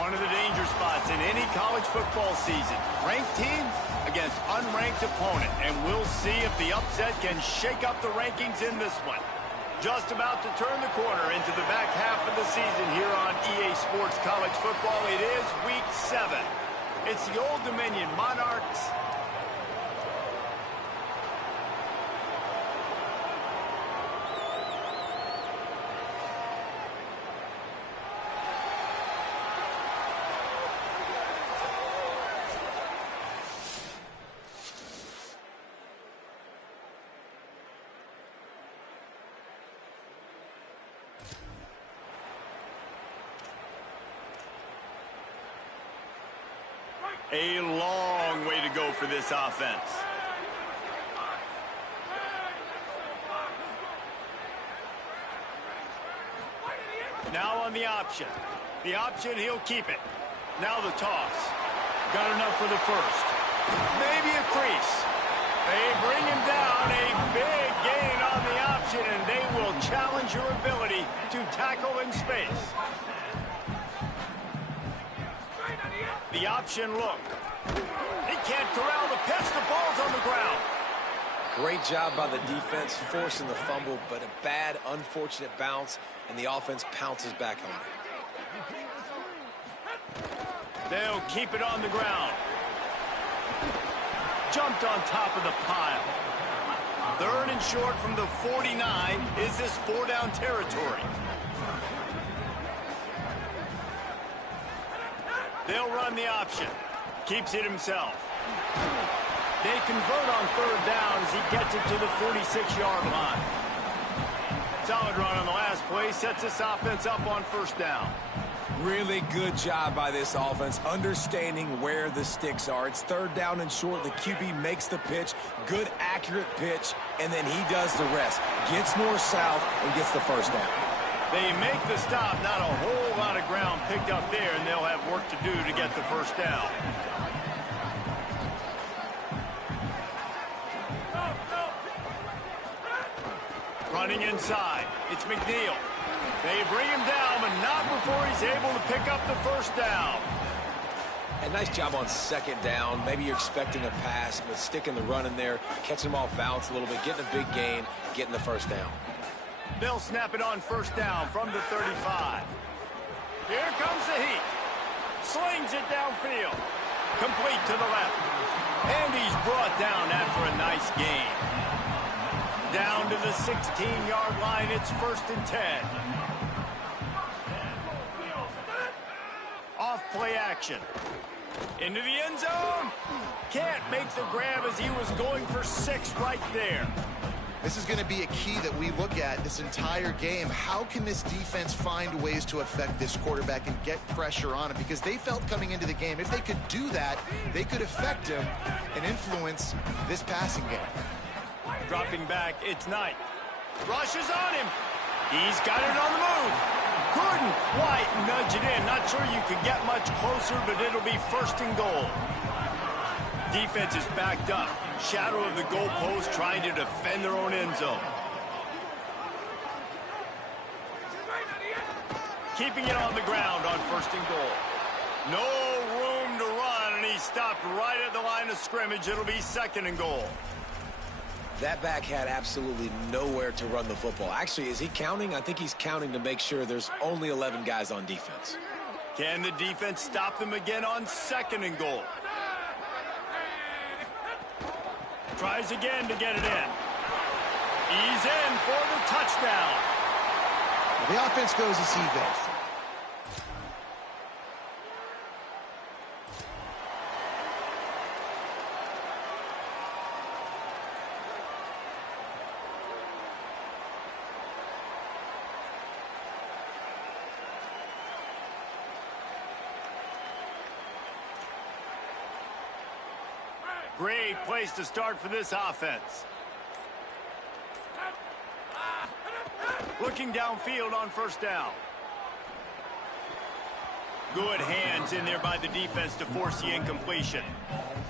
One of the danger spots in any college football season. Ranked team against unranked opponent. And we'll see if the upset can shake up the rankings in this one. Just about to turn the corner into the back half of the season here on EA Sports College Football. It is Week 7. It's the Old Dominion Monarchs. A long way to go for this offense. Now on the option. The option, he'll keep it. Now the toss. Got enough for the first. Maybe a crease. They bring him down. A big gain on the option, and they will challenge your ability to tackle in space. The option look. He can't corral the pitch. The ball's on the ground. Great job by the defense forcing the fumble, but a bad, unfortunate bounce, and the offense pounces back on it. They'll keep it on the ground. Jumped on top of the pile. 3rd and short from the 49. Is this 4-down territory? They'll run the option. Keeps it himself. They convert on 3rd down as he gets it to the 46-yard line. Solid run on the last play. Sets this offense up on 1st down. Really good job by this offense, understanding where the sticks are. It's 3rd down and short. The QB makes the pitch. Good, accurate pitch, and then he does the rest. Gets north-south and gets the 1st down. They make the stop. Not a whole lot of ground picked up there, and they'll have work to do to get the 1st down. Running inside. It's McNeil. They bring him down, but not before he's able to pick up the 1st down. And nice job on 2nd down. Maybe you're expecting a pass, but sticking the run in there, catching him off balance a little bit, getting a big gain, getting the 1st down. They'll snap it on 1st down from the 35. Here comes the heat. Slings it downfield. Complete to the left. And he's brought down after a nice gain. Down to the 16-yard line. It's 1st and 10. Off play action. Into the end zone. Can't make the grab as he was going for 6 right there. This is going to be a key that we look at this entire game. How can this defense find ways to affect this quarterback and get pressure on him? Because they felt coming into the game, if they could do that, they could affect him and influence this passing game. Dropping back, it's Knight. Rushes on him. He's got it on the move. Couldn't quite nudge it in. Not sure you could get much closer, but it'll be 1st and goal. Defense is backed up. Shadow of the goalpost, trying to defend their own end zone. Keeping it on the ground on 1st and goal. No room to run, and he stopped right at the line of scrimmage. It'll be 2nd and goal. That back had absolutely nowhere to run the football. Actually, is he counting? I think he's counting to make sure there's only 11 guys on defense. Can the defense stop them again on 2nd and goal? Tries again to get it in. He's in for the touchdown. The offense goes as he goes. Great place to start for this offense. Looking downfield on 1st down. Good hands in there by the defense to force the incompletion.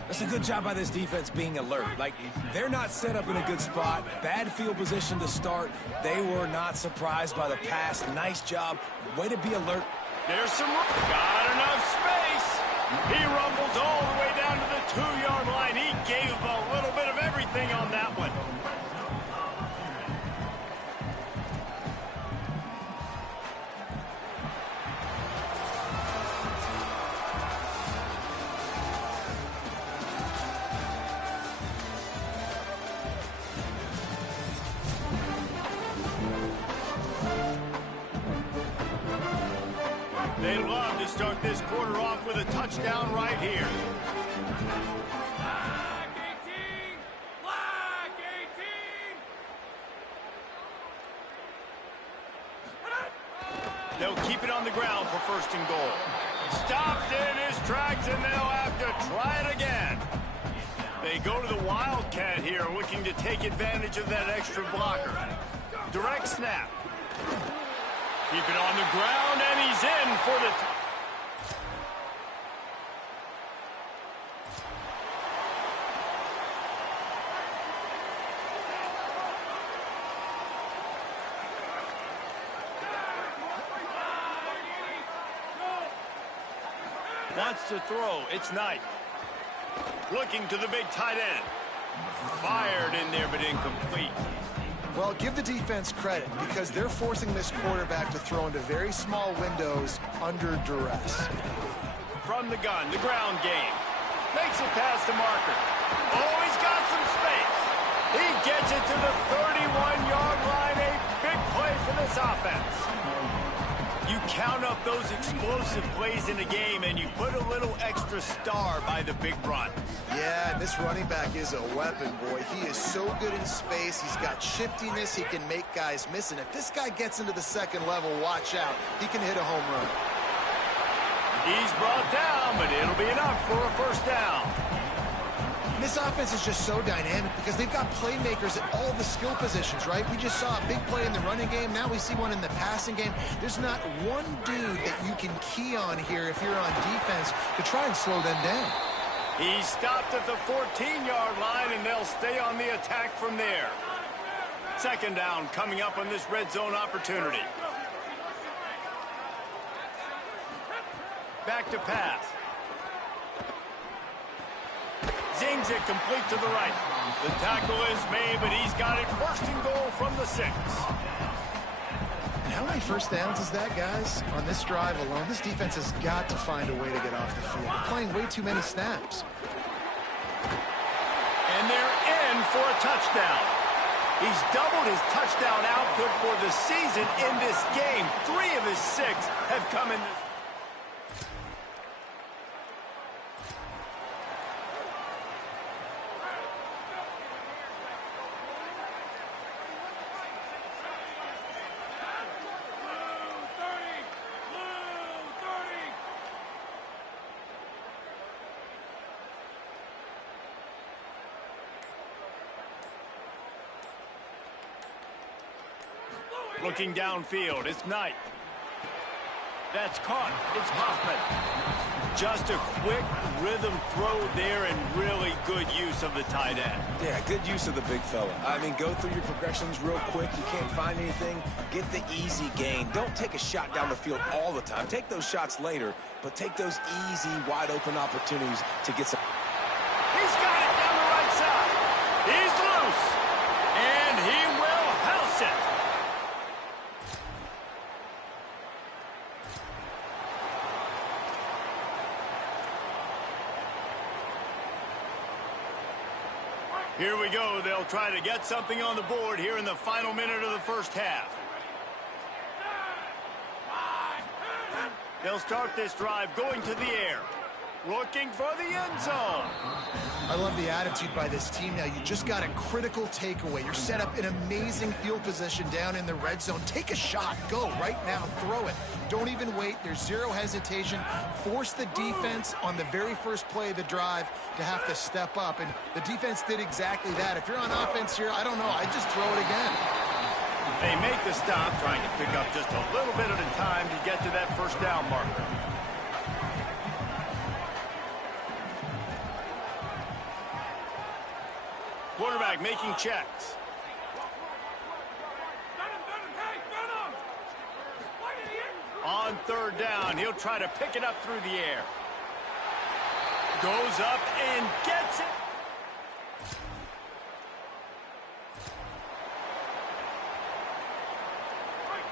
That's a good job by this defense being alert. Like, they're not set up in a good spot. Bad field position to start. They were not surprised by the pass. Nice job. Way to be alert. There's some room. Got enough space. He rumbles all the way down to the 2-yard line. He gave a little bit of everything on that one. They love to start this quarter off with a touchdown right here. Flag 18! Flag 18! They'll keep it on the ground for 1st and goal. Stopped in his tracks, and they'll have to try it again. They go to the Wildcat here, looking to take advantage of that extra blocker. Direct snap. Keep it on the ground, and he's in for the... Wants to throw. It's Knight. Looking to the big tight end. Fired in there, but incomplete. Well, give the defense credit because they're forcing this quarterback to throw into very small windows under duress. From the gun, the ground game. Makes it past the marker. Oh, he's got some space. He gets it to the 31-yard line. A big play for this offense. You count up those explosive plays in a game, and you put a little extra star by the big run. Yeah, this running back is a weapon, boy. He is so good in space. He's got shiftiness. He can make guys miss. And if this guy gets into the 2nd level, watch out. He can hit a home run. He's brought down, but it'll be enough for a 1st down. This offense is just so dynamic because they've got playmakers at all the skill positions, right? We just saw a big play in the running game. Now we see one in the passing game. There's not one dude that you can key on here if you're on defense to try and slow them down. He stopped at the 14-yard line, and they'll stay on the attack from there. 2nd down coming up on this red zone opportunity. Back to pass. Zings it complete to the right. The tackle is made, but he's got it 1st and goal from the 6. And how many 1st downs is that, guys? On this drive alone, this defense has got to find a way to get off the field. They're playing way too many snaps. And they're in for a touchdown. He's doubled his touchdown output for the season in this game. 3 of his 6 have come in this. Looking downfield, it's Knight. That's caught. It's Hoffman. Just a quick rhythm throw there and really good use of the tight end. Yeah, good use of the big fella. I mean, go through your progressions real quick. You can't find anything. Get the easy gain. Don't take a shot down the field all the time. Take those shots later, but take those easy, wide-open opportunities to get some. He's got it down the right side. He's loose. And he will house it. Here we go. They'll try to get something on the board here in the final minute of the 1st half. They'll start this drive going to the air. Looking for the end zone. I love the attitude by this team now. You just got a critical takeaway. You're set up in amazing field position down in the red zone. Take a shot. Go right now. Throw it. Don't even wait. There's zero hesitation. Force the defense on the very first play of the drive to have to step up. And the defense did exactly that. If you're on offense here, I don't know. I'd just throw it again. They make the stop, trying to pick up just a little bit at a time to get to that 1st down marker. Quarterback making checks. On third down, he'll try to pick it up through the air. Goes up and gets it.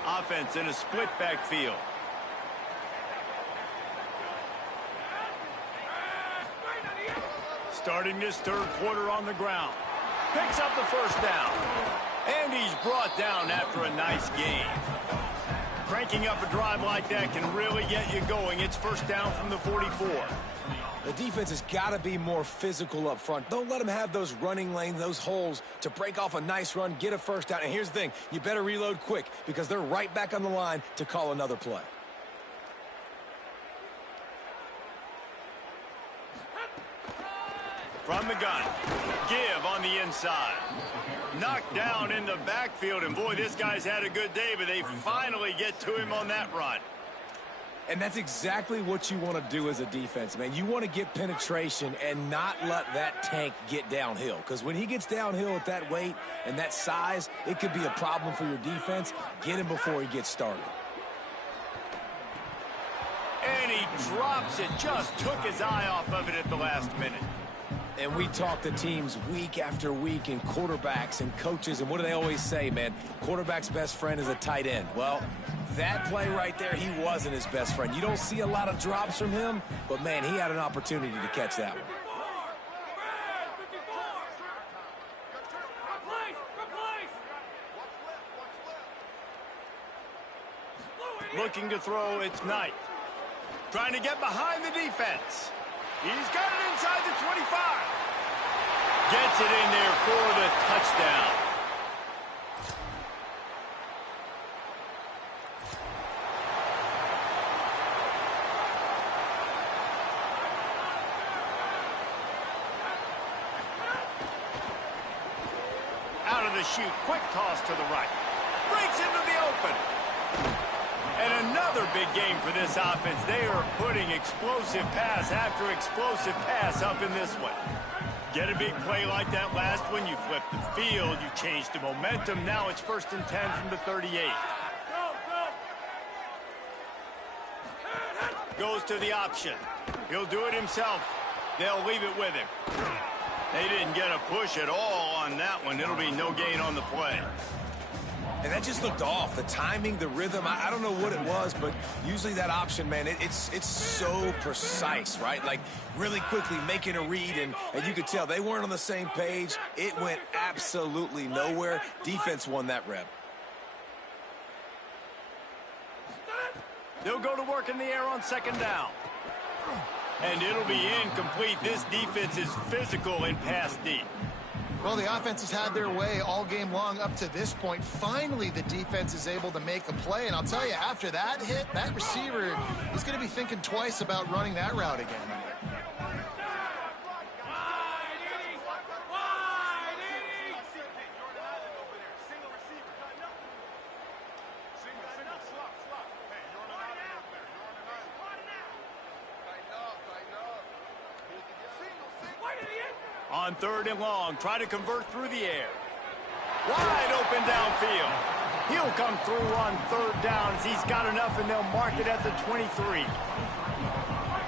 Offense in a split backfield. Starting this third quarter on the ground. Picks up the first down. And he's brought down after a nice gain. Cranking up a drive like that can really get you going. It's first down from the 44. The defense has got to be more physical up front. Don't let them have those running lanes, those holes to break off a nice run, get a first down. And here's the thing, you better reload quick because they're right back on the line to call another play. From the gun, give on the inside. Knocked down in the backfield, and boy, this guy's had a good day, but they finally get to him on that run. And that's exactly what you want to do as a defense, man. You want to get penetration and not let that tank get downhill. Because when he gets downhill at that weight and that size, it could be a problem for your defense. Get him before he gets started. And he drops it, just took his eye off of it at the last minute. And we talk to teams week after week and quarterbacks and coaches, and what do they always say, man? Quarterback's best friend is a tight end. Well, that play right there, he wasn't his best friend. You don't see a lot of drops from him, but, man, he had an opportunity to catch that one. Looking to throw, it's Knight. Trying to get behind the defense. He's got it inside the 25. Gets it in there for the touchdown. Out of the chute, quick toss to the right. Breaks into the open. And another big game for this offense. They are putting explosive pass after explosive pass up in this one. Get a big play like that last one, you flip the field, you change the momentum. Now it's 1st and 10 from the 38. Goes to the option. He'll do it himself. They'll leave it with him. They didn't get a push at all on that one. It'll be no gain on the play. And that just looked off. The timing, the rhythm, I don't know what it was, but usually that option, man, it's so precise, right? Like really quickly making a read, and you could tell they weren't on the same page. It went absolutely nowhere. Defense won that rep. They'll go to work in the air on 2nd down. And it'll be incomplete. This defense is physical and pass deep. Well, the offense has had their way all game long up to this point. Finally, the defense is able to make a play. And I'll tell you, after that hit, that receiver is going to be thinking twice about running that route again. On 3rd and long, try to convert through the air. Wide open downfield. He'll come through on 3rd down as he's got enough, and they'll mark it at the 23.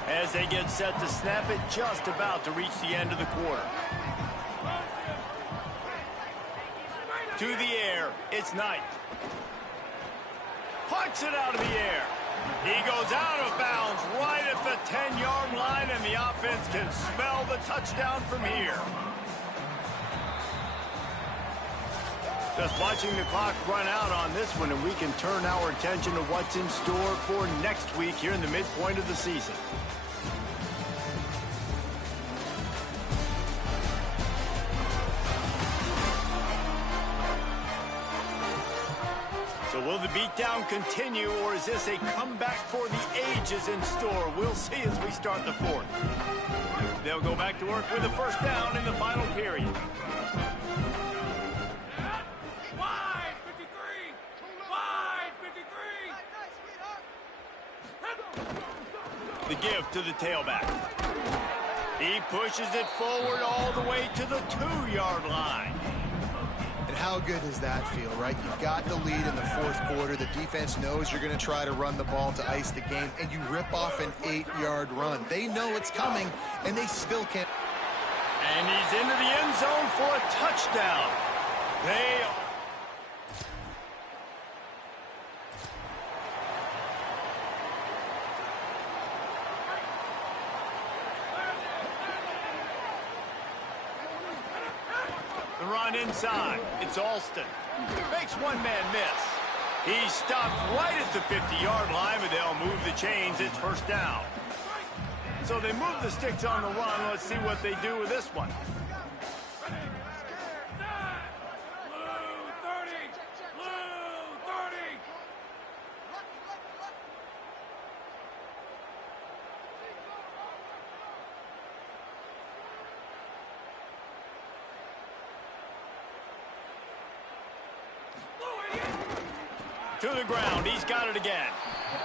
As they get set to snap it, just about to reach the end of the quarter. To the air, it's Knight. Puts it out of the air. He goes out of bounds right at the 10-yard line, and the offense can smell the touchdown from here. Just watching the clock run out on this one, and we can turn our attention to what's in store for next week here in the midpoint of the season. So will the beatdown continue, or is this a comeback for the ages in store? We'll see as we start the 4th. They'll go back to work with the 1st down in the final period. Wide 53! Wide 53! The give to the tailback. He pushes it forward all the way to the 2-yard line. And How good does that feel, right? You've got the lead in the fourth quarter. The defense knows you're going to try to run the ball to ice the game, and you rip off an 8-yard run. They know it's coming, and they still can't. And he's into the end zone for a touchdown. The run inside. It's Alston. Makes one man miss. He's stopped right at the 50-yard line, but they'll move the chains. It's first down. So they move the sticks on the run. Let's see what they do with this one. To the ground. He's got it again.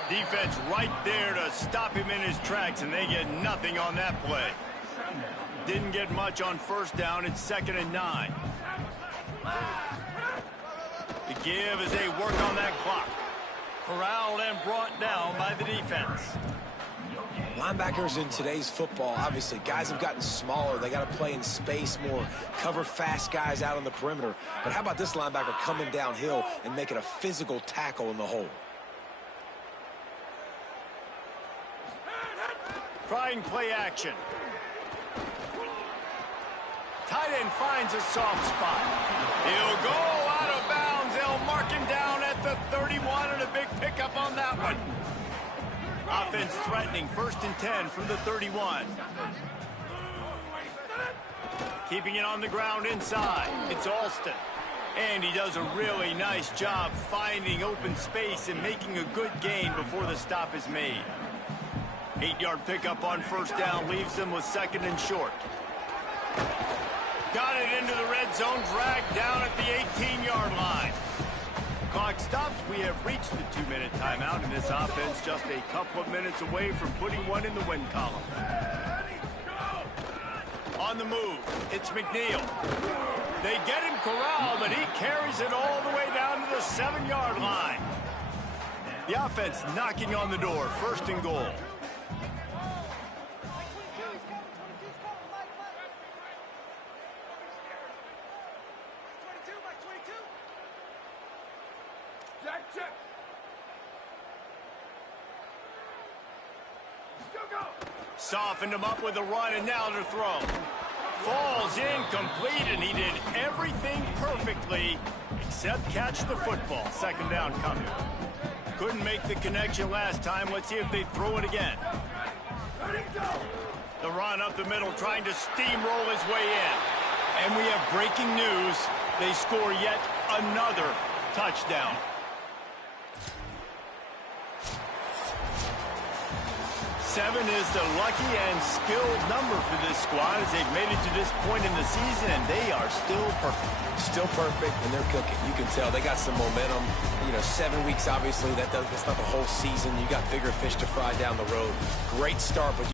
Defense right there to stop him in his tracks, and they get nothing on that play. Didn't get much on first down. It's 2nd and 9. The give as they work on that clock. Corralled and brought down by the defense. Linebackers in today's football, obviously, guys have gotten smaller. They got to play in space more, cover fast guys out on the perimeter. But how about this linebacker coming downhill and making a physical tackle in the hole? Trying play action. Tight end finds a soft spot. He'll go out of bounds. They'll mark him down at the 31, and a big pickup on that one. Offense threatening, 1st and 10 from the 31. Keeping it on the ground inside. It's Alston. And he does a really nice job finding open space and making a good gain before the stop is made. 8-yard pickup on first down leaves them with 2nd and short. Got it into the red zone, dragged down at the 18-yard line. Clock stops. We have reached the 2-minute timeout, and this offense just a couple of minutes away from putting one in the win column. On the move, it's McNeil. They get him corralled, but he carries it all the way down to the 7-yard line. The offense knocking on the door, 1st and goal. Softened him up with a run, and now they're thrown. Falls incomplete, and he did everything perfectly except catch the football. 2nd down coming. Couldn't make the connection last time. Let's see if they throw it again. The run up the middle, trying to steamroll his way in. And we have breaking news. They score yet another touchdown. 7 is the lucky and skilled number for this squad as they've made it to this point in the season, and they are still perfect. Still perfect, and they're cooking. You can tell they got some momentum. You know, 7 weeks, obviously, that's not the whole season. You got bigger fish to fry down the road. Great start, but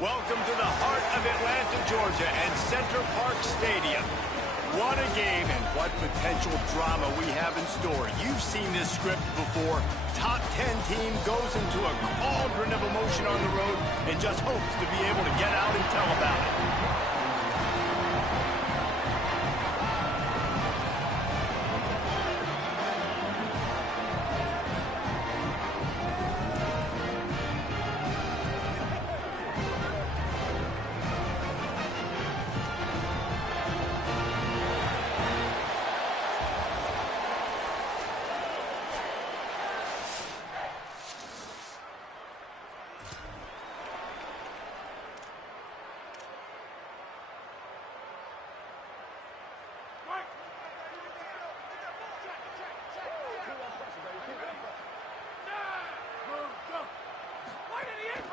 Welcome to the heart of Atlanta, Georgia, and Center Park Stadium. What a game and what potential drama we have in store. You've seen this script before. Top 10 team goes into a cauldron of emotion on the road and just hopes to be able to get out and tell about it.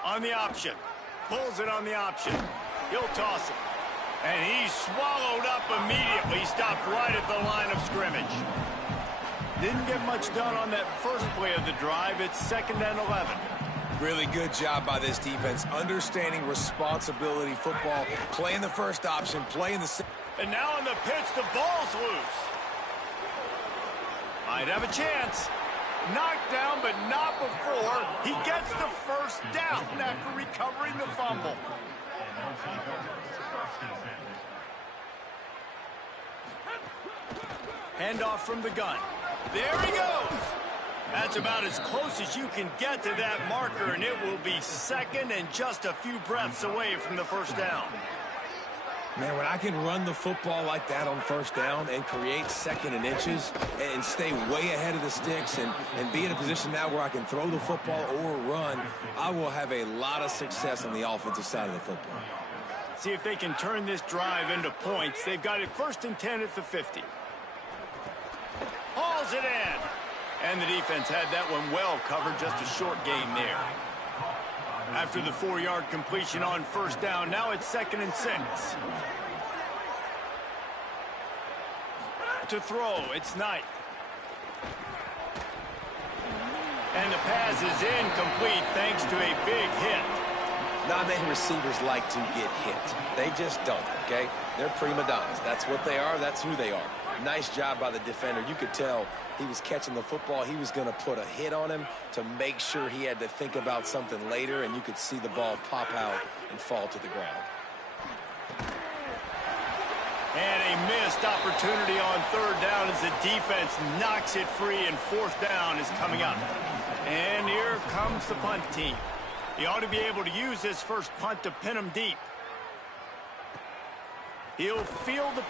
On the option. Pulls it on the option. He'll toss it. And he's swallowed up immediately. Stopped right at the line of scrimmage. Didn't get much done on that first play of the drive. It's 2nd and 11. Really good job by this defense. Understanding responsibility football. Playing the first option. Playing the... And now on the pitch, the ball's loose. Might have a chance. Knocked down, but not before. He gets the first down after recovering the fumble. Handoff from the gun. There he goes. That's about as close as you can get to that marker, and it will be 2nd and just a few breaths away from the first down. Man, when I can run the football like that on first down and create 2nd and inches and stay way ahead of the sticks and be in a position now where I can throw the football or run, I will have a lot of success on the offensive side of the football. See if they can turn this drive into points. They've got it 1st and 10 at the 50. Hauls it in. And the defense had that one well covered, just a short gain there. After the 4-yard completion on first down, now it's 2nd and 6. To throw, it's Knight. And the pass is incomplete thanks to a big hit. Not many receivers like to get hit. They just don't, okay? They're prima donnas. That's what they are. That's who they are. Nice job by the defender. You could tell he was catching the football. He was going to put a hit on him to make sure he had to think about something later, and you could see the ball pop out and fall to the ground. And a missed opportunity on 3rd down as the defense knocks it free, and 4th down is coming up. And here comes the punt team. He ought to be able to use this first punt to pin him deep. He'll field the...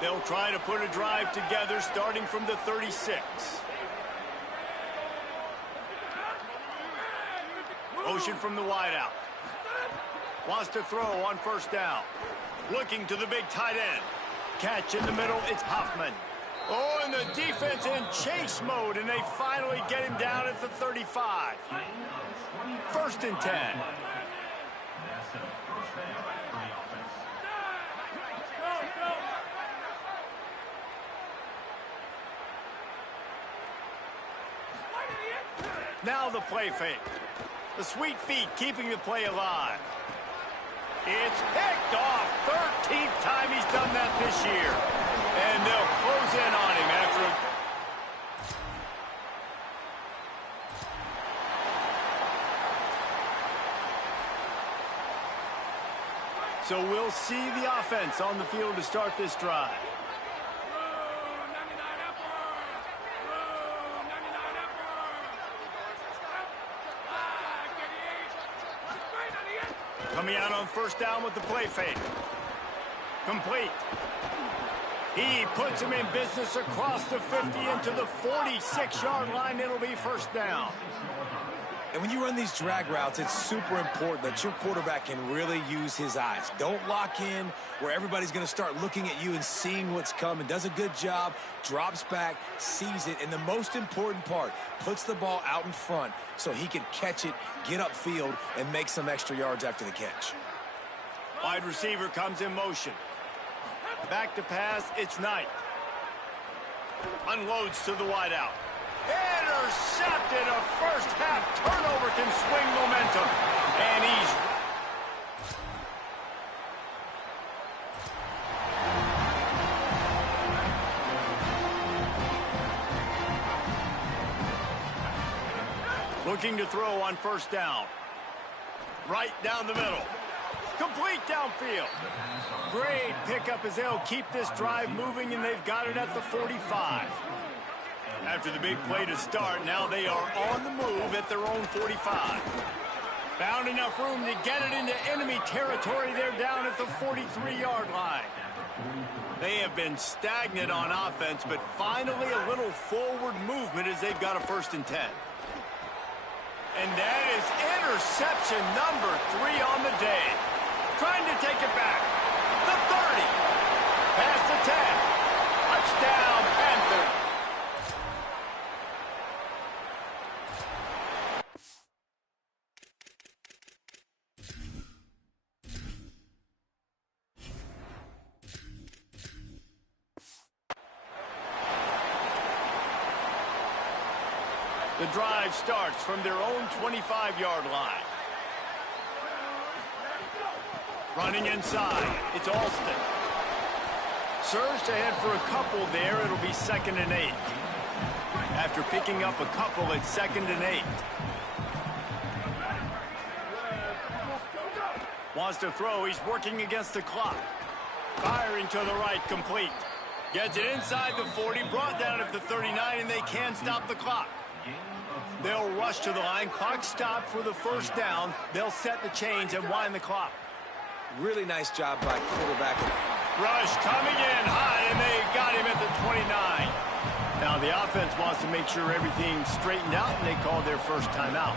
They'll try to put a drive together starting from the 36. Motion from the wideout. Wants to throw on first down. Looking to the big tight end. Catch in the middle, it's Hoffman. Oh, and the defense in chase mode, and they finally get him down at the 35. 1st and 10. Now the play fake. The sweet feet keeping the play alive. It's picked off. 13th time he's done that this year. And they'll close in on him after a... So we'll see the offense on the field to start this drive. Coming out on first down with the play fake. Complete. He puts him in business across the 50 into the 46-yard line. It'll be first down. And when you run these drag routes, it's super important that your quarterback can really use his eyes. Don't lock in where everybody's going to start looking at you and seeing what's coming. Does a good job, drops back, sees it, and the most important part, puts the ball out in front so he can catch it, get upfield, and make some extra yards after the catch. Wide receiver comes in motion. Back to pass, it's Knight. Unloads to the wideout. Intercepted. A first-half turnover can swing momentum. And he's... looking to throw on first down. Right down the middle. Complete downfield. Great pickup as they'll keep this drive moving, and they've got it at the 45. After the big play to start, now they are on the move at their own 45. Found enough room to get it into enemy territory. They're down at the 43-yard line. They have been stagnant on offense, but finally a little forward movement as they've got a 1st and 10. And that is interception number 3 on the day. Trying to take it back. The 30. Past the 10. Touchdown, Panthers. The drive starts from their own 25-yard line. Running inside, it's Alston. Surged ahead for a couple there, it'll be 2nd and 8. After picking up a couple, it's 2nd and 8. Wants to throw, he's working against the clock. Firing to the right, complete. Gets it inside the 40, brought down at the 39, and they can stop the clock. They'll rush to the line. Clock stopped for the 1st down. They'll set the chains and wind the clock. Really nice job by quarterback. Rush coming in high, and they got him at the 29. Now the offense wants to make sure everything's straightened out, and they call their first timeout.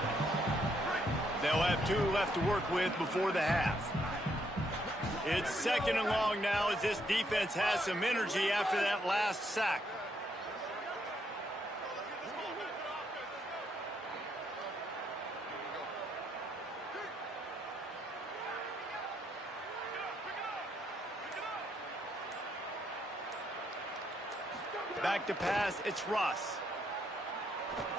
They'll have 2 left to work with before the half. It's 2nd and long now as this defense has some energy after that last sack. Back to pass, it's Russ.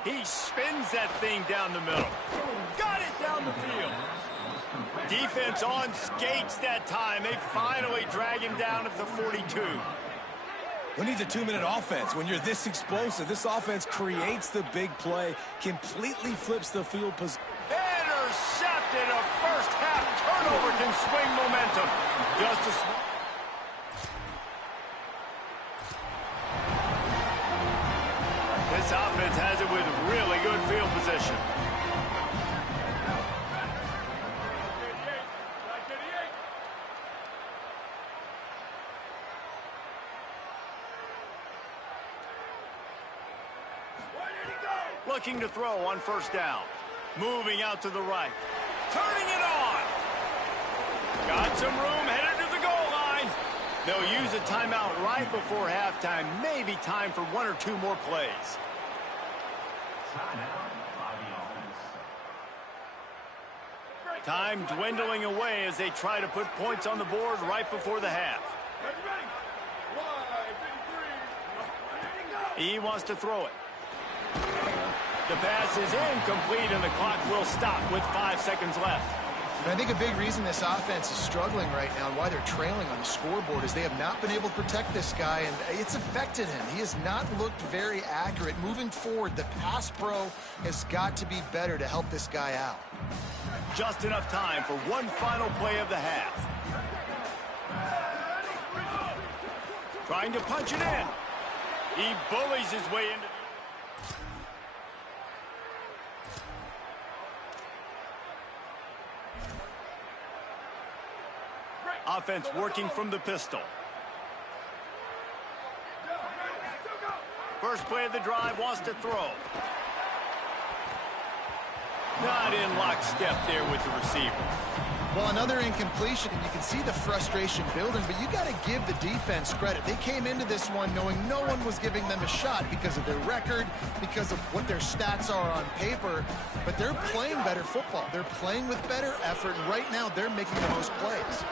He spins that thing down the middle. Got it down the field. Defense on skates that time. They finally drag him down at the 42. Who needs a 2-minute offense when you're this explosive? This offense creates the big play, completely flips the field position. Intercepted. A first-half turnover can swing momentum. Just a small... This offense has it with really good field position. Looking to throw on first down. Moving out to the right. Turning it on. Got some room, headed to the goal line. They'll use a timeout right before halftime. Maybe time for 1 or 2 more plays. Time dwindling away as they try to put points on the board right before the half. He wants to throw it. The pass is incomplete, and the clock will stop with 5 seconds left. And I think a big reason this offense is struggling right now and why they're trailing on the scoreboard is they have not been able to protect this guy, and it's affected him. He has not looked very accurate. Moving forward, the pass pro has got to be better to help this guy out. Just enough time for one final play of the half. Trying to punch it in. He bullies his way into... Offense working from the pistol. First play of the drive, wants to throw. Not in lockstep there with the receiver. Well, another incompletion, and you can see the frustration building, but you got to give the defense credit. They came into this one knowing no one was giving them a shot because of their record, because of what their stats are on paper, but they're playing better football. They're playing with better effort, and right now they're making the most plays.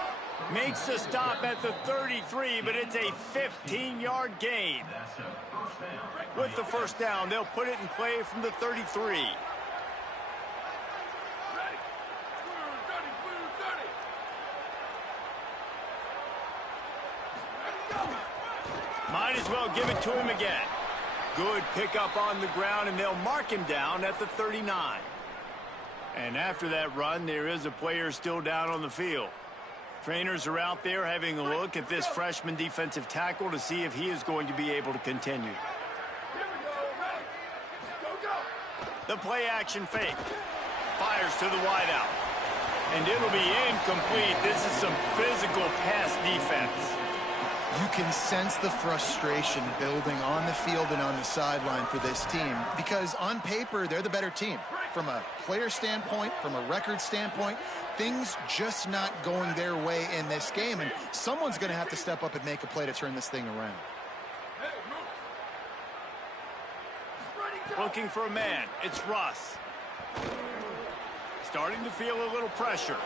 Makes the stop at the 33, but it's a 15-yard gain. With the first down, they'll put it in play from the 33. Might as well give it to him again. Good pickup on the ground, and they'll mark him down at the 39. And after that run, there is a player still down on the field. Trainers are out there having a look at this freshman defensive tackle to see if he is going to be able to continue. The play action fake. Fires to the wideout. And it'll be incomplete. This is some physical pass defense. You can sense the frustration building on the field and on the sideline for this team because on paper, they're the better team. From a player standpoint, from a record standpoint, things just not going their way in this game, and someone's going to have to step up and make a play to turn this thing around. Looking for a man. It's Russ. Starting to feel a little pressure.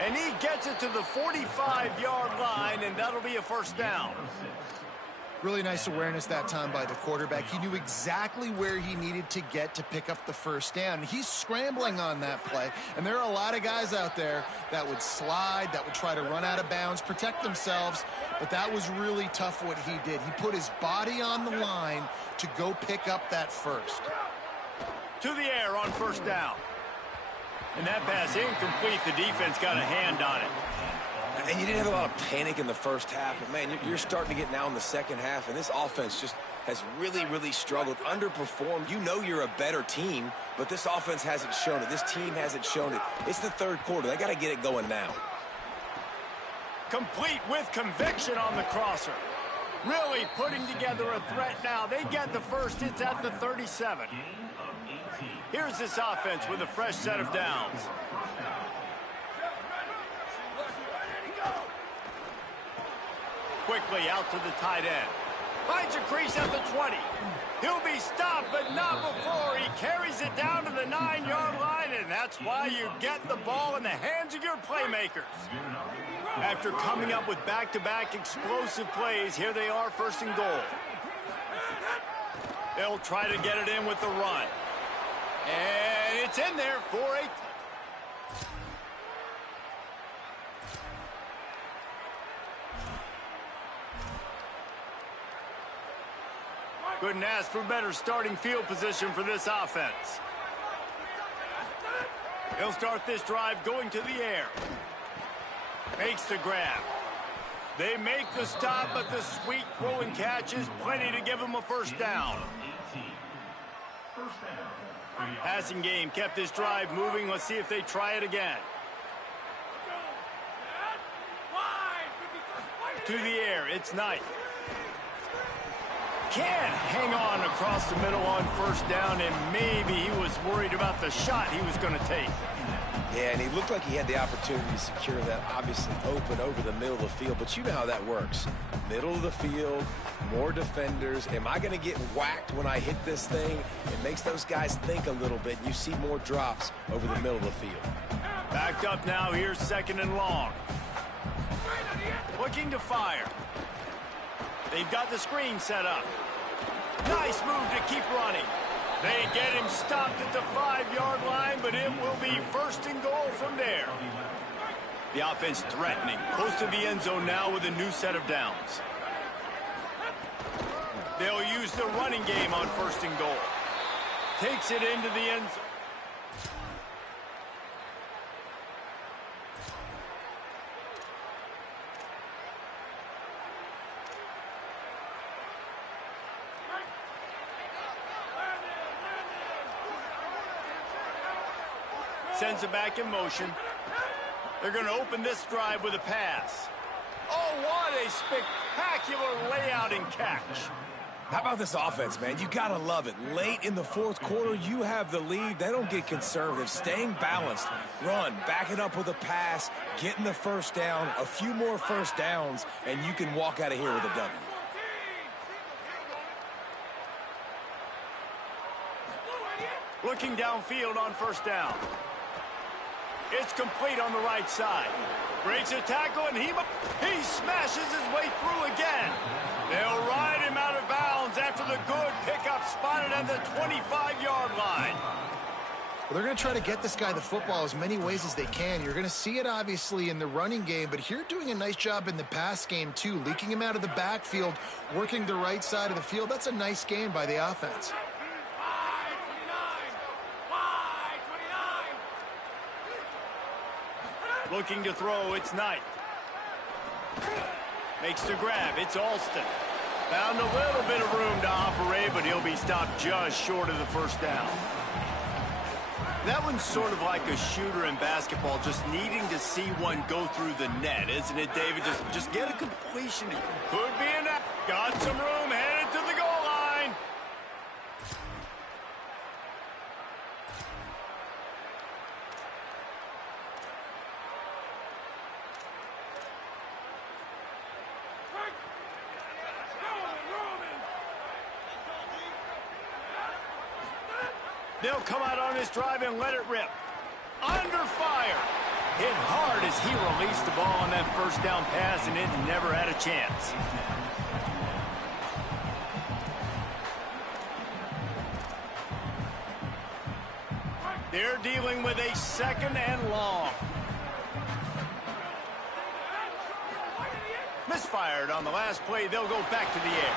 And he gets it to the 45-yard line, and that'll be a first down. Really nice awareness that time by the quarterback. He knew exactly where he needed to get to pick up the first down. He's scrambling on that play, and there are a lot of guys out there that would slide, that would try to run out of bounds, protect themselves, but that was really tough what he did. He put his body on the line to go pick up that first. To the air on first down. And that pass incomplete. The defense got a hand on it. And you didn't have a lot of panic in the first half, but, man, you're starting to get now in the second half, and this offense just has really, really struggled, underperformed. You know you're a better team, but this offense hasn't shown it. This team hasn't shown it. It's the third quarter. They got to get it going now. Complete with conviction on the crosser. Really putting together a threat now. They get the first. It's at the 37. Here's this offense with a fresh set of downs. Quickly out to the tight end. Finds a crease at the 20. He'll be stopped, but not before. He carries it down to the 9-yard line, and that's why you get the ball in the hands of your playmakers. After coming up with back-to-back explosive plays, here they are, first and goal. They'll try to get it in with the run. And it's in there for a... Couldn't ask for better starting field position for this offense. He'll start this drive going to the air. Makes the grab. They make the stop, but the sweet throw and catch is plenty to give them a first down. Passing game kept this drive moving. Let's see if they try it again. To the air, it's Knight. Can't hang on across the middle on first down, and maybe he was worried about the shot he was going to take. Yeah, and he looked like he had the opportunity to secure that, obviously open over the middle of the field, but you know how that works. Middle of the field, more defenders. Am I going to get whacked when I hit this thing? It makes those guys think a little bit. You see more drops over the middle of the field. Backed up now, here's second and long. Looking to fire. They've got the screen set up. Nice move to keep running. They get him stopped at the 5-yard line, but it will be first and goal from there. The offense threatening, close to the end zone now with a new set of downs. They'll use the running game on first and goal. Takes it into the end zone. Sends it back in motion. They're going to open this drive with a pass. Oh, what a spectacular layout and catch. How about this offense, man? You got to love it. Late in the fourth quarter, you have the lead. They don't get conservative. Staying balanced. Run, back it up with a pass, getting the first down, a few more first downs, and you can walk out of here with a W. Looking downfield on first down. It's complete on the right side. Breaks a tackle, and he smashes his way through again. They'll ride him out of bounds after the good pickup spotted at the 25-yard line. Well, they're going to try to get this guy the football as many ways as they can. You're going to see it, obviously, in the running game, but here doing a nice job in the pass game, too. Leaking him out of the backfield, working the right side of the field. That's a nice game by the offense. Looking to throw, it's Knight. Makes the grab, it's Alston. Found a little bit of room to operate, but he'll be stopped just short of the first down. That one's sort of like a shooter in basketball, just needing to see one go through the net, isn't it, David? Just get a completion. Could be enough. Got some room, headed to the goal line. They'll come out on this drive and let it rip. Under fire. Hit hard as he released the ball on that first down pass, and it never had a chance. They're dealing with a second and long. Misfired on the last play. They'll go back to the air.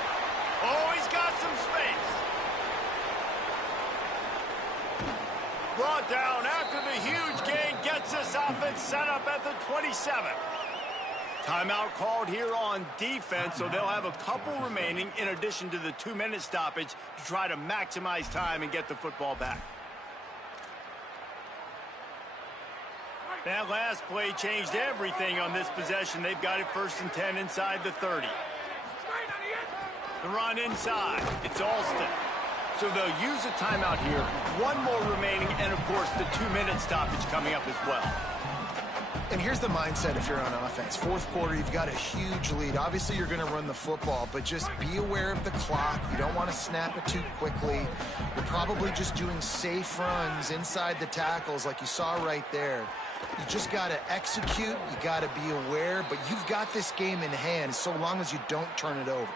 Oh, he's got some space. Brought down after the huge gain, gets this offense set up at the 27. Timeout called here on defense, so they'll have a couple remaining in addition to the 2-minute stoppage to try to maximize time and get the football back. That last play changed everything on this possession. They've got it 1st and 10 inside the 30. The run inside. It's Alston. So they'll use a timeout here. One more remaining, and, of course, the 2-minute stoppage coming up as well. And here's the mindset if you're on offense. 4th quarter, you've got a huge lead. Obviously, you're going to run the football, but just be aware of the clock. You don't want to snap it too quickly. You're probably just doing safe runs inside the tackles like you saw right there. You just got to execute. You got to be aware, but you've got this game in hand so long as you don't turn it over.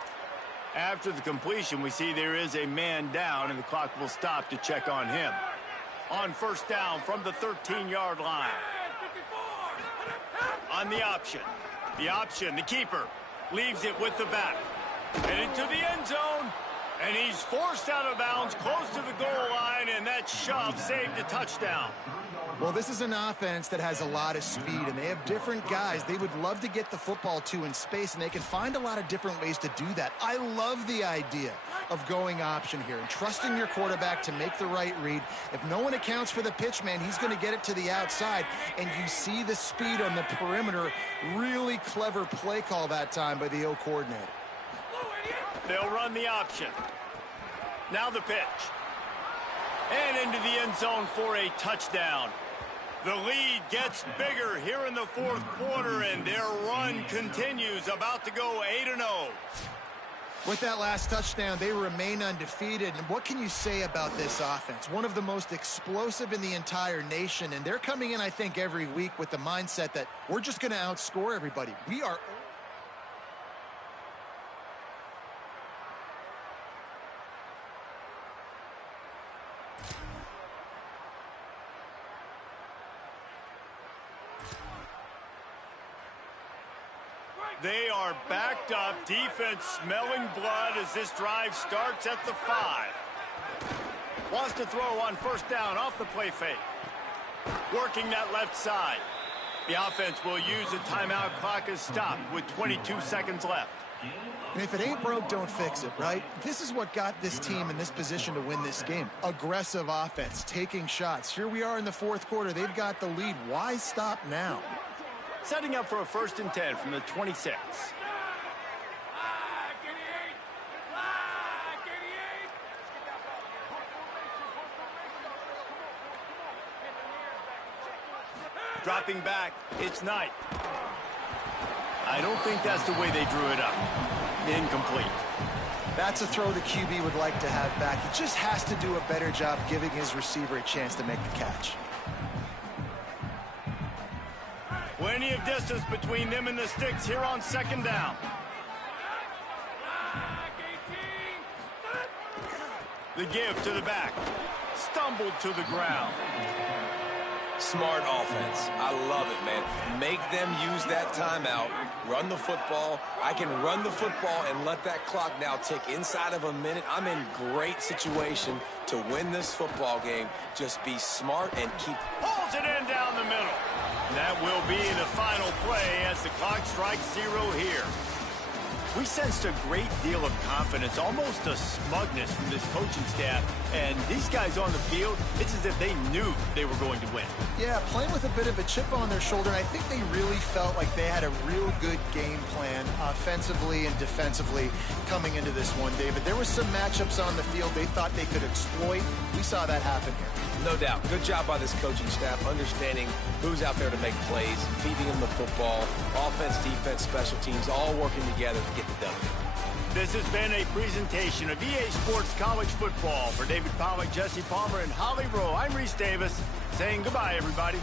After the completion, we see there is a man down, and the clock will stop to check on him. On 1st down from the 13-yard line. On the option, the keeper leaves it with the back. Headed to the end zone, and he's forced out of bounds close to the goal line, and that shove saved a touchdown. Well, this is an offense that has a lot of speed, and they have different guys they would love to get the football to in space, and they can find a lot of different ways to do that. I love the idea of going option here and trusting your quarterback to make the right read. If no one accounts for the pitch, man, he's going to get it to the outside, and you see the speed on the perimeter. Really clever play call that time by the O coordinator. They'll run the option. Now the pitch. And into the end zone for a touchdown. The lead gets bigger here in the 4th quarter, and their run continues, about to go 8-0. With that last touchdown, they remain undefeated. And what can you say about this offense? One of the most explosive in the entire nation, and they're coming in, I think, every week with the mindset that we're just going to outscore everybody. We are... They are backed up, defense smelling blood as this drive starts at the 5. Wants to throw on 1st down off the play fake. Working that left side. The offense will use a timeout. Clock is stopped with 22 seconds left. And if it ain't broke, don't fix it, right? This is what got this team in this position to win this game. Aggressive offense, taking shots. Here we are in the 4th quarter. They've got the lead. Why stop now? Setting up for a 1st and 10 from the 26. Dropping back, it's Knight. I don't think that's the way they drew it up. Incomplete. That's a throw the QB would like to have back. He just has to do a better job giving his receiver a chance to make the catch. Plenty of distance between them and the sticks here on second down. The give to the back. Stumbled to the ground. Smart offense. I love it, man. Make them use that timeout. Run the football. I can run the football and let that clock now tick inside of a minute. I'm in great situation to win this football game. Just be smart and keep... Pulls it in down the middle. That will be the final play as the clock strikes 0 here. We sensed a great deal of confidence, almost a smugness from this coaching staff. And these guys on the field, it's as if they knew they were going to win. Yeah, playing with a bit of a chip on their shoulder. And I think they really felt like they had a real good game plan offensively and defensively coming into this one, David. There were some matchups on the field they thought they could exploit. We saw that happen here. No doubt. Good job by this coaching staff, understanding who's out there to make plays, feeding them the football, offense, defense, special teams, all working together to get the W. This has been a presentation of EA Sports College Football. For David Pollack, Jesse Palmer, and Holly Rowe, I'm Reese Davis, saying goodbye, everybody.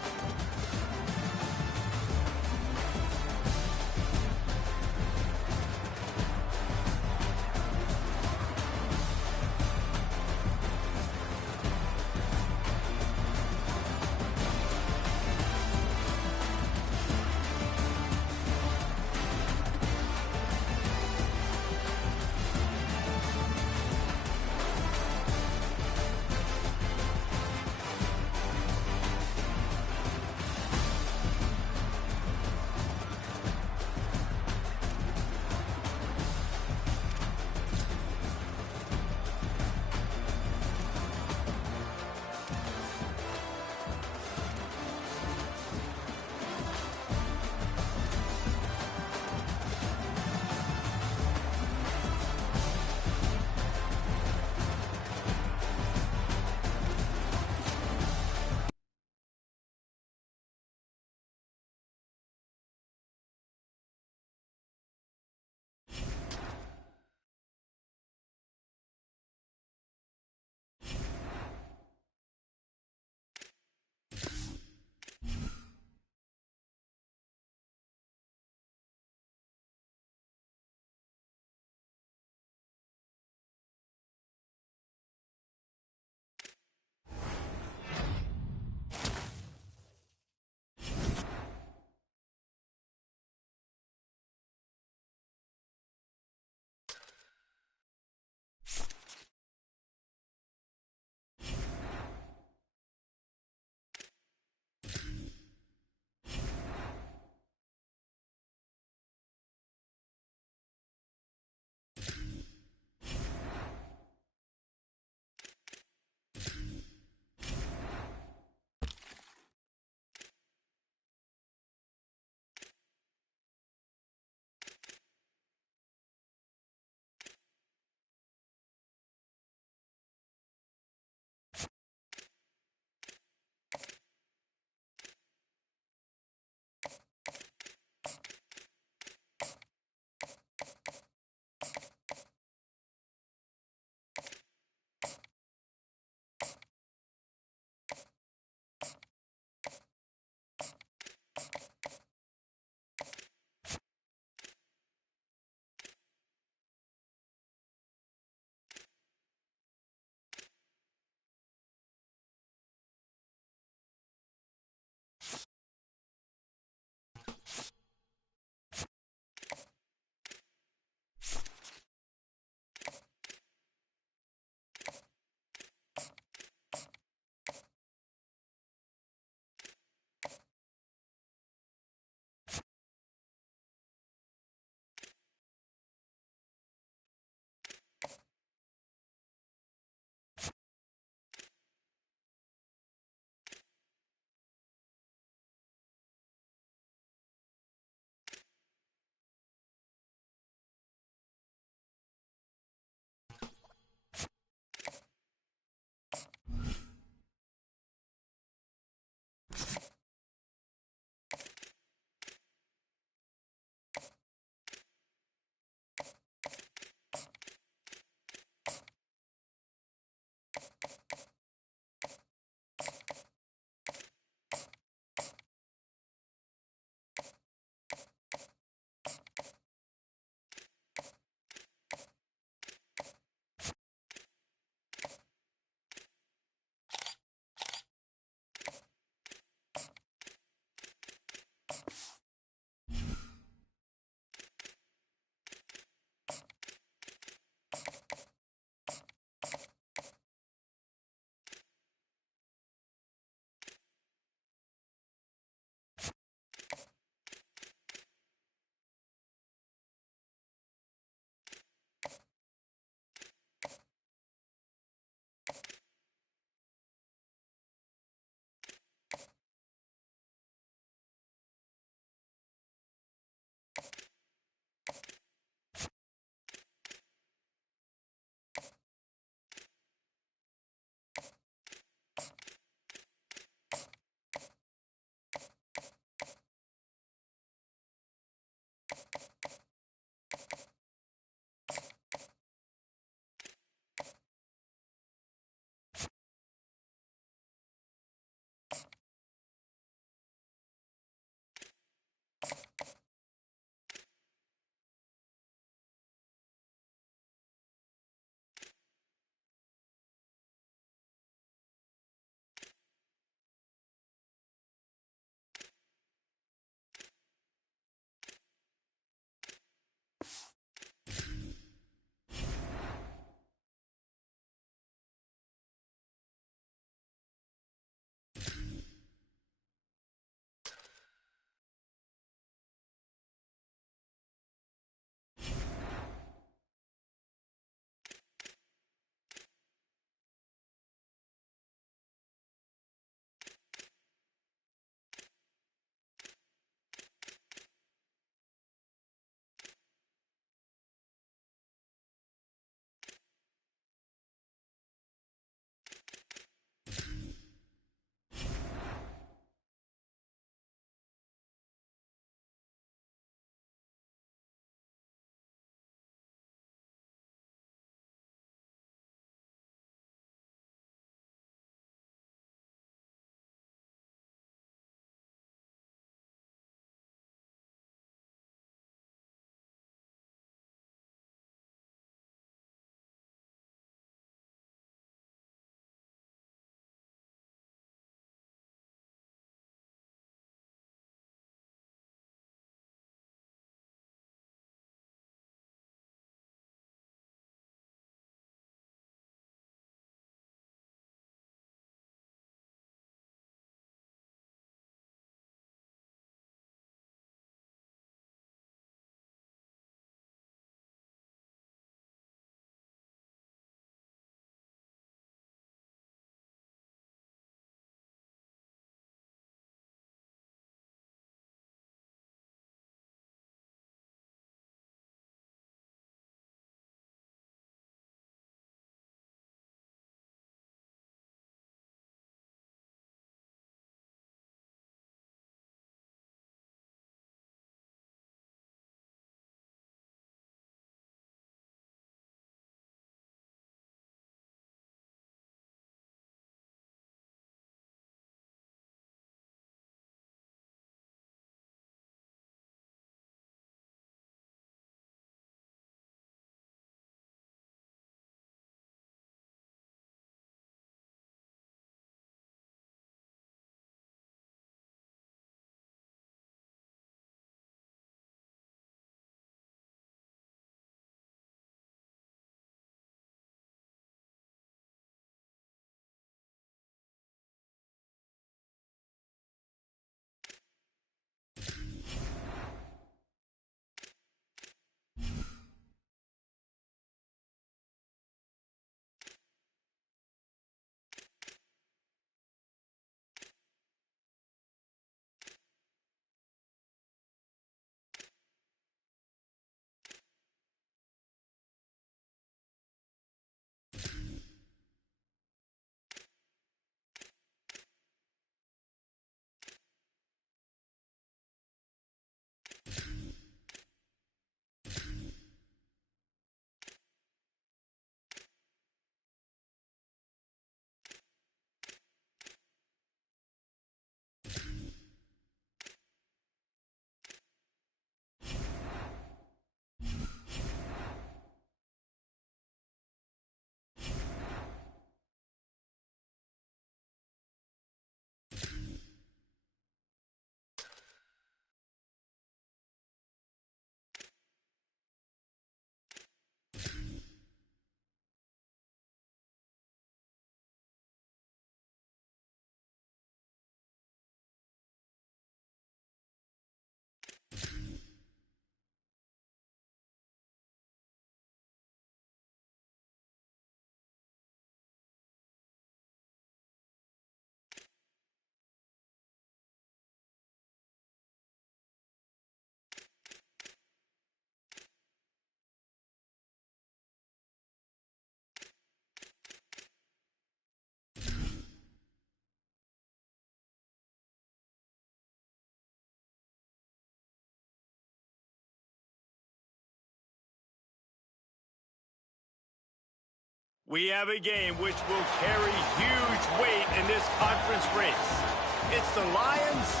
We have a game which will carry huge weight in this conference race. It's the Lions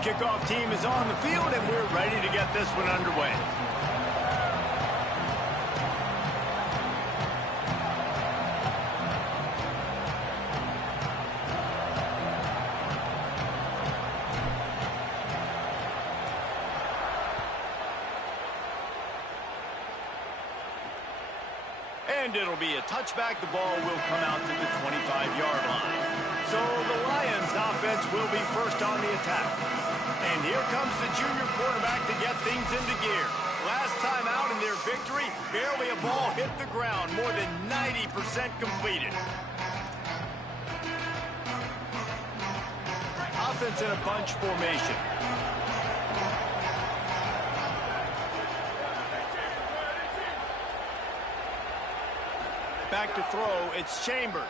Kickoff team is on the field, and we're ready to get this one underway. And it'll be a touchback. The ball will come out to the 25-yard line. So the Lions offense will be first on the attack. And here comes the junior quarterback to get things into gear. Last time out in their victory, barely a ball hit the ground, more than 90% completed. Offense in a bunch formation. Back to throw, it's Chambers.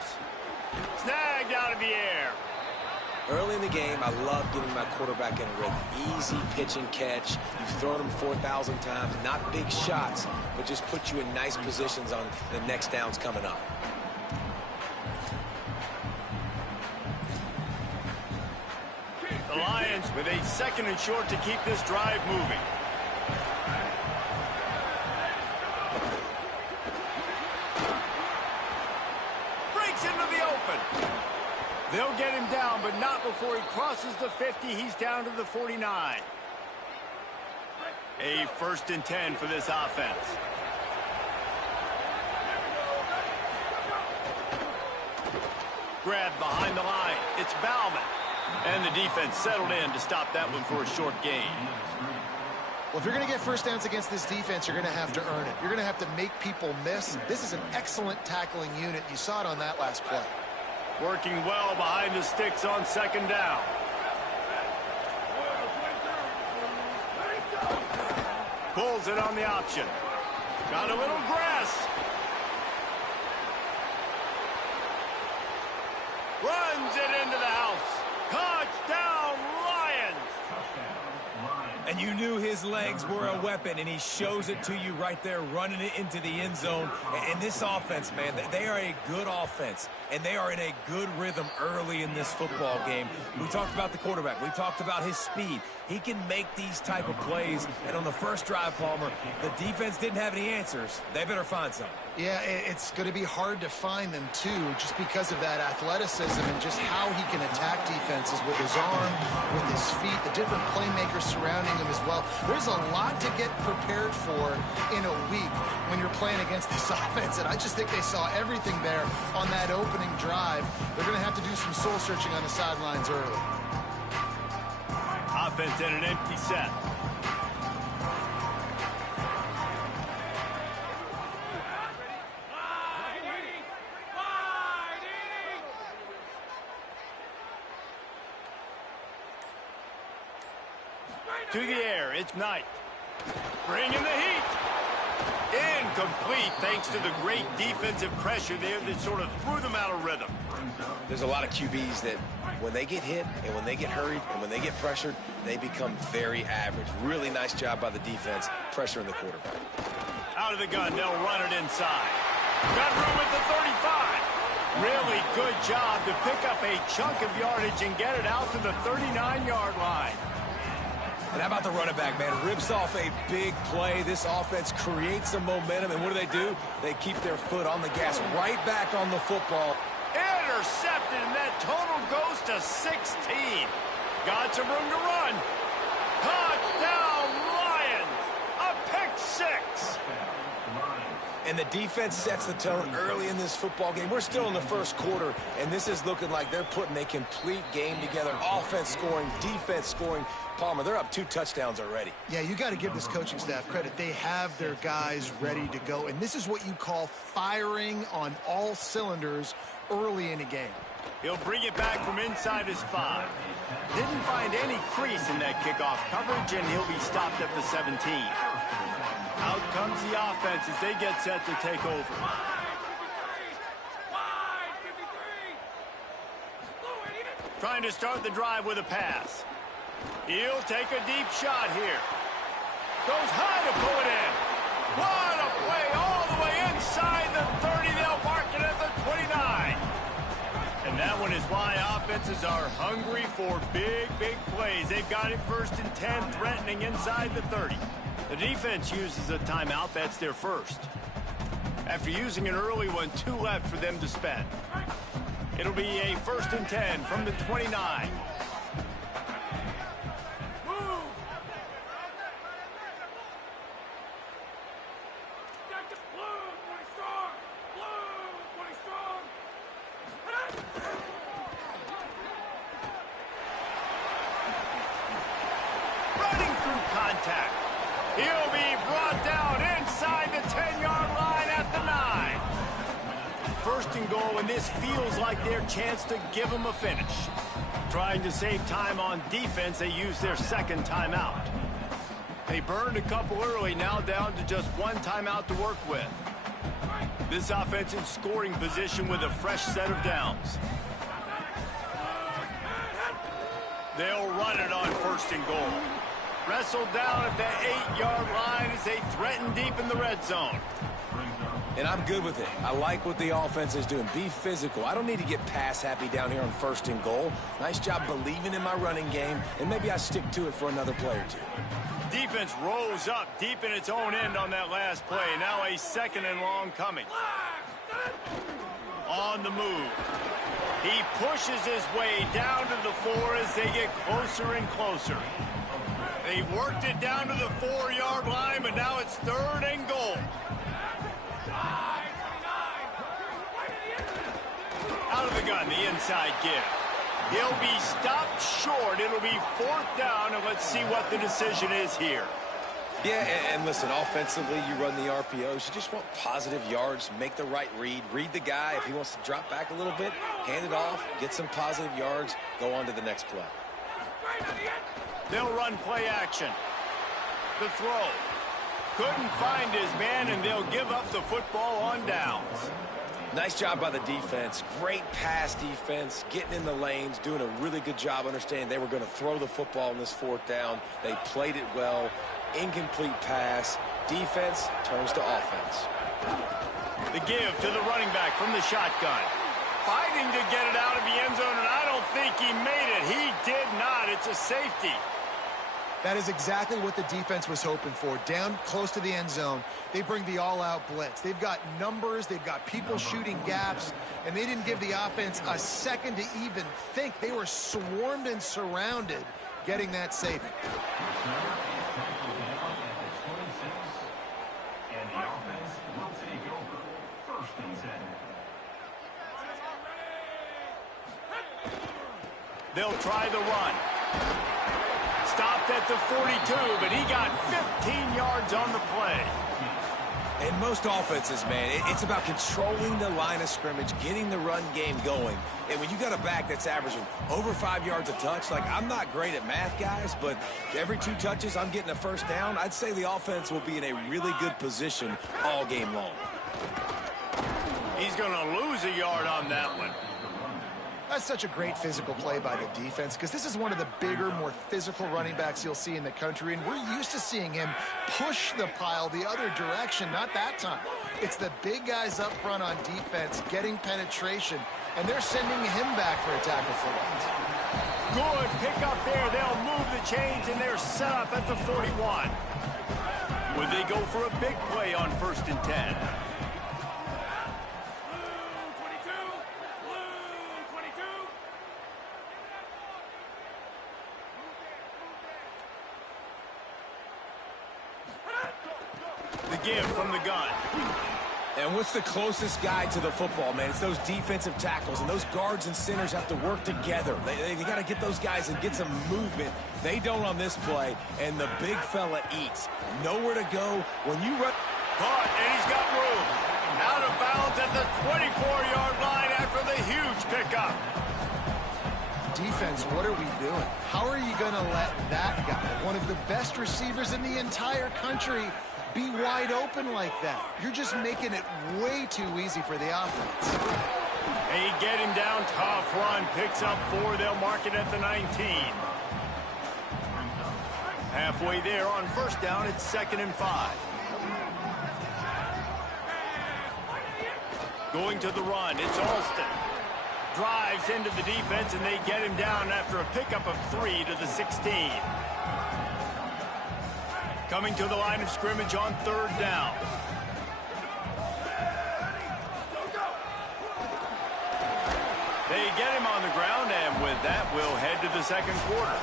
Snagged out of the air. Early in the game, I love getting my quarterback in a rhythm. Easy pitch and catch. You've thrown him 4,000 times. Not big shots, but just put you in nice positions on the next downs coming up. The Lions with a 2nd and short to keep this drive moving. Breaks into the open. They'll get him down, but not before he crosses the 50. He's down to the 49. A 1st and 10 for this offense. Grab behind the line. It's Bauman. And the defense settled in to stop that one for a short gain. Well, if you're going to get first downs against this defense, you're going to have to earn it. You're going to have to make people miss. This is an excellent tackling unit. You saw it on that last play. Working well behind the sticks on 2nd down. Pulls it on the option. Got a little grass. Runs it into the house. Touchdown, Lions! And you knew his legs were a weapon, and he shows it to you right there, running it into the end zone. And this offense, man, they are a good offense, and they are in a good rhythm early in this football game. We talked about the quarterback. We talked about his speed. He can make these type of plays, and on the first drive, Palmer, the defense didn't have any answers. They better find some. Yeah, it's going to be hard to find them, too, just because of that athleticism and just how he can attack defenses with his arm, with his feet, the different playmakers surrounding him as well. There's a lot to get prepared for in a week when you're playing against this offense, and I just think they saw everything there on that opening drive. They're going to have to do some soul-searching on the sidelines early. Offense in an empty set. To the air, it's Knight. Bringing the heat. Incomplete thanks to the great defensive pressure there that sort of threw them out of rhythm. There's a lot of QBs that when they get hit and when they get hurried and when they get pressured, they become very average. Really nice job by the defense, pressuring the quarterback. Out of the gun, they'll run it inside. Got room at the 35. Really good job to pick up a chunk of yardage and get it out to the 39-yard line. And how about the running back, man? Rips off a big play. This offense creates some momentum, and what do? They keep their foot on the gas, right back on the football. Intercepted, and that total goes to 16. Got some room to run. Touchdown, Lions! A pick six. And the defense sets the tone early in this football game. We're still in the first quarter, and this is looking like they're putting a complete game together. Offense scoring, defense scoring. Palmer, they're up 2 touchdowns already. Yeah, you got to give this coaching staff credit. They have their guys ready to go, and this is what you call firing on all cylinders early in a game. He'll bring it back from inside his 5. Didn't find any crease in that kickoff coverage, and he'll be stopped at the 17. Out comes the offense as they get set to take over. Trying to start the drive with a pass. He'll take a deep shot here. Goes high to pull it in. What a play all the way inside the 30. They'll mark it at the 29. And that one is why offenses are hungry for big, big plays. They've got it 1st and 10, threatening inside the 30. The defense uses a timeout. That's their first. After using an early one, 2 left for them to spend. It'll be a 1st and 10 from the 29. Running through contact. He'll be brought down inside the 10-yard line at the 9. 1st and goal, and this feels like their chance to give them a finish. Trying to save time on defense, they use their 2nd timeout. They burned a couple early, now down to just 1 timeout to work with. This offense in scoring position with a fresh set of downs. They'll run it on 1st and goal. Wrestled down at the 8-yard line as they threaten deep in the red zone. And I'm good with it. I like what the offense is doing. Be physical. I don't need to get pass happy down here on 1st and goal. Nice job believing in my running game, and maybe I stick to it for another play or 2. Defense rose up deep in its own end on that last play. Now a 2nd and long coming. On the move. He pushes his way down to the 4 as they get closer and closer. They worked it down to the 4-yard line, but now it's 3rd and goal. Out of the gun, the inside give. He'll be stopped short. It'll be 4th down, and let's see what the decision is here. Yeah, and listen, offensively, you run the RPOs. You just want positive yards, make the right read. Read the guy. If he wants to drop back a little bit, hand it off, get some positive yards, go on to the next play. They'll run play action. The throw. Couldn't find his man, and they'll give up the football on downs. Nice job by the defense. Great pass defense, getting in the lanes, doing a really good job understanding they were going to throw the football in this 4th down. They played it well. Incomplete pass. Defense turns to offense. The give to the running back from the shotgun. Fighting to get it out of the end zone, and I don't think he made it. He did not. It's a safety. That is exactly what the defense was hoping for. Down close to the end zone, they bring the all-out blitz. They've got numbers, they've got people shooting gaps, and they didn't give the offense a second to even think. They were swarmed and surrounded, getting that saving. And the offense will take over 1st and 10. They'll try the run. Stopped at the 42, but he got 15 yards on the play. In most offenses, man, it's about controlling the line of scrimmage, getting the run game going. And when you got a back that's averaging over 5 yards a touch, like, I'm not great at math, guys, but every 2 touches I'm getting a 1st down, I'd say the offense will be in a really good position all game long. He's going to lose a yard on that one. That's such a great physical play by the defense because this is one of the bigger, more physical running backs you'll see in the country, and we're used to seeing him push the pile the other direction, not that time. It's the big guys up front on defense getting penetration, and they're sending him back for a tackle for loss. Good pickup there. They'll move the chains, and they're set up at the 41. Would they go for a big play on 1st and 10? Give from the gun. And what's the closest guy to the football, man? It's those defensive tackles, and those guards and centers have to work together. They got to get those guys and get some movement. They don't on this play, and the big fella eats. Nowhere to go. When you run... Caught, and he's got room. Out of bounds at the 24-yard line after the huge pickup. defense, what are we doing? How are you going to let that guy, one of the best receivers in the entire country, be wide open like that? You're just making it way too easy for the offense. They get him down, tough run, picks up 4, they'll mark it at the 19. Halfway there on first down, it's 2nd and 5. Going to the run, it's Alston. Drives into the defense, and they get him down after a pickup of 3 to the 16. Coming to the line of scrimmage on 3rd down. They get him on the ground, and with that, we'll head to the 2nd quarter.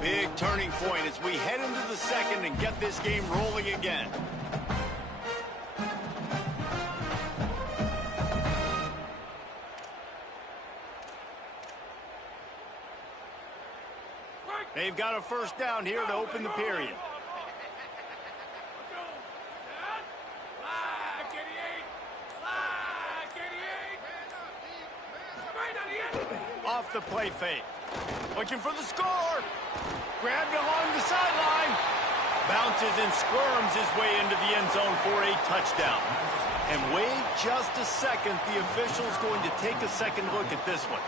Big turning point as we head into the 2nd and get this game rolling again. They've got a first down here to open the period. Off the play fake. Looking for the score. Grabbed along the sideline. Bounces and squirms his way into the end zone for a touchdown. And wait just a second. The official's going to take a second look at this one.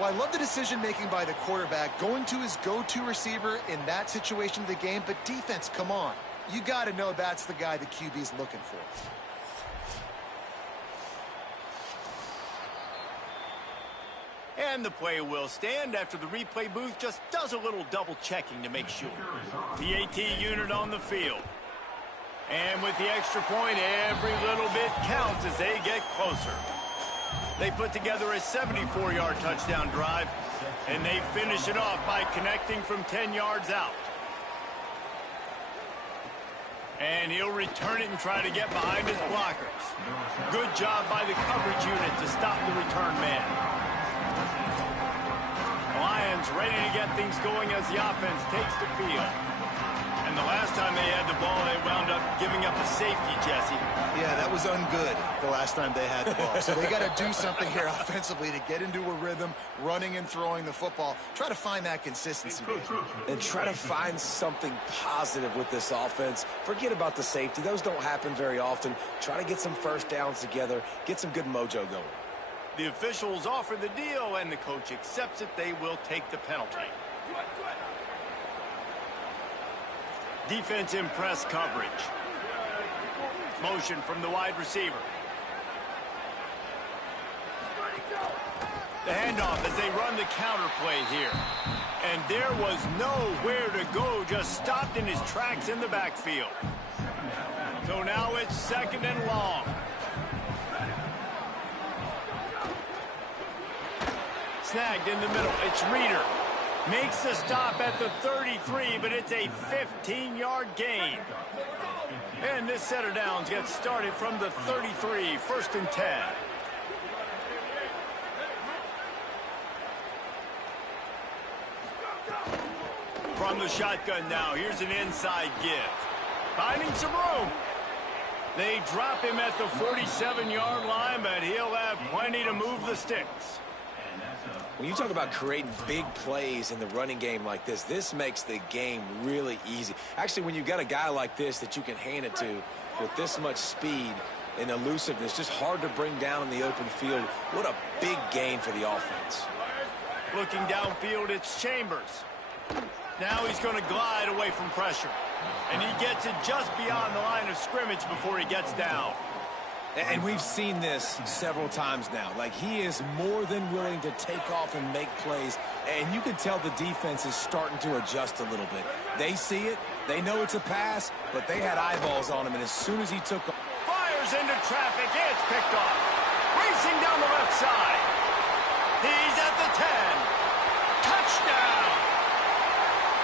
Well, I love the decision-making by the quarterback, going to his go-to receiver in that situation of the game. But defense, come on. You got to know that's the guy the QB is looking for. And the play will stand after the replay booth just does a little double-checking to make sure. The AT unit on the field. And with the extra point, every little bit counts as they get closer. They put together a 74-yard touchdown drive, and they finish it off by connecting from 10 yards out. And he'll return it and try to get behind his blockers. Good job by the coverage unit to stop the return man. The Lions ready to get things going as the offense takes the field. And the last time they had the ball, they wound up giving up a safety, Jesse. Yeah, that was ungood the last time they had the ball. So they got to do something here offensively to get into a rhythm, running and throwing the football. Try to find that consistency. And try to find something positive with this offense. Forget about the safety. Those don't happen very often. Try to get some first downs together, get some good mojo going. The officials offer the deal, and the coach accepts it. They will take the penalty. Defense in press coverage. Motion from the wide receiver. The handoff as they run the counter play here. And there was nowhere to go, just stopped in his tracks in the backfield. So now it's 2nd and long. Snagged in the middle. It's Reeder. Makes the stop at the 33, but it's a 15-yard gain. And this set of downs gets started from the 33, 1st and 10. From the shotgun now, here's an inside give. Finding some room. They drop him at the 47-yard line, but he'll have plenty to move the sticks. When you talk about creating big plays in the running game like this makes the game really easy. Actually, when you've got a guy like this that you can hand it to with this much speed and elusiveness, just hard to bring down in the open field. What a big gain for the offense. Looking downfield, it's Chambers. Now he's going to glide away from pressure. And he gets it just beyond the line of scrimmage before he gets down. And we've seen this several times now. Like, he is more than willing to take off and make plays. And you can tell the defense is starting to adjust a little bit. They see it. They know it's a pass, but they had eyeballs on him. And as soon as he took off, fires into traffic. It's picked off. Racing down the left side. He's at the 10. Touchdown.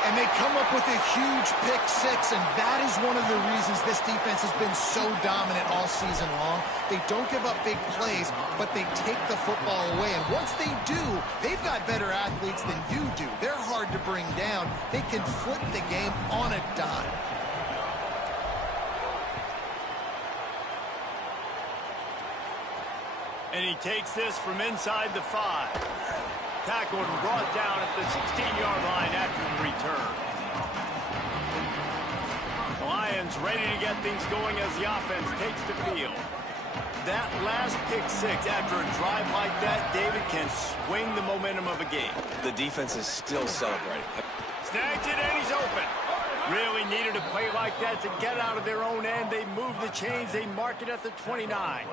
And they come up with a huge pick six, and that is one of the reasons this defense has been so dominant all season long. They don't give up big plays, but they take the football away. And once they do, they've got better athletes than you do. They're hard to bring down. They can flip the game on a dime. And he takes this from inside the 5. Tackled and brought down at the 16-yard line after the return. The Lions ready to get things going as the offense takes the field. That last pick six after a drive like that, David, can swing the momentum of a game. The defense is still celebrating. Snags it and he's open. Really needed a play like that to get out of their own end. They move the chains. They mark it at the 29.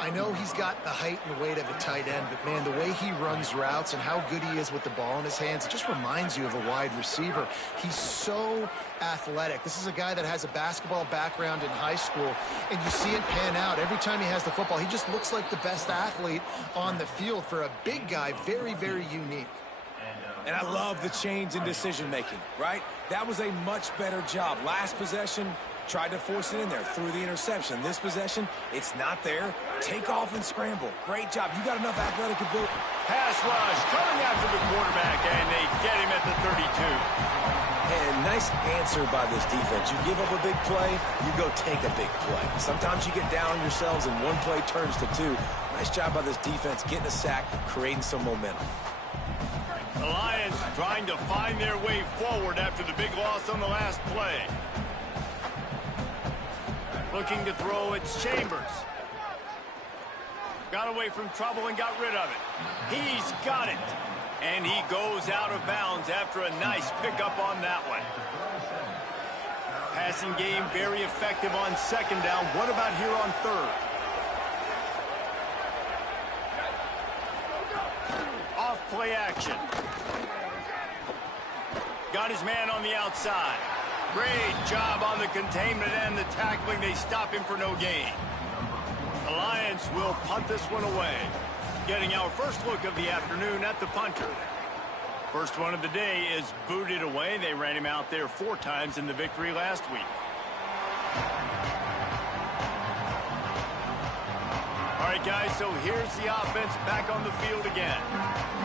I know he's got the height and the weight of a tight end, but, man, the way he runs routes and how good he is with the ball in his hands, it just reminds you of a wide receiver. He's so athletic. This is a guy that has a basketball background in high school, and you see it pan out. Every time he has the football, he just looks like the best athlete on the field. For a big guy, very, very unique. And I love the change in decision-making, right? That was a much better job. Last possession, tried to force it in there, threw the interception. This possession, it's not there. Take off and scramble. Great job. You got enough athletic ability. Pass rush coming after the quarterback, and they get him at the 32. And nice answer by this defense. You give up a big play, you go take a big play. Sometimes you get down yourselves and one play turns to two. Nice job by this defense getting a sack, creating some momentum. The Lions trying to find their way forward after the big loss on the last play. Looking to throw, it's Chambers. Got away from trouble and got rid of it. He's got it. And he goes out of bounds after a nice pickup on that one. Passing game very effective on second down. What about here on third? Off play action. Got his man on the outside. Great job on the containment and the tackling. They stop him for no gain. The Lions will punt this one away. Getting our first look of the afternoon at the punter. First one of the day is booted away. They ran him out there 4 times in the victory last week. All right, guys, so here's the offense back on the field again.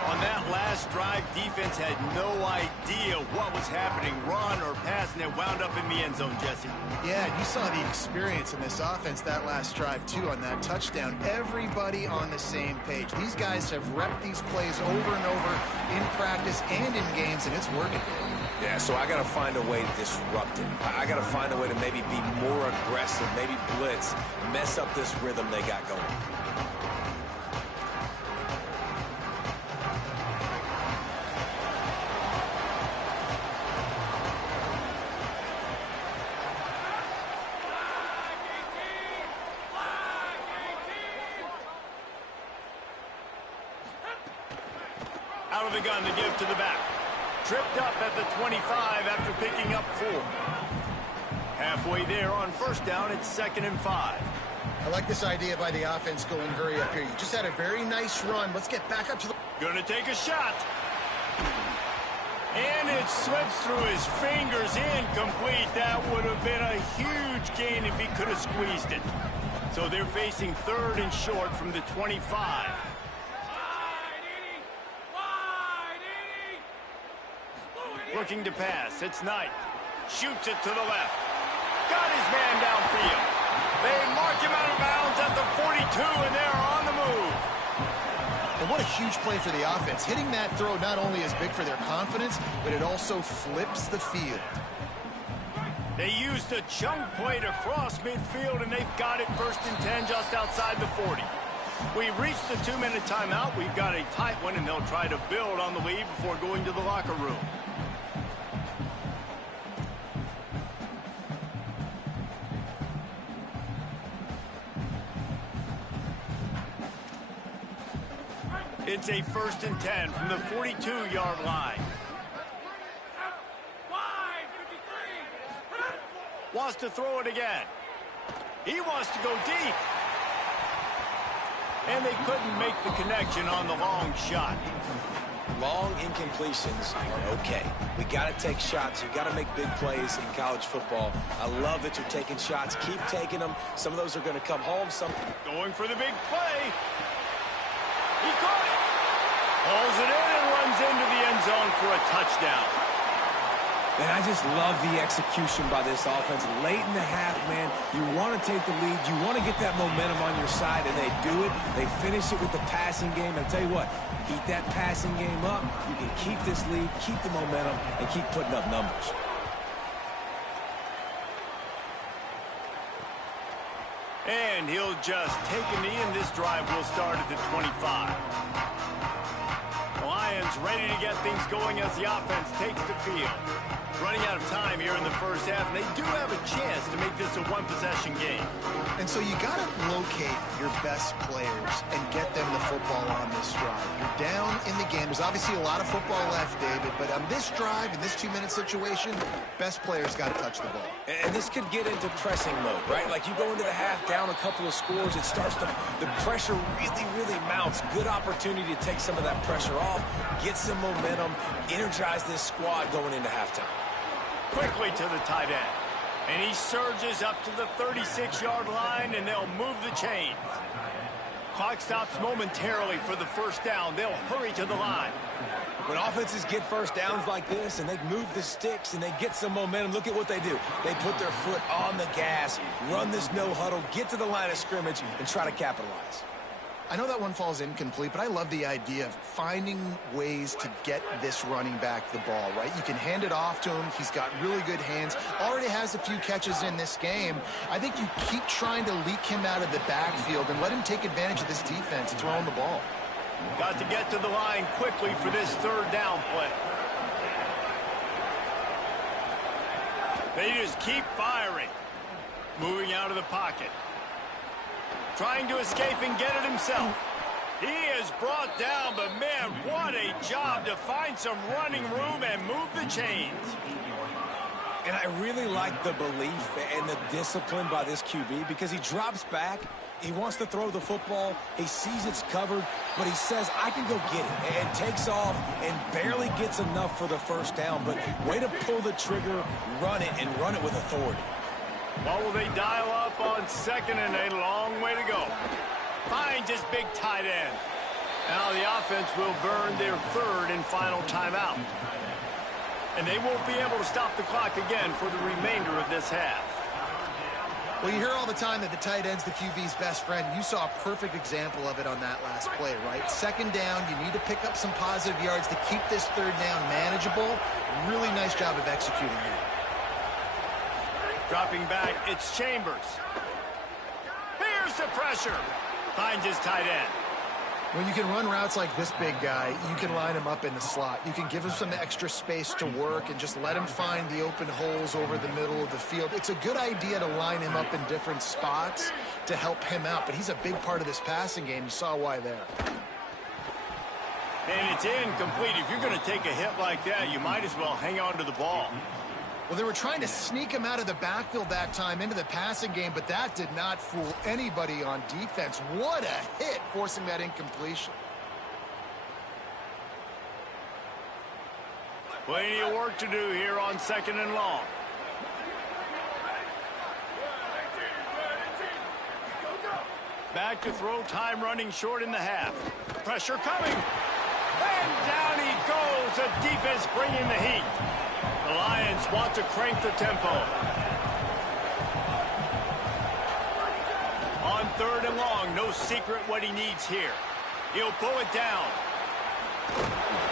On that last drive, defense had no idea what was happening, run or pass, and it wound up in the end zone, Jesse. Yeah, you saw the experience in this offense that last drive, too, on that touchdown. Everybody on the same page. These guys have repped these plays over and over in practice and in games, and it's working. Yeah, so I got to find a way to disrupt it. I got to find a way to maybe be more aggressive, maybe blitz, mess up this rhythm they got going. Out of the gun to give to the back. Tripped up at the 25 after picking up 4. Halfway there on first down, it's 2nd and 5. I like this idea by the offense going hurry up here. You just had a very nice run. Let's get back up to the... Gonna take a shot. And it slips through his fingers, incomplete. That would have been a huge gain if he could have squeezed it. So they're facing 3rd and short from the 25. Looking to pass. It's Knight. Shoots it to the left. Got his man downfield. They mark him out of bounds at the 42, and they're on the move. And what a huge play for the offense. Hitting that throw not only is big for their confidence, but it also flips the field. They used a chunk play to cross midfield, and they've got it 1st and 10 just outside the 40. We've reached the 2-minute timeout. We've got a tight one, and they'll try to build on the lead before going to the locker room. It's a 1st and 10 from the 42-yard line. Wants to throw it again. He wants to go deep. And they couldn't make the connection on the long shot. Long incompletions are okay. We got to take shots. You got to make big plays in college football. I love that you're taking shots. Keep taking them. Some of those are going to come home. Some going for the big play. He caught it. Pulls it in and runs into the end zone for a touchdown. And I just love the execution by this offense. Late in the half, man, you want to take the lead. You want to get that momentum on your side, and they do it. They finish it with the passing game. And I'll tell you what, keep that passing game up. You can keep this lead, keep the momentum, and keep putting up numbers. And he'll just take a knee, and this drive will start at the 25. The Lions ready to get things going as the offense takes the field. Running out of time here in the first half, and they do have a chance to make this a one-possession game. And so you got to locate your best players and get them the football on this drive. You're down in the game. There's obviously a lot of football left, David, but on this drive, in this 2-minute situation, best players got to touch the ball. And this could get into pressing mode, right? Like you go into the half down a couple of scores, it starts to, the pressure really mounts. Good opportunity to take some of that pressure off, get some momentum, energize this squad going into halftime. Quickly to the tight end. And he surges up to the 36-yard line, and they'll move the chains. Clock stops momentarily for the first down. They'll hurry to the line. When offenses get first downs like this and they move the sticks and they get some momentum, look at what they do. They put their foot on the gas, run this no huddle, get to the line of scrimmage, and try to capitalize. I know that one falls incomplete, but I love the idea of finding ways to get this running back the ball, right? You can hand it off to him. He's got really good hands. Already has a few catches in this game. I think you keep trying to leak him out of the backfield and let him take advantage of this defense throwing the ball. Got to get to the line quickly for this third down play. They just keep firing. Moving out of the pocket. Trying to escape and get it himself. He is brought down, but man, what a job to find some running room and move the chains. And I really like the belief and the discipline by this QB because he drops back. He wants to throw the football. He sees it's covered, but he says, I can go get it, and takes off and barely gets enough for the first down. But way to pull the trigger, run it, and run it with authority. What will they dial up on second and a long way to go? Finds his big tight end. Now the offense will burn their third and final timeout. And they won't be able to stop the clock again for the remainder of this half. Well, you hear all the time that the tight end's the QB's best friend. You saw a perfect example of it on that last play, right? Second down, you need to pick up some positive yards to keep this third down manageable. Really nice job of executing it. Dropping back, it's Chambers. Here's the pressure. Finds his tight end. When you can run routes like this big guy, you can line him up in the slot. You can give him some extra space to work and just let him find the open holes over the middle of the field. It's a good idea to line him up in different spots to help him out, but he's a big part of this passing game. You saw why there. And it's incomplete. If you're going to take a hit like that, you might as well hang on to the ball. Well, they were trying to sneak him out of the backfield that time into the passing game, but that did not fool anybody on defense. What a hit, forcing that incompletion. Plenty of work to do here on second and long. Back to throw, time running short in the half. Pressure coming. And down he goes. The defense bringing the heat. The Lions want to crank the tempo. On third and long, no secret what he needs here. He'll pull it down.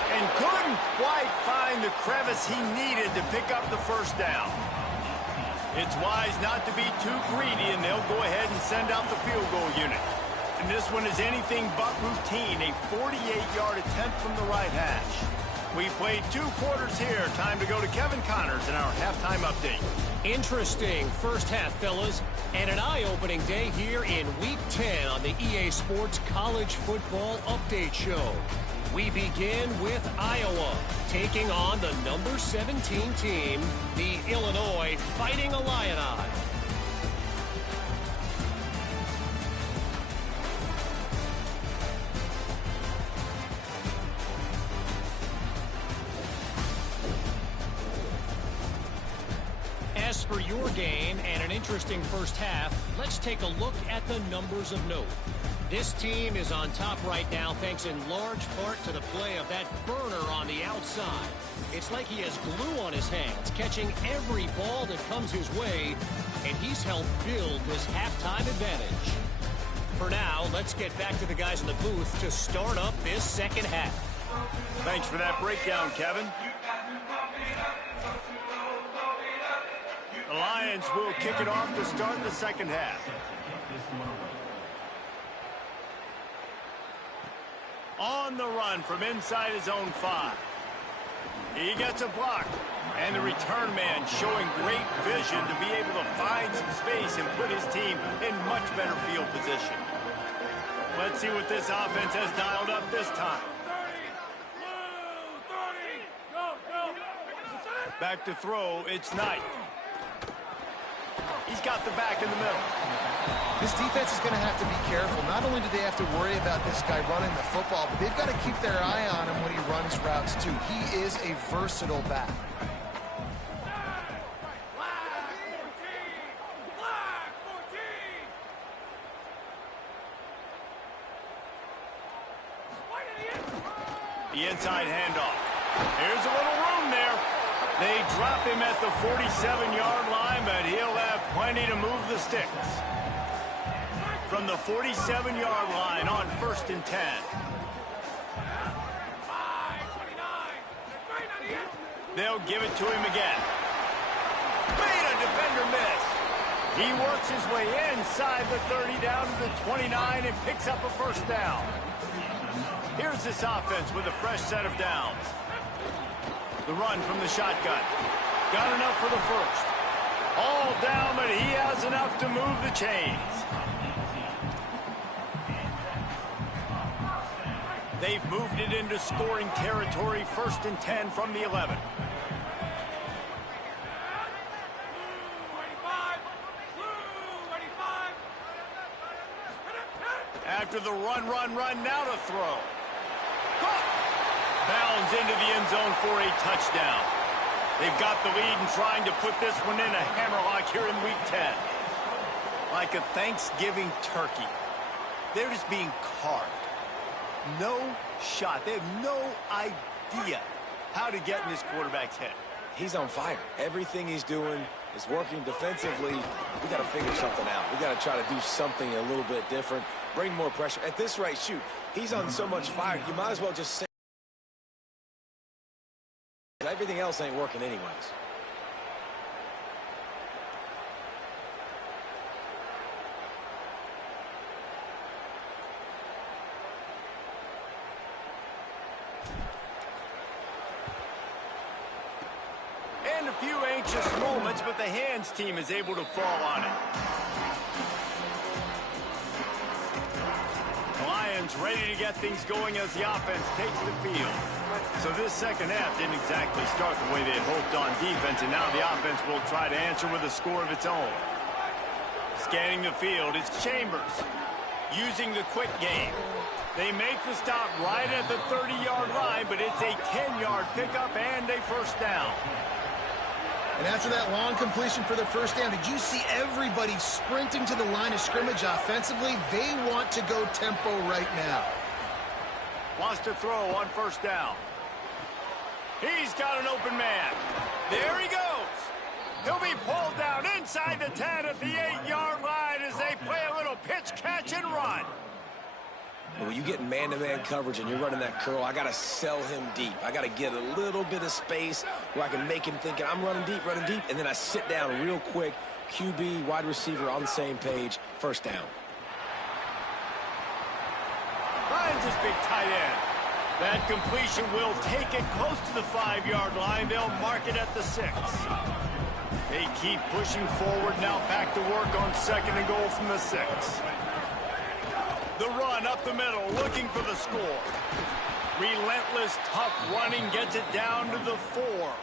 And couldn't quite find the crevice he needed to pick up the first down. It's wise not to be too greedy, and they'll go ahead and send out the field goal unit. And this one is anything but routine, a 48-yard attempt from the right hash. We played 2 quarters here. Time to go to Kevin Connors in our halftime update. Interesting first half, fellas, and an eye-opening day here in Week 10 on the EA Sports College Football Update Show. We begin with Iowa taking on the number 17 team, the Illinois Fighting Illini. for your game and an interesting first half, let's take a look at the numbers of note. This team is on top right now thanks in large part to the play of that burner on the outside. It's like he has glue on his hands, catching every ball that comes his way, and he's helped build this halftime advantage. For now, let's get back to the guys in the booth to start up this second half. Thanks for that breakdown, Kevin. The Lions will kick it off to start the second half. On the run from inside his own 5. He gets a block. And the return man showing great vision to be able to find some space and put his team in much better field position. Let's see what this offense has dialed up this time. Back to throw, it's Knight. He's got the back in the middle. This defense is going to have to be careful. Not only do they have to worry about this guy running the football, but they've got to keep their eye on him when he runs routes too. He is a versatile back. The inside handoff. Here's a little room there. They drop him at the 47-yard line, but he'll have plenty to move the sticks. From the 47-yard line on 1st and 10. They'll give it to him again. Made a defender miss. He works his way inside the 30 down to the 29 and picks up a first down. Here's this offense with a fresh set of downs. The run from the shotgun. Got enough for the first. All down, but he has enough to move the chains. They've moved it into scoring territory, 1st and 10 from the 11. After the run, now to throw. Bounds into the end zone for a touchdown. They've got the lead and trying to put this one in a hammerlock here in Week 10. Like a Thanksgiving turkey. They're just being carved. No shot. They have no idea how to get in this quarterback's head. He's on fire. Everything he's doing is working defensively. We got to figure something out. We got to try to do something a little bit different. Bring more pressure. At this rate, shoot, he's on so much fire, you might as well just say everything else ain't working anyways. And a few anxious moments, but the hands team is able to fall on it. The Lions ready to get things going as the offense takes the field. So this second half didn't exactly start the way they had hoped on defense, and now the offense will try to answer with a score of its own. Scanning the field, it's Chambers using the quick game. They make the stop right at the 30-yard line, but it's a 10-yard pickup and a first down. And after that long completion for the first down, did you see everybody sprinting to the line of scrimmage offensively? They want to go tempo right now. Wants to throw on first down. He's got an open man. There he goes. He'll be pulled down inside the 10 at the 8-yard line as they play a little pitch, catch, and run. When you get man-to-man coverage and you're running that curl, I got to sell him deep. I got to get a little bit of space where I can make him think I'm running deep, and then I sit down real quick. QB, wide receiver on the same page, first down. Finds his big tight end. That completion will take it close to the 5-yard line. They'll mark it at the 6. They keep pushing forward, now back to work on 2nd and goal from the 6. The run up the middle, looking for the score. Relentless, tough running gets it down to the 4.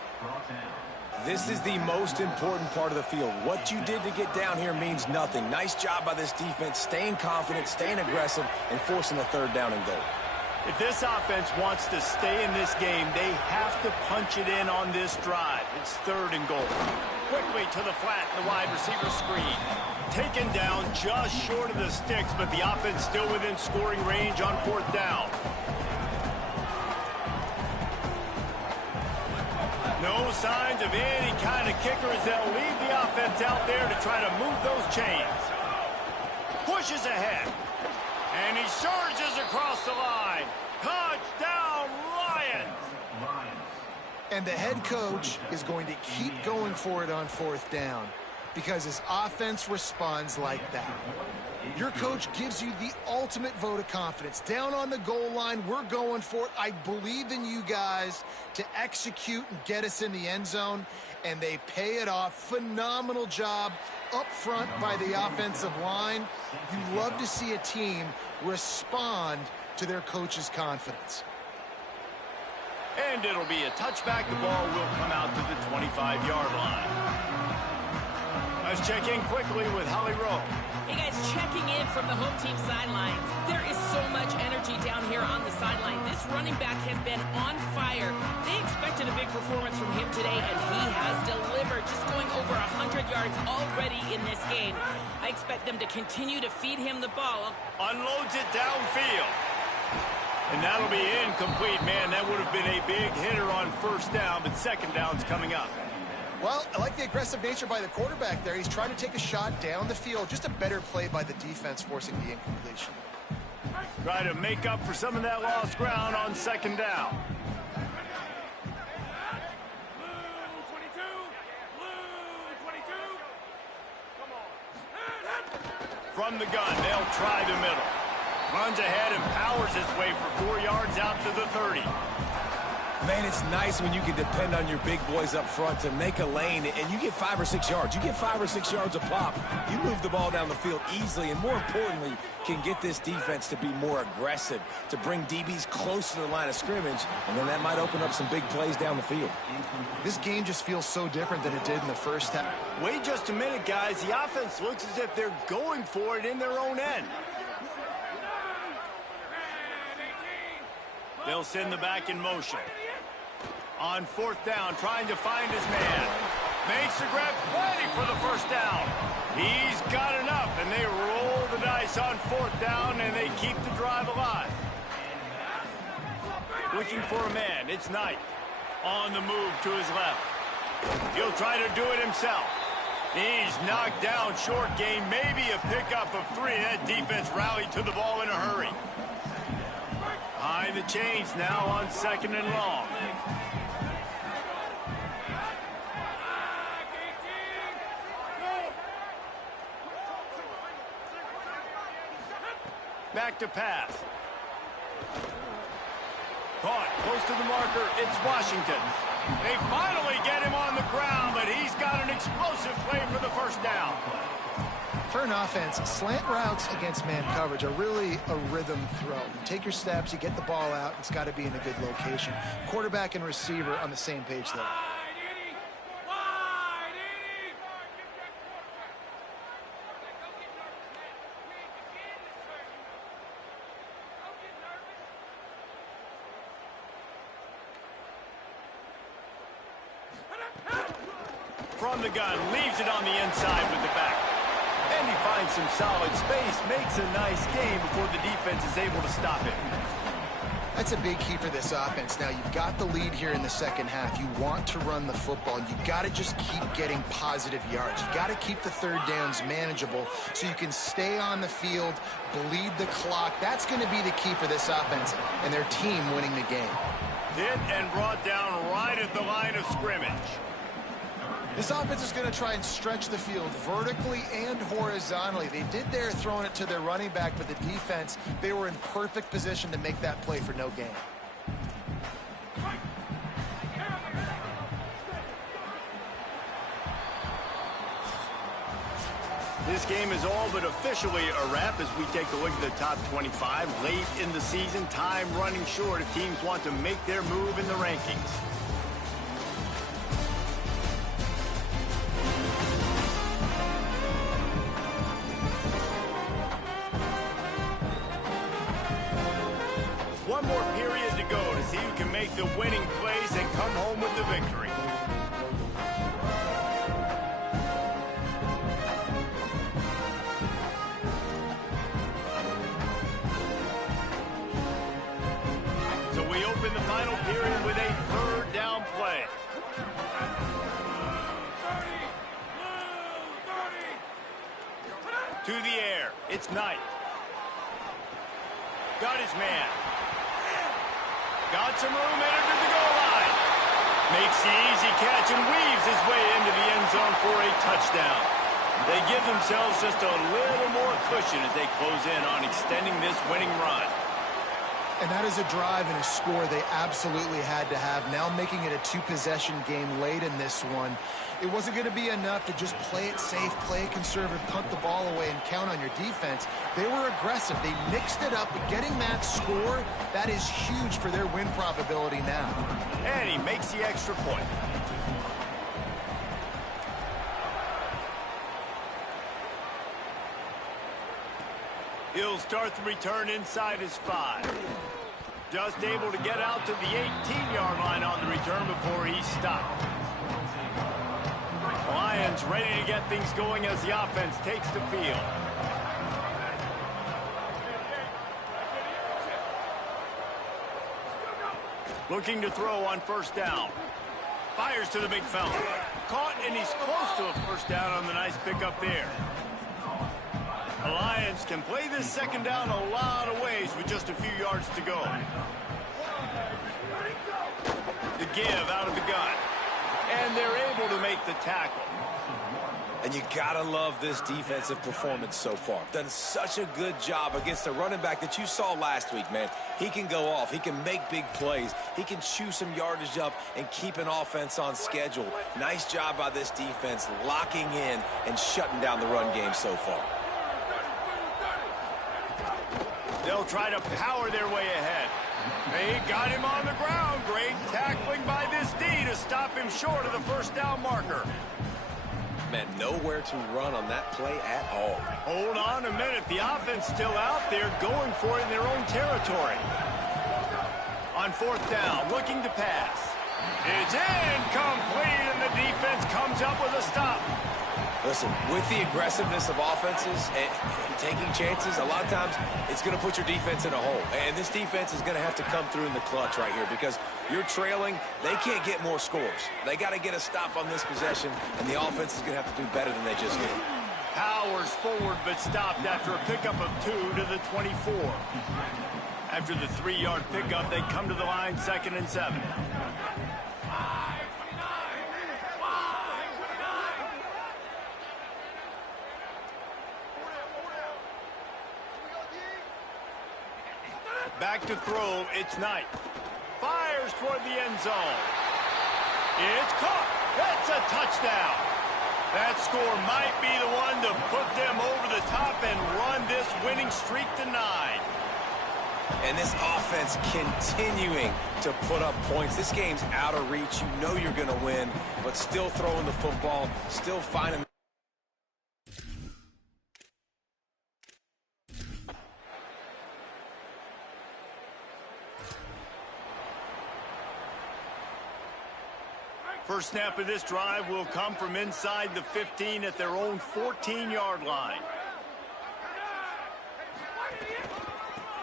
This is the most important part of the field. What you did to get down here means nothing. Nice job by this defense, staying confident, staying aggressive, and forcing the 3rd down and goal. If this offense wants to stay in this game, they have to punch it in on this drive. It's 3rd and goal. Quickly to the flat, the wide receiver screen. Taken down just short of the sticks, but the offense still within scoring range on 4th down. No signs of any kind of kicker as they'll leave the offense out there to try to move those chains. Pushes ahead. And he surges across the line. Touchdown, Lions! And the head coach is going to keep going for it on 4th down because his offense responds like that. Your coach gives you the ultimate vote of confidence. Down on the goal line, we're going for it. I believe in you guys to execute and get us in the end zone, and they pay it off. Phenomenal job up front by the offensive line. You love to see a team respond to their coach's confidence. And it'll be a touchback. The ball will come out to the 25-yard line. Let's check in quickly with Holly Rowe. Hey guys, checking in from the home team sidelines. There is so much energy down here on the sideline. This running back has been on fire. They expected a big performance from him today, and he has delivered, just going over 100 yards already in this game. I expect them to continue to feed him the ball. Unloads it downfield. And that'll be incomplete. Man, that would have been a big hitter on 1st down, but 2nd down's coming up. Well, I like the aggressive nature by the quarterback there. He's trying to take a shot down the field. Just a better play by the defense forcing the incompletion. Try to make up for some of that lost ground on 2nd down. From the gun, they'll try the middle. Runs ahead and powers his way for 4 yards out to the 30. Man, it's nice when you can depend on your big boys up front to make a lane, and you get 5 or 6 yards. You get 5 or 6 yards a pop. You move the ball down the field easily, and more importantly, can get this defense to be more aggressive, to bring DBs close to the line of scrimmage, and then that might open up some big plays down the field. This game just feels so different than it did in the first half. Wait just a minute, guys. The offense looks as if they're going for it in their own end. They'll send the back in motion. On 4th down, trying to find his man. Makes the grab, plenty for the 1st down. He's got enough, and they roll the dice on 4th down, and they keep the drive alive. Looking for a man, it's Knight. On the move to his left. He'll try to do it himself. He's knocked down short gain, maybe a pickup of 3. That defense rallied to the ball in a hurry. Behind the chains now on 2nd and long. Back to pass. Caught close to the marker. It's Washington. They finally get him on the ground, but he's got an explosive play for the 1st down. For an offense, slant routes against man coverage are really a rhythm throw. You take your steps, you get the ball out, it's got to be in a good location. Quarterback and receiver on the same page there. From the gun, leaves it on the inside with the back. And he finds some solid space, makes a nice game before the defense is able to stop it. That's a big key for this offense. Now, you've got the lead here in the 2nd half. You want to run the football. You got to just keep getting positive yards. You got to keep the 3rd downs manageable so you can stay on the field, bleed the clock. That's going to be the key for this offense and their team winning the game. Hit and brought down right at the line of scrimmage. This offense is going to try and stretch the field vertically and horizontally. They did there throwing it to their running back, but the defense, they were in perfect position to make that play for no gain. This game is all but officially a wrap as we take a look at the top 25. Late in the season, time running short if teams want to make their move in the rankings. One more the winning plays and come home with the victory. So we open the final period with a third down play. To the air. It's Knight. Got his man. Got some room entered the goal line. Makes the easy catch and weaves his way into the end zone for a touchdown. They give themselves just a little more cushion as they close in on extending this winning run. And that is a drive and a score they absolutely had to have. Now making it a two-possession game late in this one. It wasn't going to be enough to just play it safe, play it conservative, punt the ball away, and count on your defense. They were aggressive. They mixed it up. Getting that score, that is huge for their win probability now. And he makes the extra point. He'll start the return inside his 5. Just able to get out to the 18-yard line on the return before he's stopped. Lions ready to get things going as the offense takes the field. Looking to throw on first down. Fires to the big fella. Caught, and he's close to a first down on the nice pickup there. The Lions can play this second down a lot of ways with just a few yards to go. The give out of the gun. And they're able to make the tackle. And you gotta love this defensive performance so far. Done such a good job against the running back that you saw last week, man. He can go off. He can make big plays. He can chew some yardage up and keep an offense on schedule. Nice job by this defense locking in and shutting down the run game so far. They'll try to power their way ahead. They got him on the ground. Great tackling by this D to stop him short of the first down marker. Man, nowhere to run on that play at all. Hold on a minute. The offense still out there going for it in their own territory. On fourth down, looking to pass. It's incomplete, and the defense comes up with a stop. Listen, with the aggressiveness of offenses and taking chances, a lot of times it's going to put your defense in a hole. And this defense is going to have to come through in the clutch right here because you're trailing. They can't get more scores. They got to get a stop on this possession, and the offense is going to have to do better than they just did. Powers forward but stopped after a pickup of 2 to the 24. After the 3-yard pickup, they come to the line 2nd and 7. Back to throw, it's Knight. Fires toward the end zone. It's caught. That's a touchdown. That score might be the one to put them over the top and run this winning streak to 9. And this offense continuing to put up points. This game's out of reach. You know you're going to win, but still throwing the football, still finding. First snap of this drive will come from inside the 15 at their own 14-yard line.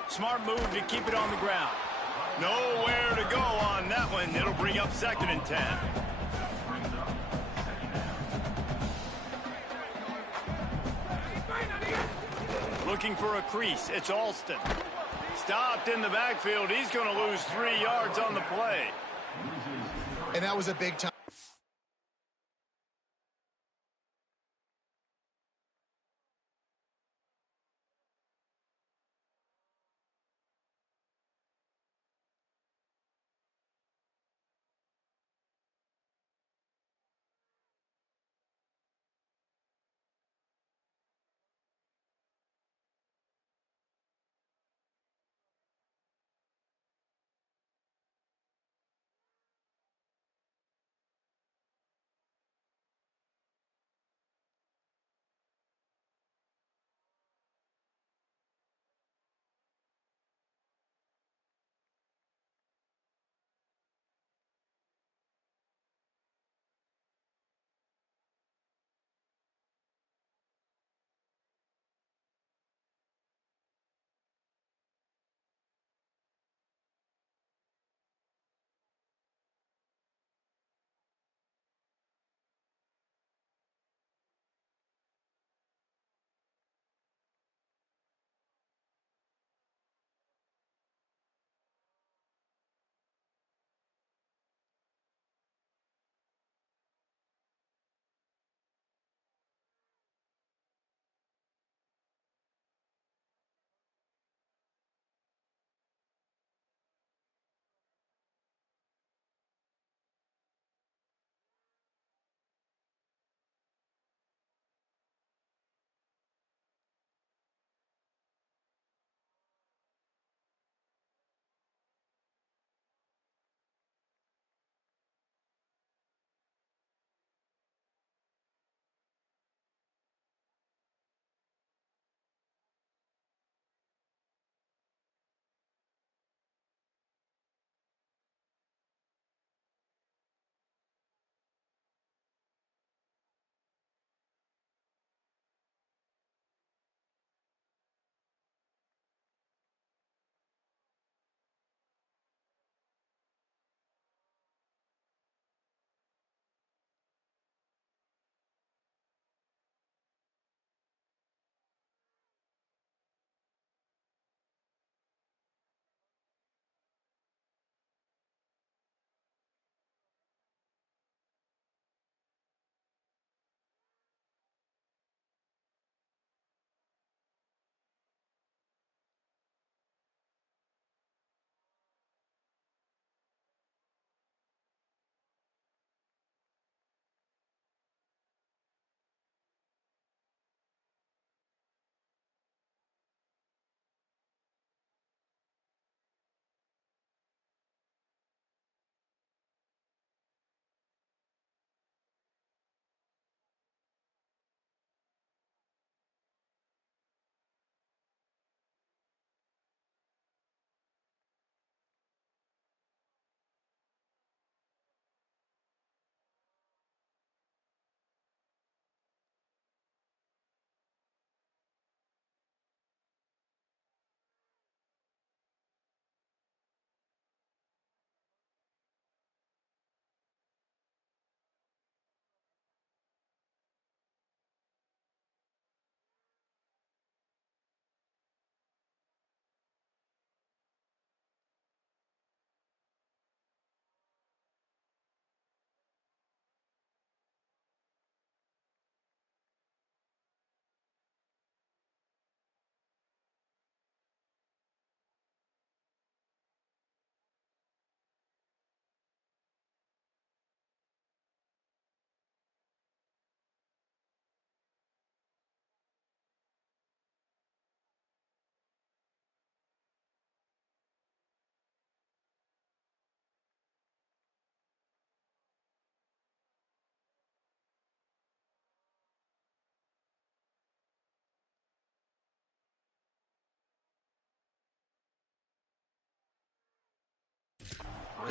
Smart move to keep it on the ground. Nowhere to go on that one. It'll bring up 2nd and 10. Looking for a crease. It's Alston. Stopped in the backfield. He's going to lose 3 yards on the play. And that was a big time.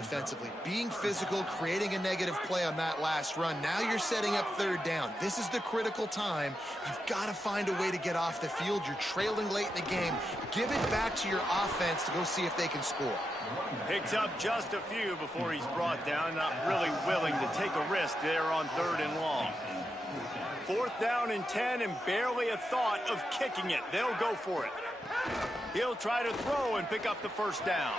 defensively. Being physical, creating a negative play on that last run. Now you're setting up third down. This is the critical time. You've got to find a way to get off the field. You're trailing late in the game. Give it back to your offense to go see if they can score. Picks up just a few before he's brought down. Not really willing to take a risk there on 3rd and long. 4th down and 10 and barely a thought of kicking it. They'll go for it. He'll try to throw and pick up the 1st down.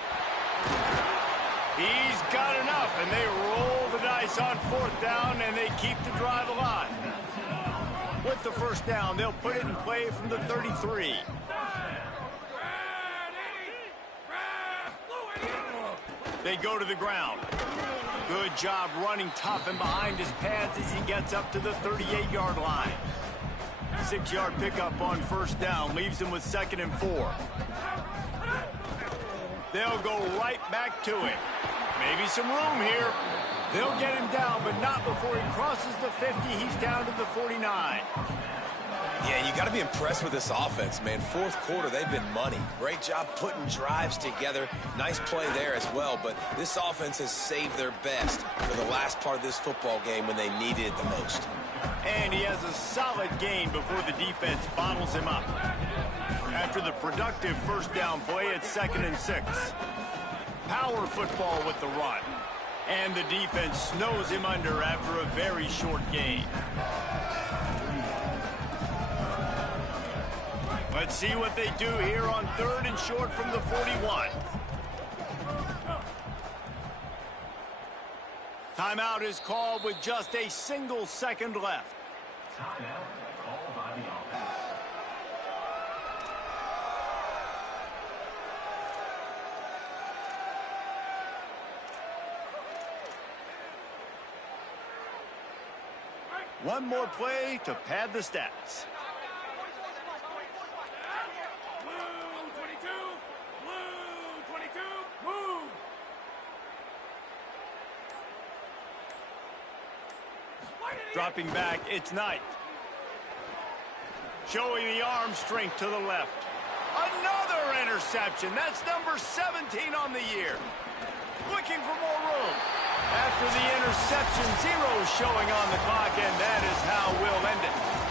He's got enough, and they roll the dice on 4th down, and they keep the drive alive. With the 1st down, they'll put it in play from the 33. They go to the ground. Good job running tough and behind his pads as he gets up to the 38-yard line. 6-yard pickup on 1st down leaves him with 2nd and 4. They'll go right back to him. Maybe some room here. They'll get him down, but not before he crosses the 50. He's down to the 49. Yeah, you got to be impressed with this offense, man. 4th quarter, they've been money. Great job putting drives together. Nice play there as well, but this offense has saved their best for the last part of this football game when they needed it the most. And he has a solid gain before the defense bottles him up. After the productive 1st down play, it's 2nd and 6. Power football with the run. And the defense snows him under after a very short gain. Let's see what they do here on 3rd and short from the 41. Timeout is called with just a single second left. Timeout called by the offense. One more play to pad the stats. Dropping back, it's Knight. Showing the arm strength to the left. Another interception. That's number 17 on the year. Looking for more room. After the interception, 0 showing on the clock, and that is how we'll end it.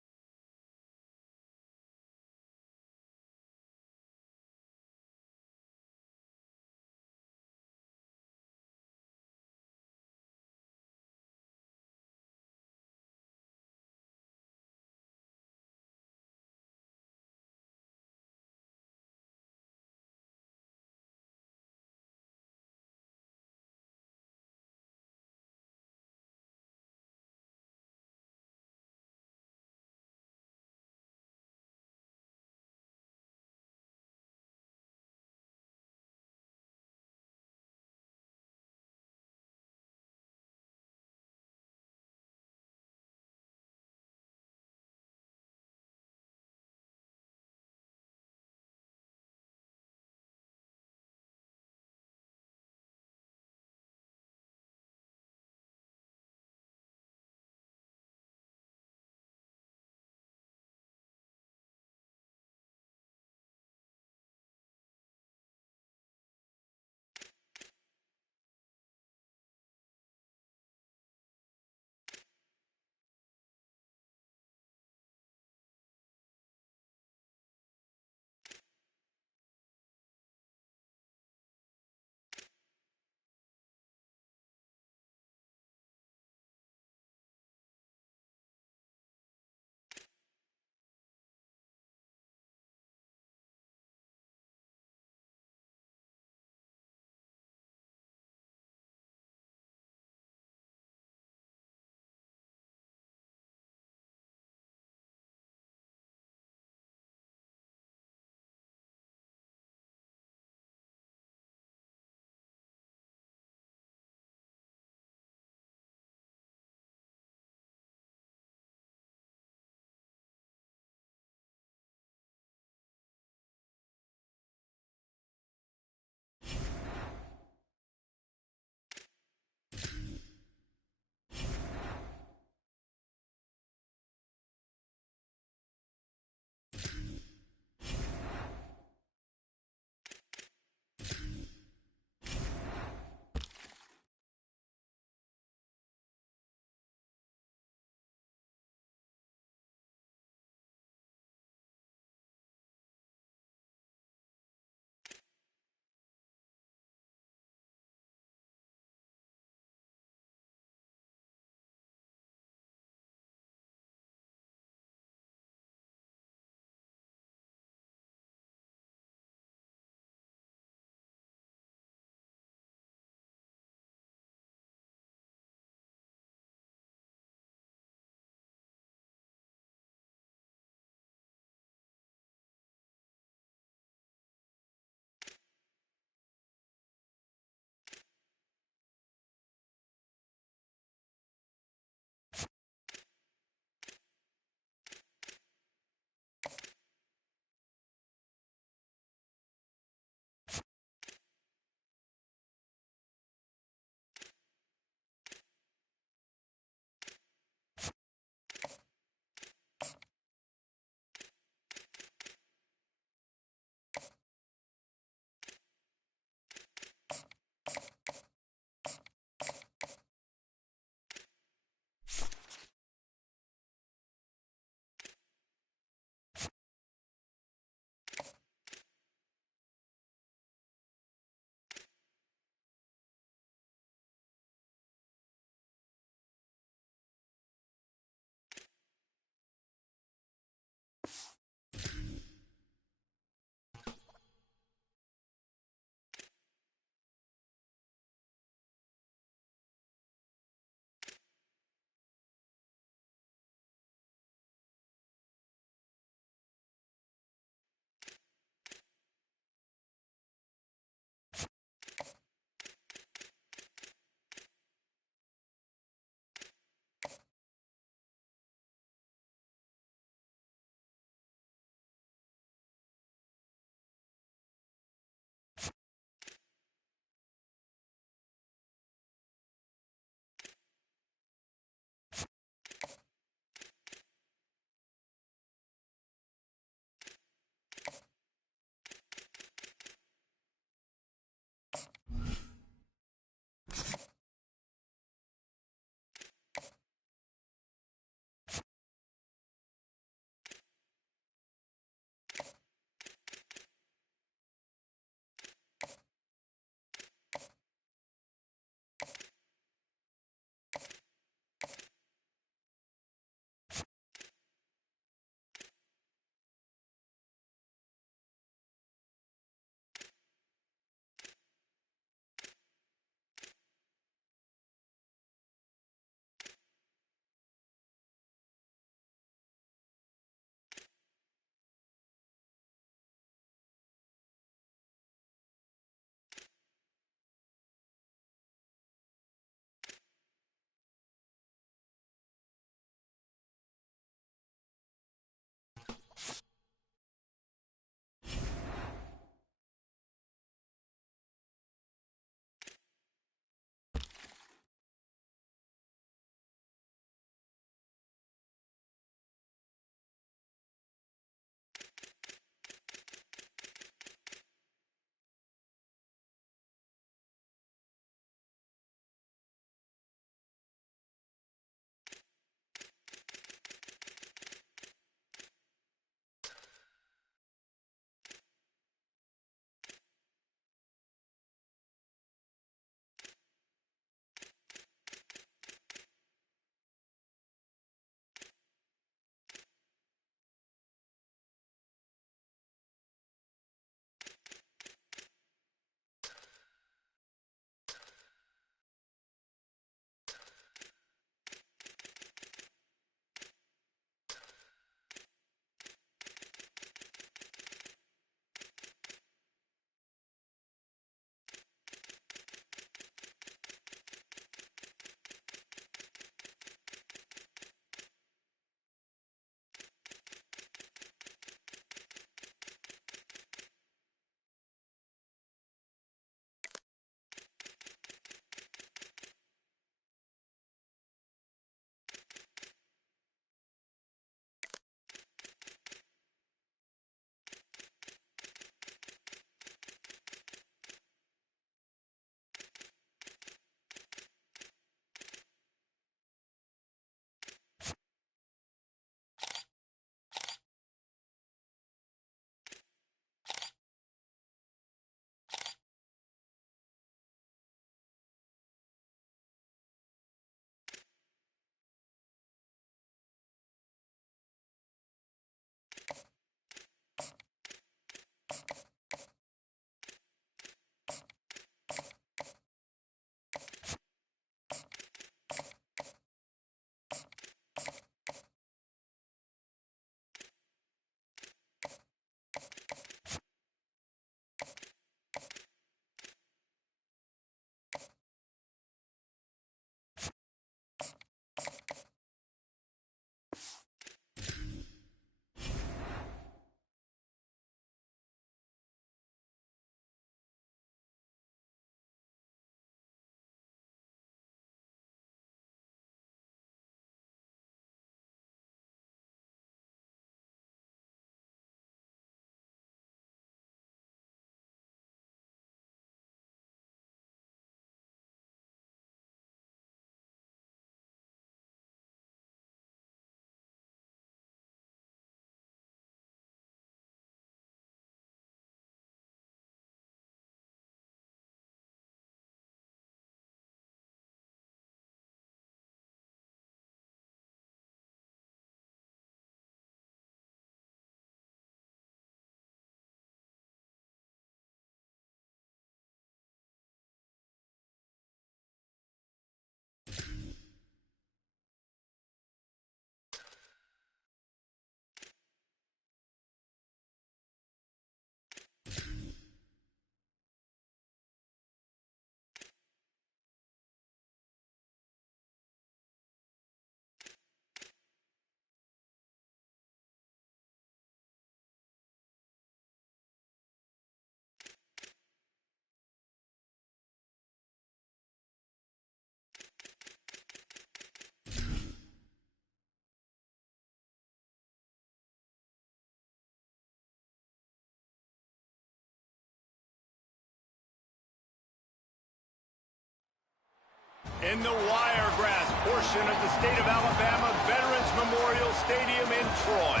in the Wiregrass portion of the state of Alabama Veterans Memorial Stadium in Troy.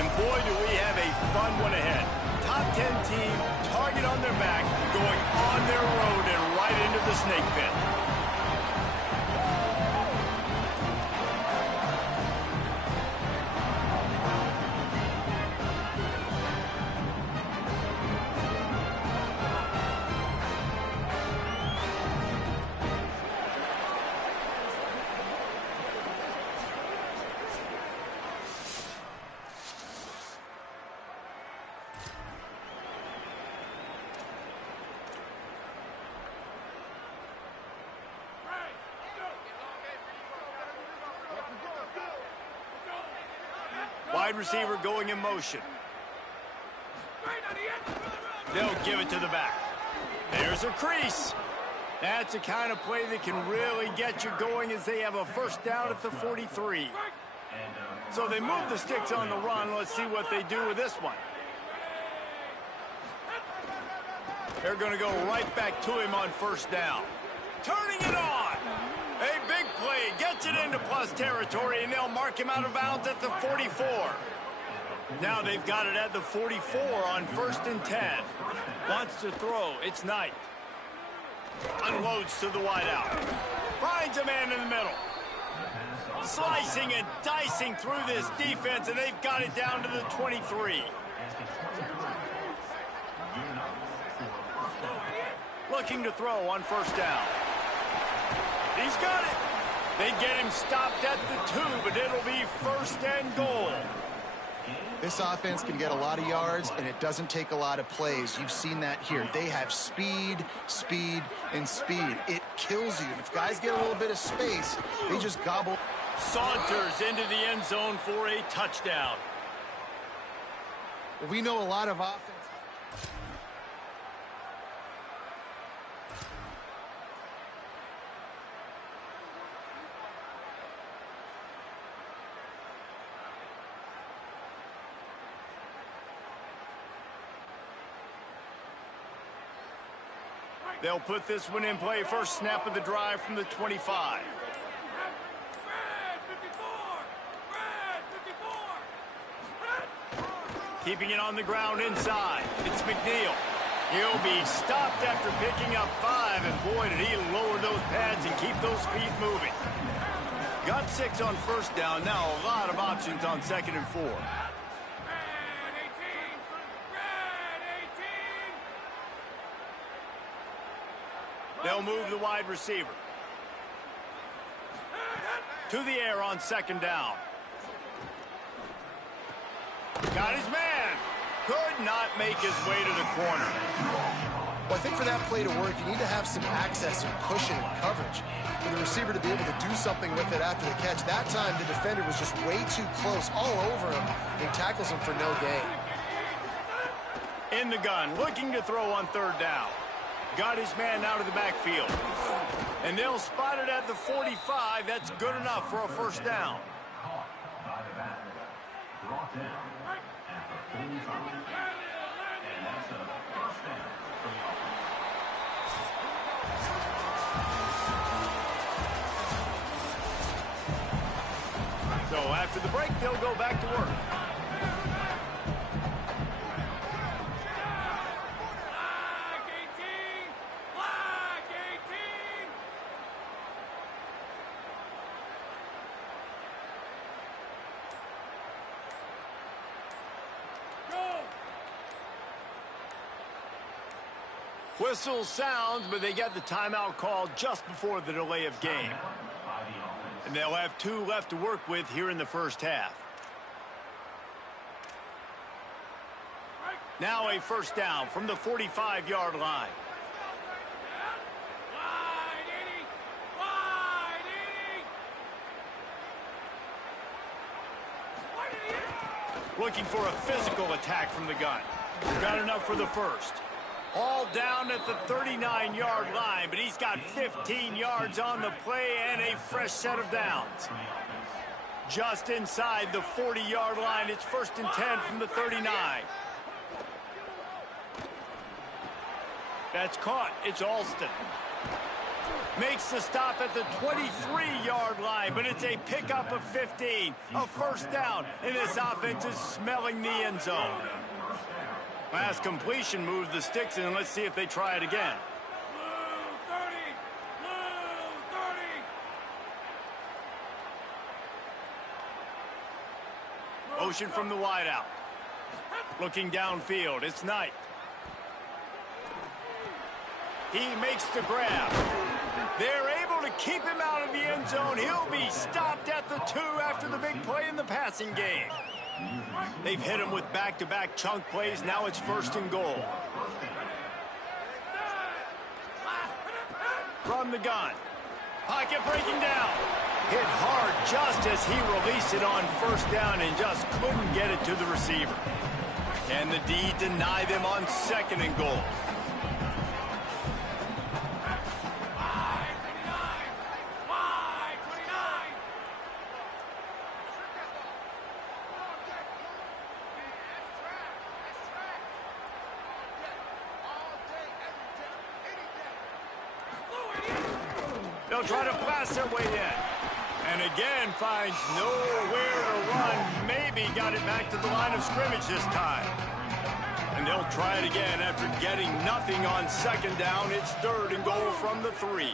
And boy, do we have a fun one ahead. Top 10 team, target on their back, going on their road and right into the snake pit. Wide receiver going in motion. They'll give it to the back. There's a crease. That's the kind of play that can really get you going as they have a first down at the 43. So they move the sticks on the run. Let's see what they do with this one. They're going to go right back to him on first down. Turning it on. A big play, gets it into plus territory, and they'll mark him out of bounds at the 44. Now they've got it at the 44 on 1st and 10. Wants to throw, it's Knight. Unloads to the wideout. Finds a man in the middle. Slicing and dicing through this defense, and they've got it down to the 23. Looking to throw on first down. He's got it. They get him stopped at the 2, but it'll be 1st and goal. This offense can get a lot of yards, and it doesn't take a lot of plays. You've seen that here. They have speed, speed, and speed. It kills you. If guys get a little bit of space, they just gobble. Saunters into the end zone for a touchdown. We know a lot of offense. They'll put this one in play. First snap of the drive from the 25. Keeping it on the ground inside. It's McNeil. He'll be stopped after picking up 5, and boy, did he lower those pads and keep those feet moving. Got 6 on first down. Now a lot of options on 2nd and 4. They'll move the wide receiver. To the air on 2nd down. Got his man. Could not make his way to the corner. Well, I think for that play to work, you need to have some access and cushion and coverage for the receiver to be able to do something with it after the catch. That time, the defender was just way too close, all over him, and tackles him for no gain. In the gun, looking to throw on 3rd down. Got his man out of the backfield. And they'll spot it at the 45. That's good enough for a first down. So after the break, they'll go back to work. Whistle sounds, but they get the timeout called just before the delay of game. And they'll have 2 left to work with here in the first half. Now a first down from the 45-yard line. Looking for a physical attack from the gun. Got enough for the first. All down at the 39-yard line, but he's got 15 yards on the play and a fresh set of downs. Just inside the 40-yard line, it's 1st and 10 from the 39. That's caught. It's Alston. Makes the stop at the 23-yard line, but it's a pickup of 15. A first down, and this offense is smelling the end zone. Last completion moved the sticks, and let's see if they try it again. Motion from the wideout. Looking downfield, it's Knight. He makes the grab. They're able to keep him out of the end zone. He'll be stopped at the 2 after the big play in the passing game. They've hit him with back-to-back chunk plays. Now it's 1st and goal. From the gun. Pocket breaking down. Hit hard just as he released it on 1st down and just couldn't get it to the receiver. Can the D deny them on 2nd and goal? They'll try to blast their way in. And again finds nowhere to run. Maybe got it back to the line of scrimmage this time. And they'll try it again after getting nothing on 2nd down. It's 3rd and goal from the 3.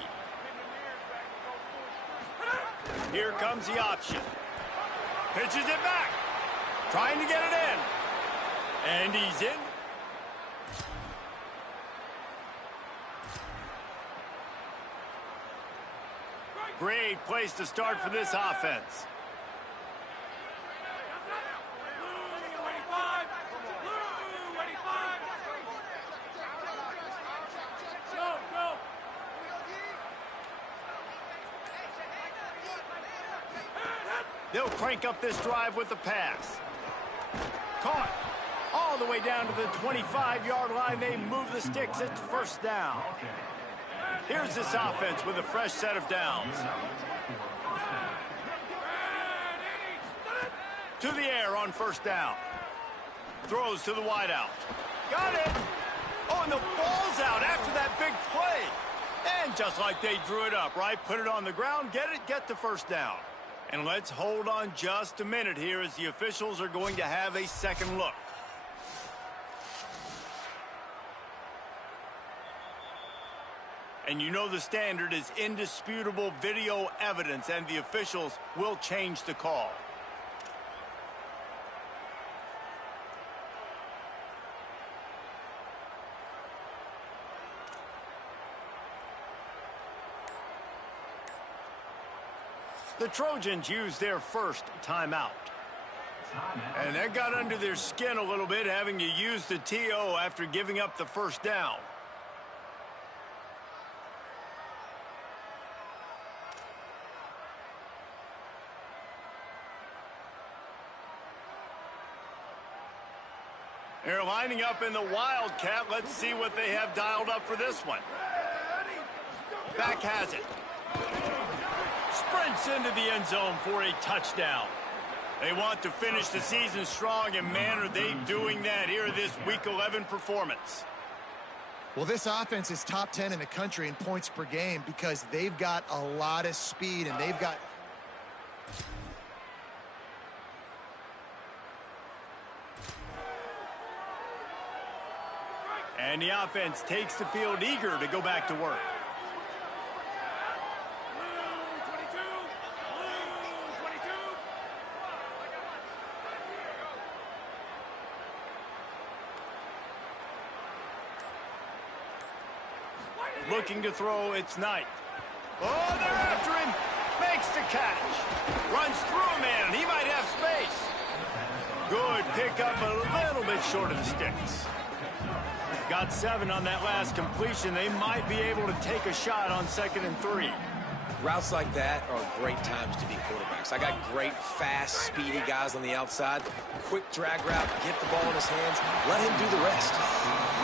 Here comes the option. Pitches it back. Trying to get it in. And he's in. Great place to start for this offense. They'll crank up this drive with the pass. Caught. All the way down to the 25-yard line. They move the sticks. It's 1st down. Here's this offense with a fresh set of downs. To the air on 1st down. Throws to the wideout. Got it. Oh, and the ball's out after that big play. And just like they drew it up, right? Put it on the ground, get the 1st down. And let's hold on just a minute here as the officials are going to have a second look. And you know the standard is indisputable video evidence, and the officials will change the call. The Trojans use their first timeout. And that got under their skin a little bit, having to use the TO after giving up the 1st down. They're lining up in the Wildcat. Let's see what they have dialed up for this one. Back has it. Sprints into the end zone for a touchdown. They want to finish the season strong, and man, are they doing that here in this Week 11 performance. Well, this offense is top 10 in the country in points per game because they've got a lot of speed, and they've got... And the offense takes the field eager to go back to work. Looking to throw, it's Knight. Oh, they're after him. Makes the catch. Runs through a man. He might have space. Good pickup, a little bit short of the sticks. Got 7 on that last completion. They might be able to take a shot on 2nd and 3. Routes like that are great times to be quarterbacks. I got great, fast, speedy guys on the outside. Quick drag route, get the ball in his hands, let him do the rest.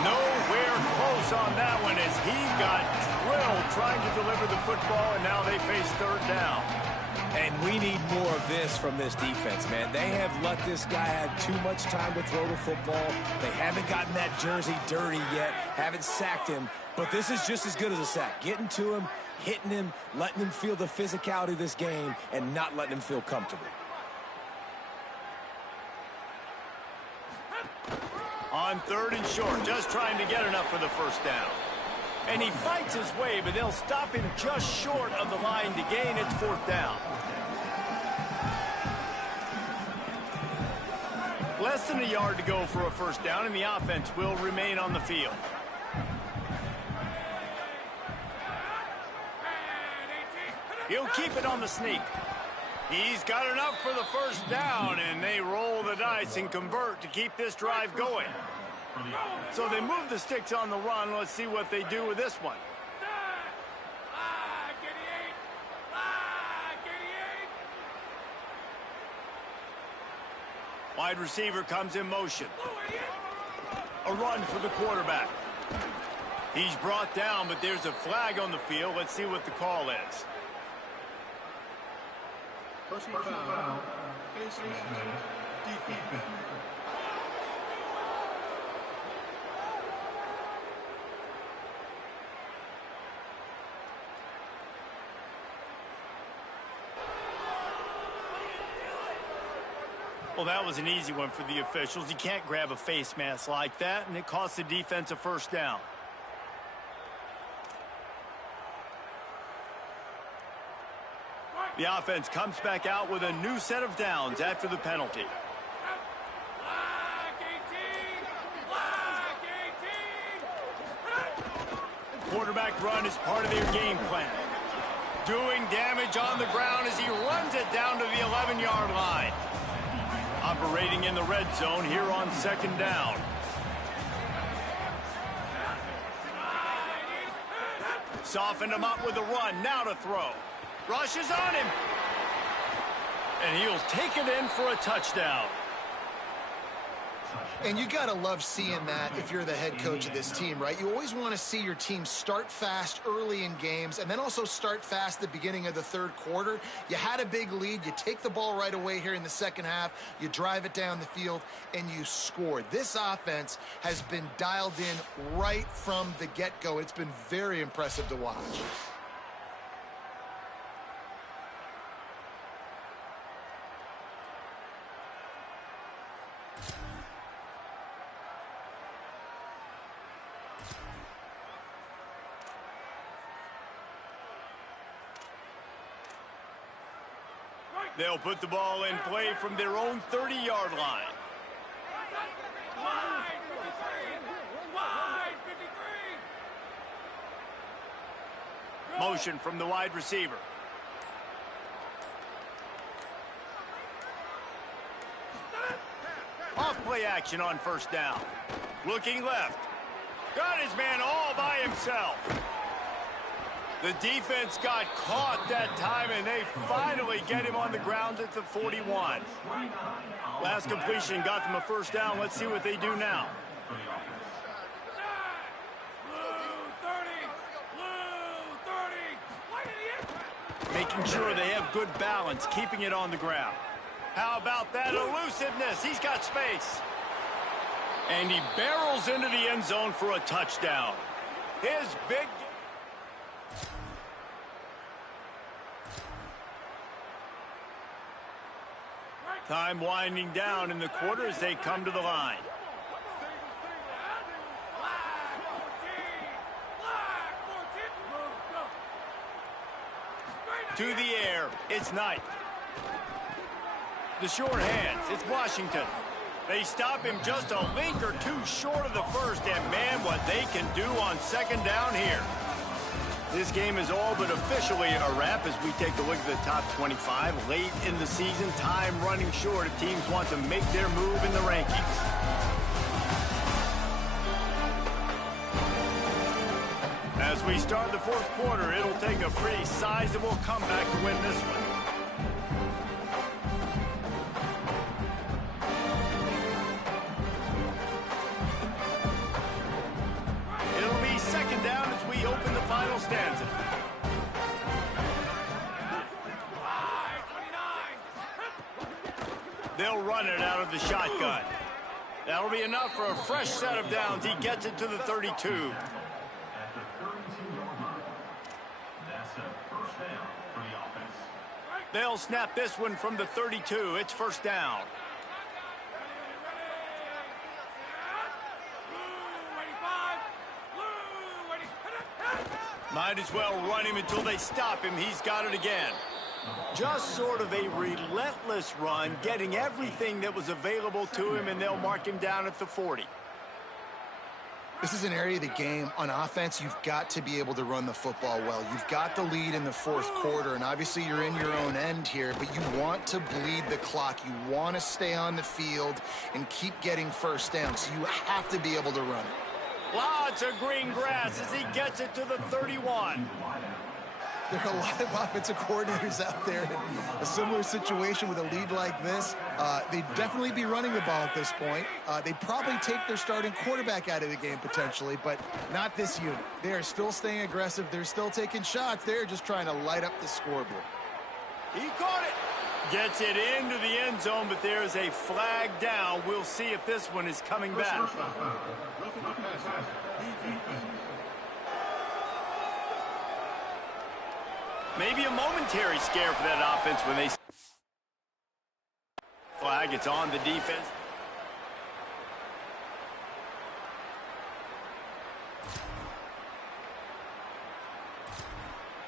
Nowhere close on that one as he got drilled trying to deliver the football, and now they face 3rd down. And we need more of this from this defense, man. They have let this guy have too much time to throw the football. They haven't gotten that jersey dirty yet, haven't sacked him. But this is just as good as a sack. Getting to him, hitting him, letting him feel the physicality of this game, and not letting him feel comfortable. On 3rd and short, just trying to get enough for the first down. And he fights his way, but they'll stop him just short of the line to gain. It's 4th down. Less than a yard to go for a first down, and the offense will remain on the field. He'll keep it on the sneak. He's got enough for the first down, and they roll the dice and convert to keep this drive going. So they move the sticks on the run. Let's see what they do with this one. Wide receiver comes in motion. A run for the quarterback. He's brought down, but there's a flag on the field. Let's see what the call is. Personal foul. Defense. Well, that was an easy one for the officials. You can't grab a face mask like that, and it costs the defense a first down. The offense comes back out with a new set of downs after the penalty. Quarterback run is part of their game plan. Doing damage on the ground as he runs it down to the 11-yard line. Operating in the red zone here on 2nd down. Softened him up with a run. Now to throw. Rushes on him. And he'll take it in for a touchdown. And you got to love seeing that if you're the head coach of this team, right? You always want to see your team start fast early in games and then also start fast at the beginning of the 3rd quarter. You had a big lead. You take the ball right away here in the 2nd half. You drive it down the field, and you scored. This offense has been dialed in right from the get-go. It's been very impressive to watch. They'll put the ball in play from their own 30-yard line. Motion from the wide receiver. Off play action on 1st down. Looking left. Got his man all by himself. The defense got caught that time, and they finally get him on the ground at the 41. Last completion got them a first down. Let's see what they do now. Making sure they have good balance, keeping it on the ground. How about that elusiveness? He's got space. And he barrels into the end zone for a touchdown. His big... Time winding down in the quarter as they come to the line. To the air, it's Knight. The short hands, it's Washington. They stop him just a link or two short of the first, and man, what they can do on 2nd down here. This game is all but officially a wrap as we take a look at the top 25. Late in the season, time running short if teams want to make their move in the rankings. As we start the 4th quarter, it'll take a pretty sizable comeback to win this one. It'll be 2nd down as we open the final stanza. run it out of the shotgun. That'll be enough for a fresh set of downs. He gets it to the 32. At the 32-yard line. That's a first down for the offense. They'll snap this one from the 32. It's first down. Might as well run him until they stop him. He's got it again. Just sort of a relentless run, getting everything that was available to him, and they'll mark him down at the 40. This is an area of the game on offense you've got to be able to run the football well. You've got the lead in the fourth quarter, and obviously you're in your own end here, but you want to bleed the clock. You want to stay on the field and keep getting first down, so you have to be able to run it. Lots of green grass as he gets it to the 31. There are a lot of offensive coordinators out there in a similar situation with a lead like this. They'd definitely be running the ball at this point. They'd probably take their starting quarterback out of the game potentially, but not this unit. They are still staying aggressive. They're still taking shots. They're just trying to light up the scoreboard. He caught it. Gets it into the end zone, but there's a flag down. We'll see if this one is coming back. Maybe a momentary scare for that offense when they flag. It's on the defense.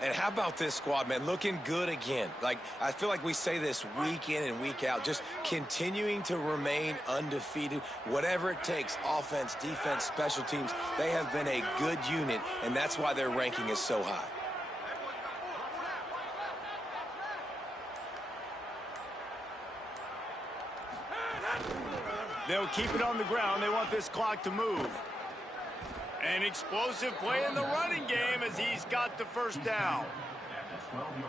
And how about this squad, man? Looking good again. Like, I feel like we say this week in and week out, just continuing to remain undefeated. Whatever it takes, offense, defense, special teams, they have been a good unit, and that's why their ranking is so high. They'll keep it on the ground. They want this clock to move. An explosive play in the running game as he's got the first down.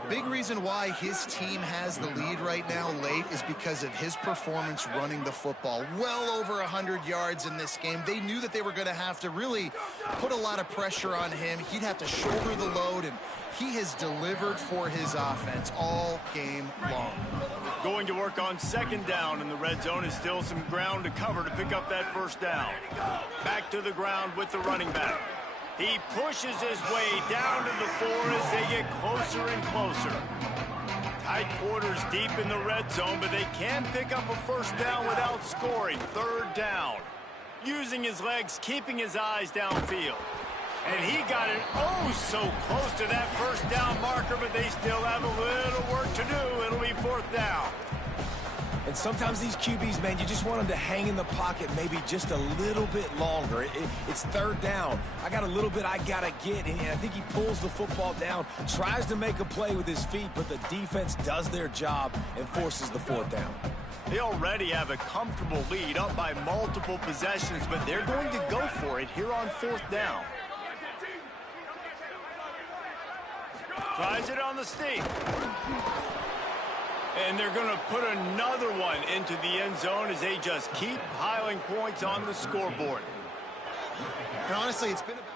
Big reason why his team has the lead right now late is because of his performance running the football. Well over 100 yards in this game. They knew that they were going to have to really put a lot of pressure on him. He'd have to shoulder the load, and he has delivered for his offense all game long. Going to work on second down, and the red zone is still some ground to cover to pick up that first down. Back to the ground with the running back. He pushes his way down to the 4 as they get closer and closer. Tight quarters deep in the red zone, but they can pick up a first down without scoring. Third down. Using his legs, keeping his eyes downfield. And he got it so close to that first down marker, but they still have a little work to do. It'll be fourth down. And sometimes these QBs, man, you just want them to hang in the pocket maybe just a little bit longer. It's third down. I got a little bit I got to get, and I think he pulls the football down, tries to make a play with his feet, but the defense does their job and forces the fourth down. They already have a comfortable lead up by multiple possessions, but they're going to go for it here on fourth down. Tries it on the sneak. And they're going to put another one into the end zone as they just keep piling points on the scoreboard. And honestly, it's been about...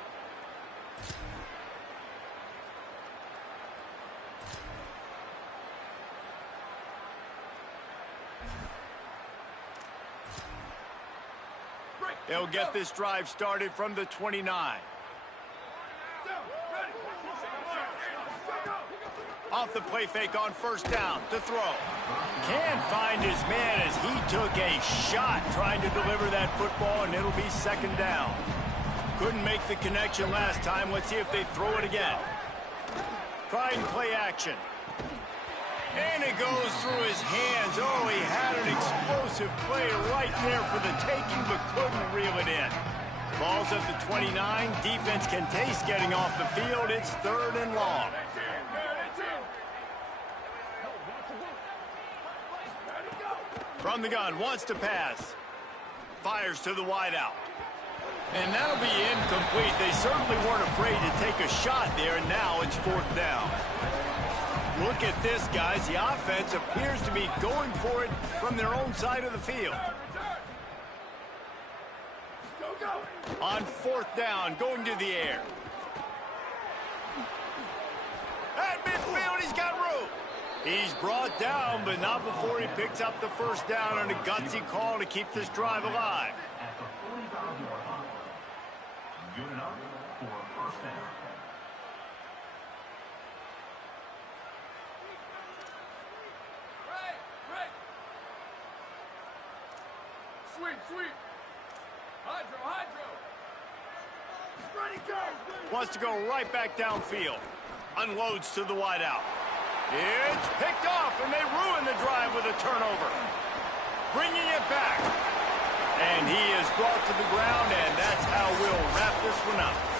They'll get this drive started from the 29. Off the play fake on first down to throw. Can't find his man as he took a shot trying to deliver that football, and it'll be second down. Couldn't make the connection last time. Let's see if they throw it again. Try and play action. And it goes through his hands. Oh, he had an explosive play right there for the taking, but couldn't reel it in. Ball's at the 29. Defense can taste getting off the field. It's third and long. From the gun, wants to pass. Fires to the wideout. And that'll be incomplete. They certainly weren't afraid to take a shot there, and now it's fourth down. Look at this, guys. The offense appears to be going for it from their own side of the field. On fourth down, going to the air. At midfield, he's got room. He's brought down, but not before he picks up the first down on a gutsy call to keep this drive alive. At the 45-yard line. Good enough for first down. Sweep. Hydro. Ready, go. Wants to go right back downfield. Unloads to the wideout. It's picked off, and they ruin the drive with a turnover. Bringing it back. And he is brought to the ground, and that's how we'll wrap this one up.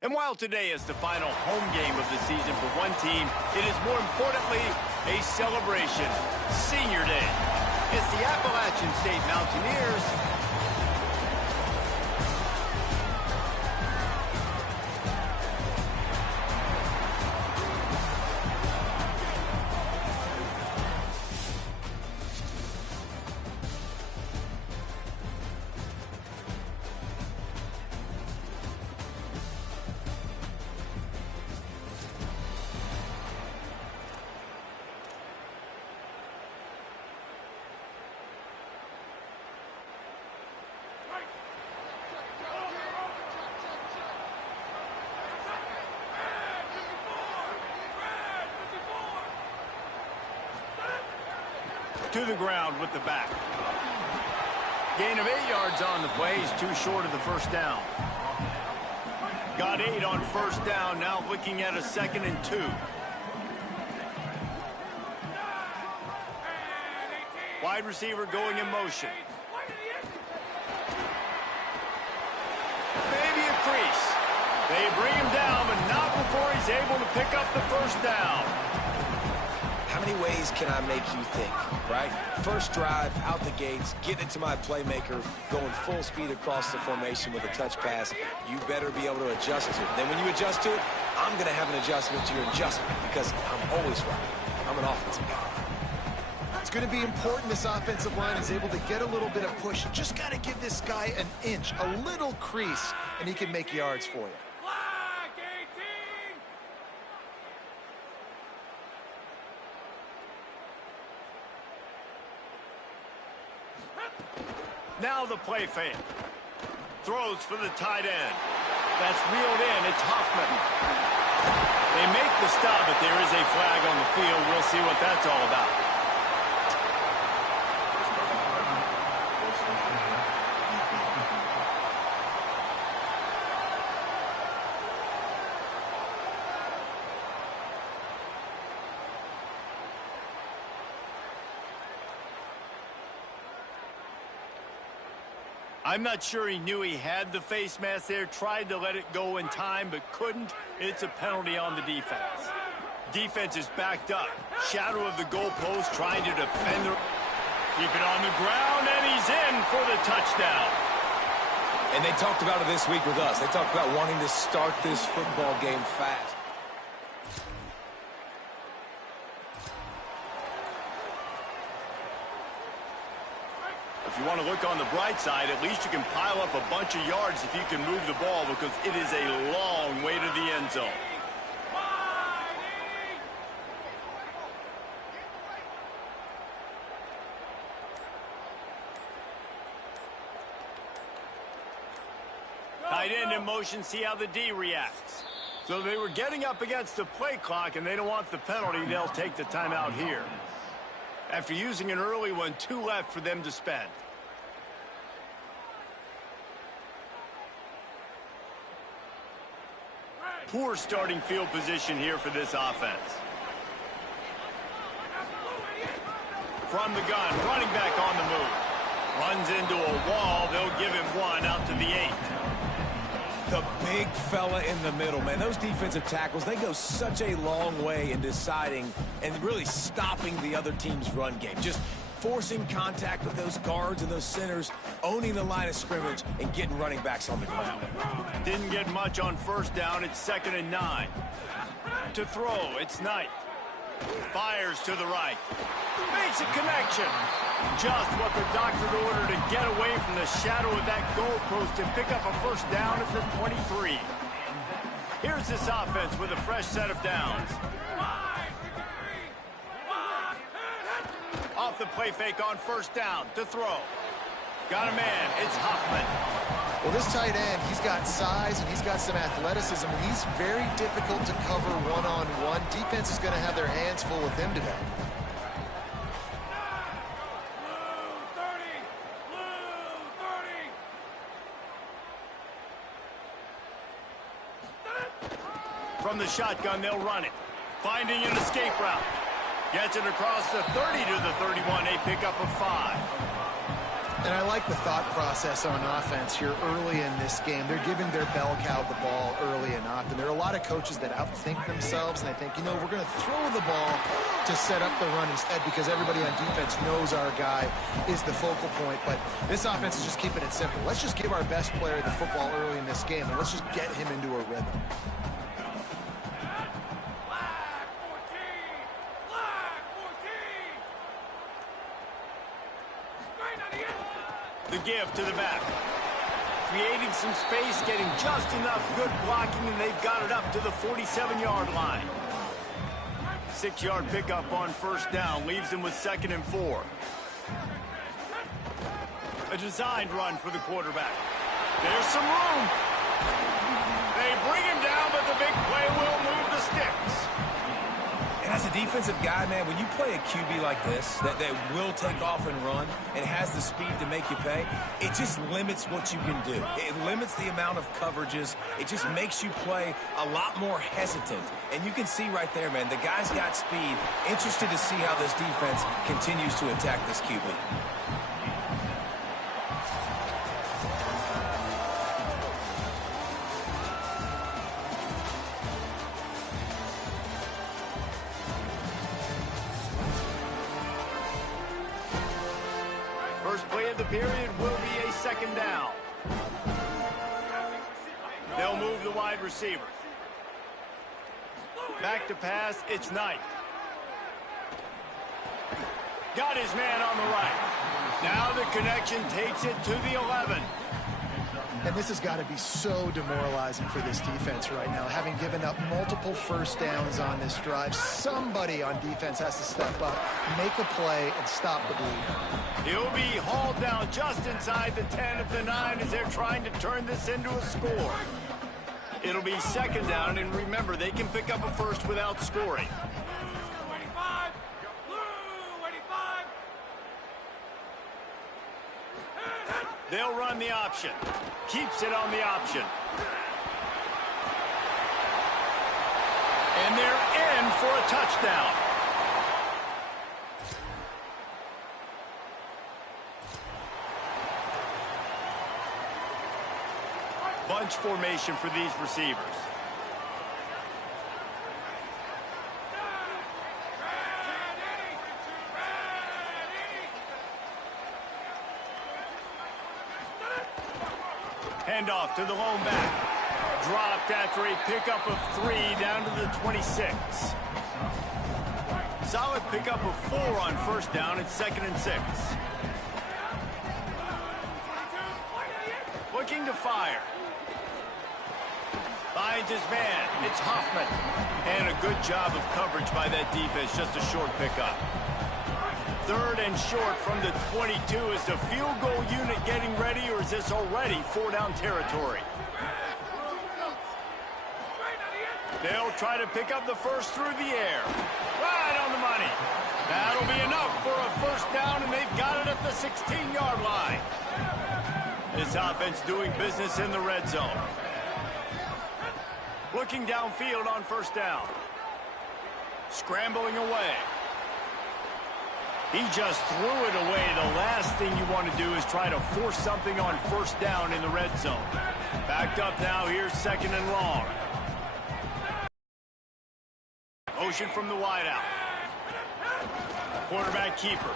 And while today is the final home game of the season for one team, it is more importantly a celebration. Senior Day. It's the Appalachian State Mountaineers to the ground with the back. Gain of 8 yards on the play. He's too short of the first down. Got 8 on first down. Now looking at a 2nd and 2. Wide receiver going in motion. Maybe a crease. They bring him down, but not before he's able to pick up the first down. How many ways can I make you think, right? First drive, out the gates, getting it to my playmaker, going full speed across the formation with a touch pass. You better be able to adjust to it. Then when you adjust to it, I'm going to have an adjustment to your adjustment because I'm always right. I'm an offensive guy. It's going to be important this offensive line is able to get a little bit of push. Just got to give this guy an inch, a little crease, and he can make yards for you. Now the play fake. Throws for the tight end. That's reeled in. It's Hoffman. They make the stop, but there is a flag on the field. We'll see what that's all about. I'm not sure he knew he had the face mask there, tried to let it go in time, but couldn't. It's a penalty on the defense. Defense is backed up. Shadow of the goalpost trying to defend. Keep it on the ground, and he's in for the touchdown. And they talked about it this week with us. They talked about wanting to start this football game fast. If you want to look on the bright side, at least you can pile up a bunch of yards if you can move the ball because it is a long way to the end zone. Tight end in motion, see how the D reacts. So they were getting up against the play clock, and they don't want the penalty. They'll take the timeout here. After using an early one, 2 left for them to spend. Poor starting field position here for this offense. From the gun, running back on the move. Runs into a wall. They'll give him 1 out to the 8. The big fella in the middle, man. Those defensive tackles, they go such a long way in deciding and really stopping the other team's run game. Just forcing contact with those guards and those centers, owning the line of scrimmage, and getting running backs on the ground. Didn't get much on first down. It's 2nd and 9. To throw, it's Knight. Fires to the right. Makes a connection. Just what the doctor ordered to get away from the shadow of that goalpost and pick up a first down at the 23. Here's this offense with a fresh set of downs. Off the play fake on first down to throw. Got a man. It's Hoffman. Well, this tight end, he's got size and he's got some athleticism. And he's very difficult to cover one-on-one. Defense is going to have their hands full with him today. From the shotgun, they'll run it. Finding an escape route. Gets it across the 30 to the 31. A pickup of 5. And I like the thought process on offense here early in this game. They're giving their bell cow the ball early and often. There are a lot of coaches that outthink themselves, and they think, you know, we're going to throw the ball to set up the run instead because everybody on defense knows our guy is the focal point. But this offense is just keeping it simple. Let's just give our best player the football early in this game, and let's just get him into a rhythm. The give to the back. Creating some space, getting just enough good blocking, and they've got it up to the 47-yard line. 6-yard pickup on first down leaves them with 2nd and 4. A designed run for the quarterback. There's some room. They bring him down, but the big play will move the sticks. And as a defensive guy, man, when you play a QB like this, that will take off and run and has the speed to make you pay, it just limits what you can do. It limits the amount of coverages. It just makes you play a lot more hesitant. And you can see right there, man, the guy's got speed. Interested to see how this defense continues to attack this QB. First play of the period will be a 2nd down. They'll move the wide receiver. Back to pass, it's Knight. Got his man on the right. Now the connection takes it to the 11. And this has got to be so demoralizing for this defense right now. Having given up multiple first downs on this drive, somebody on defense has to step up, make a play, and stop the bleed. He'll be hauled down just inside the 10 at the 9 as they're trying to turn this into a score. It'll be 2nd down, and remember, they can pick up a first without scoring. They'll run the option. Keeps it on the option. And they're in for a touchdown. Bunch formation for these receivers. Handoff to the lone back. Dropped after a pickup of 3 down to the 26. Solid pickup of 4 on first down. It's 2nd and 6. Looking to fire. Finds his man. It's Hoffman. And a good job of coverage by that defense. Just a short pickup. 3rd and short from the 22. Is the field goal unit getting ready, or is this already 4-down territory? They'll try to pick up the first through the air. Right on the money. That'll be enough for a first down, and they've got it at the 16-yard line. This offense doing business in the red zone. Looking downfield on first down. Scrambling away. He just threw it away. The last thing you want to do is try to force something on first down in the red zone. Backed up now. Here's 2nd and long. Motion from the wideout. Quarterback keeper.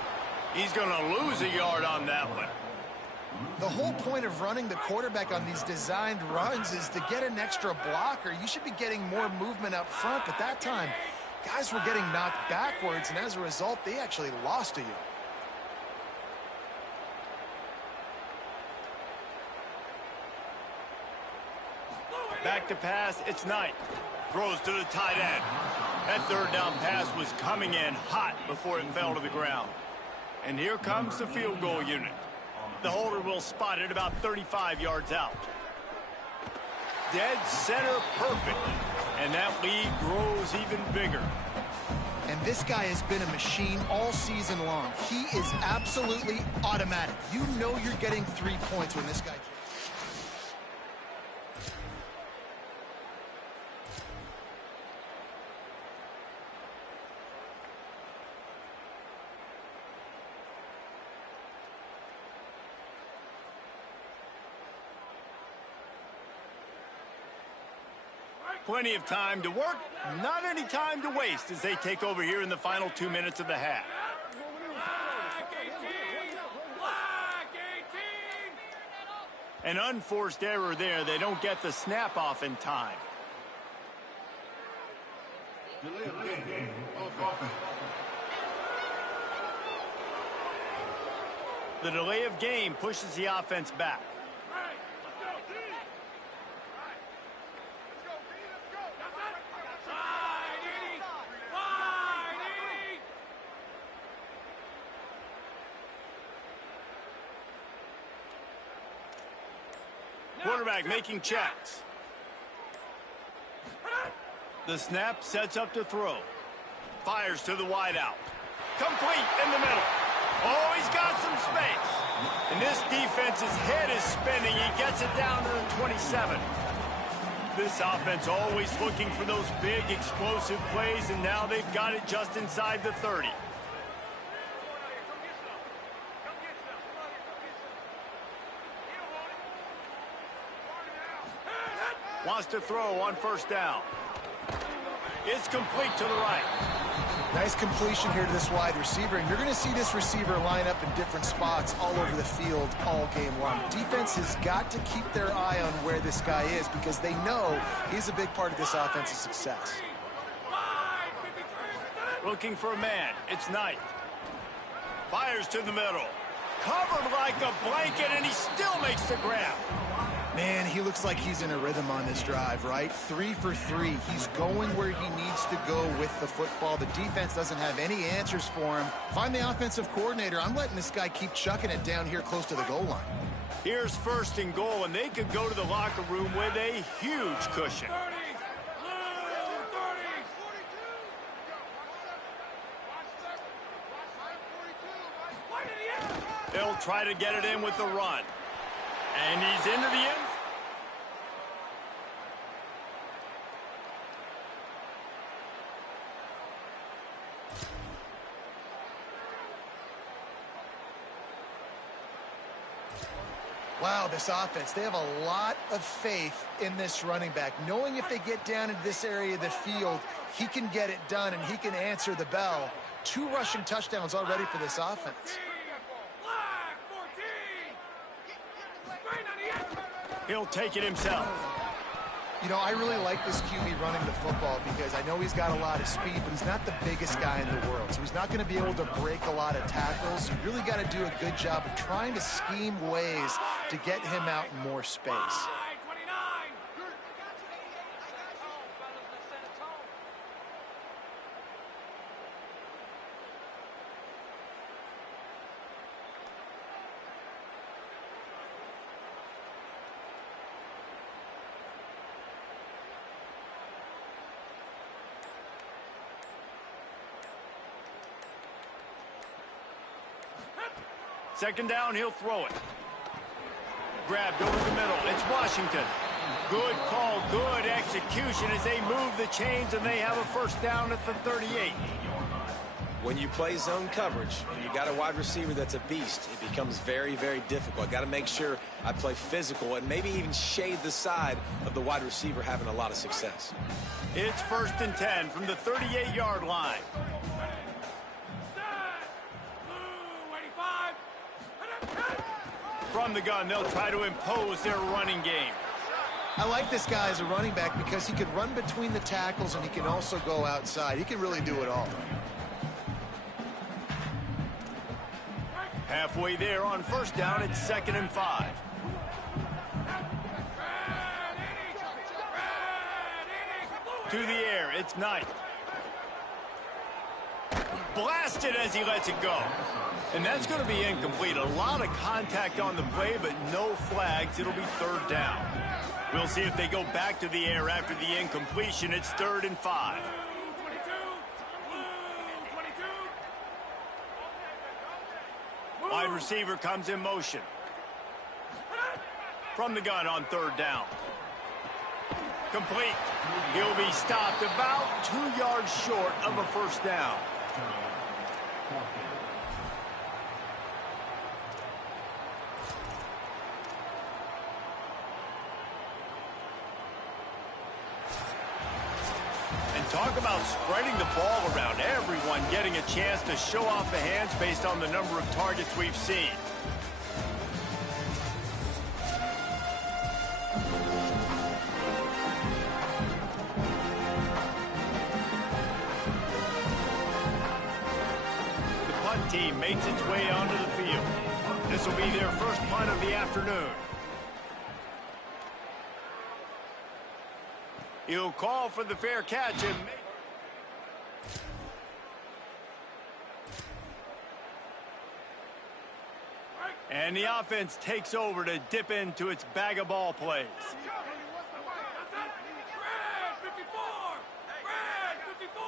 He's going to lose a yard on that one. The whole point of running the quarterback on these designed runs is to get an extra blocker. You should be getting more movement up front, but that time, guys were getting knocked backwards, and as a result, they actually lost to you. Back to pass, it's Knight. Throws to the tight end. That 3rd down pass was coming in hot before it fell to the ground. And here comes the field goal unit. The holder will spot it about 35 yards out. Dead center perfect. And that lead grows even bigger. And this guy has been a machine all season long. He is absolutely automatic. You know you're getting 3 points when this guy... Plenty of time to work, not any time to waste as they take over here in the final 2 minutes of the half. Black 18! Black 18! An unforced error there. They don't get the snap off in time. The delay of game pushes the offense back. Quarterback making checks. The snap sets up to throw. Fires to the wideout. Complete in the middle. Oh, he's got some space. And this defense's head is spinning. He gets it down to the 27. This offense always looking for those big, explosive plays, and now they've got it just inside the 30. Wants to throw on first down. It's complete to the right. Nice completion here to this wide receiver, and you're going to see this receiver line up in different spots all over the field all game long. Defense has got to keep their eye on where this guy is because they know he's a big part of this offense's success. Looking for a man. It's Knight. Fires to the middle. Covered like a blanket, and he still makes the grab. Man, he looks like he's in a rhythm on this drive, right? 3 for 3. He's going where he needs to go with the football. The defense doesn't have any answers for him. Find the offensive coordinator. I'm letting this guy keep chucking it down here close to the goal line. Here's first and goal, and they could go to the locker room with a huge cushion. 30! Blue 30! They'll try to get it in with the run. And he's into the end. Wow, this offense, they have a lot of faith in this running back, knowing if they get down into this area of the field, he can get it done and he can answer the bell. 2 rushing touchdowns already for this offense. He'll take it himself. You know, I really like this QB running the football because I know he's got a lot of speed, but he's not the biggest guy in the world. So he's not going to be able to break a lot of tackles. You really got to do a good job of trying to scheme ways to get him out in more space. Second down, he'll throw it. Grabbed over the middle. It's Washington. Good call, good execution as they move the chains, and they have a first down at the 38. When you play zone coverage and you got a wide receiver that's a beast, it becomes very, very difficult. Got to make sure I play physical and maybe even shade the side of the wide receiver having a lot of success. It's first and 10 from the 38-yard line. From the gun, they'll try to impose their running game. I like this guy as a running back because he can run between the tackles and he can also go outside. He can really do it all. Halfway there on first down, it's 2nd and 5. To the air, it's Knight. Blasted as he lets it go. And that's going to be incomplete. A lot of contact on the play, but no flags. It'll be 3rd down. We'll see if they go back to the air after the incompletion. It's 3rd and 5. Wide receiver comes in motion. From the gun on 3rd down. Complete. He'll be stopped about 2 yards short of a first down. Talk about spreading the ball around. Everyone getting a chance to show off the hands based on the number of targets we've seen. The punt team makes its way onto the field. This will be their first punt of the afternoon. He'll call for the fair catch and the offense takes over to dip into its bag of ball plays. Red 54! Red 54!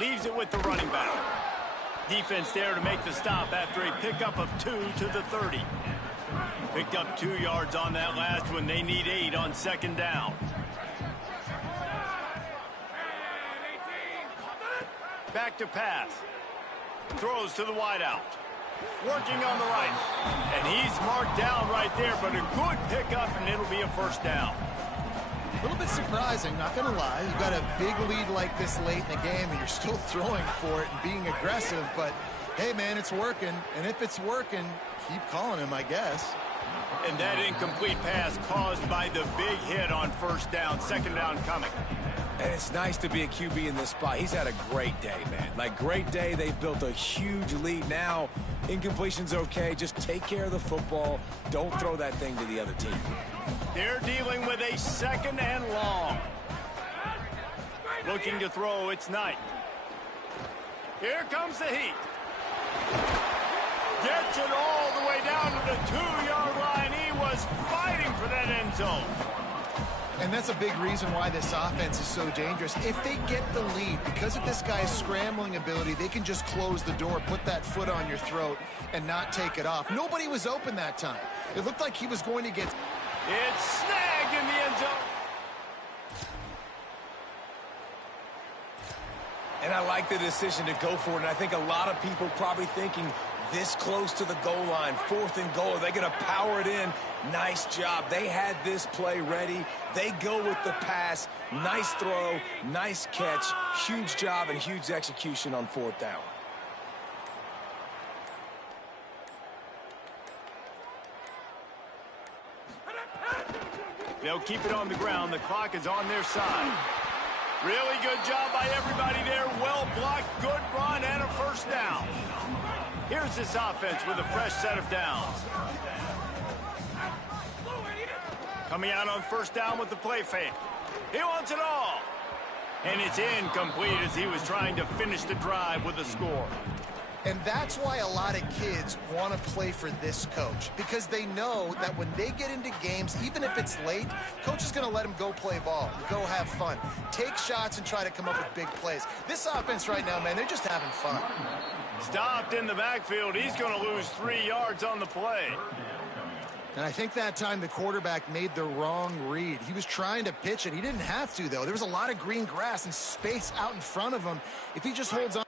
Leaves it with the running back. Defense there to make the stop after a pickup of 2 to the 30. Picked up 2 yards on that last one. They need 8 on second down. Back to pass. Throws to the wideout. Working on the right. And he's marked down right there, but a good pickup, and it'll be a first down. A little bit surprising, not going to lie. You got a big lead like this late in the game, and you're still throwing for it and being aggressive. But, hey, man, it's working. And if it's working, keep calling him, I guess. And that incomplete pass caused by the big hit on first down. Second down coming. And it's nice to be a QB in this spot. He's had a great day, man. Like, great day. They've built a huge lead. Now, incompletion's okay. Just take care of the football. Don't throw that thing to the other team. They're dealing with a second and long. Looking to throw, it's Knight. Here comes the heat. Gets it all the way down to the 2-yard line. He was fighting for that end zone. And that's a big reason why this offense is so dangerous. If they get the lead, because of this guy's scrambling ability, they can just close the door, put that foot on your throat, and not take it off. Nobody was open that time. It looked like he was going to get... It's snagged in the end zone. And I like the decision to go for it. And I think a lot of people probably thinking this close to the goal line, 4th and goal. Are they going to power it in? Nice job. They had this play ready. They go with the pass. Nice throw, nice catch. Huge job and huge execution on 4th down. They'll keep it on the ground. The clock is on their side. Really good job by everybody there. Well blocked, good run, and a first down. Here's this offense with a fresh set of downs. Coming out on first down with the play fake. He wants it all. And it's incomplete as he was trying to finish the drive with a score. And that's why a lot of kids want to play for this coach, because they know that when they get into games, even if it's late, coach is going to let them go play ball, go have fun, take shots and try to come up with big plays. This offense right now, man, they're just having fun. Stopped in the backfield. He's going to lose 3 yards on the play. And I think that time the quarterback made the wrong read. He was trying to pitch it. He didn't have to, though. There was a lot of green grass and space out in front of him. If he just holds on.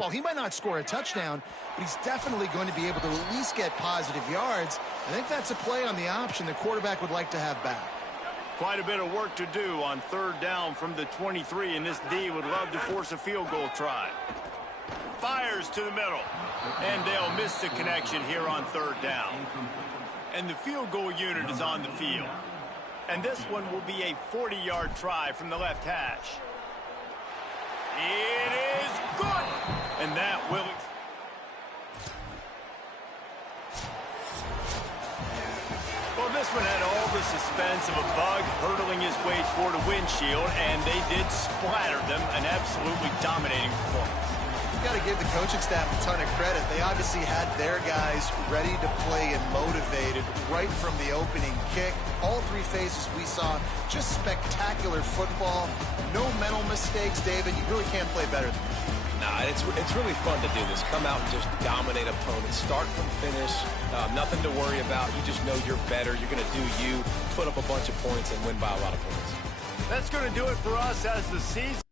football. He might not score a touchdown, but he's definitely going to be able to at least get positive yards. I think that's a play on the option the quarterback would like to have back. Quite a bit of work to do on third down from the 23, and this D would love to force a field goal try. Fires to the middle, and they'll miss the connection here on third down. And the field goal unit is on the field. And this one will be a 40-yard try from the left hash. It is good, and that will... Well, this one had all the suspense of a bug hurtling his way toward a windshield, and they did splatter them, an absolutely dominating performance. You've got to give the coaching staff a ton of credit. They obviously had their guys ready to play and motivated right from the opening kick. All three phases we saw, just spectacular football. No mental mistakes, David. You really can't play better than that. Nah, it's really fun to do this. Come out and just dominate opponents. Start from finish. Nothing to worry about. You just know you're better. You're going to do you, put up a bunch of points, and win by a lot of points. That's going to do it for us as the season.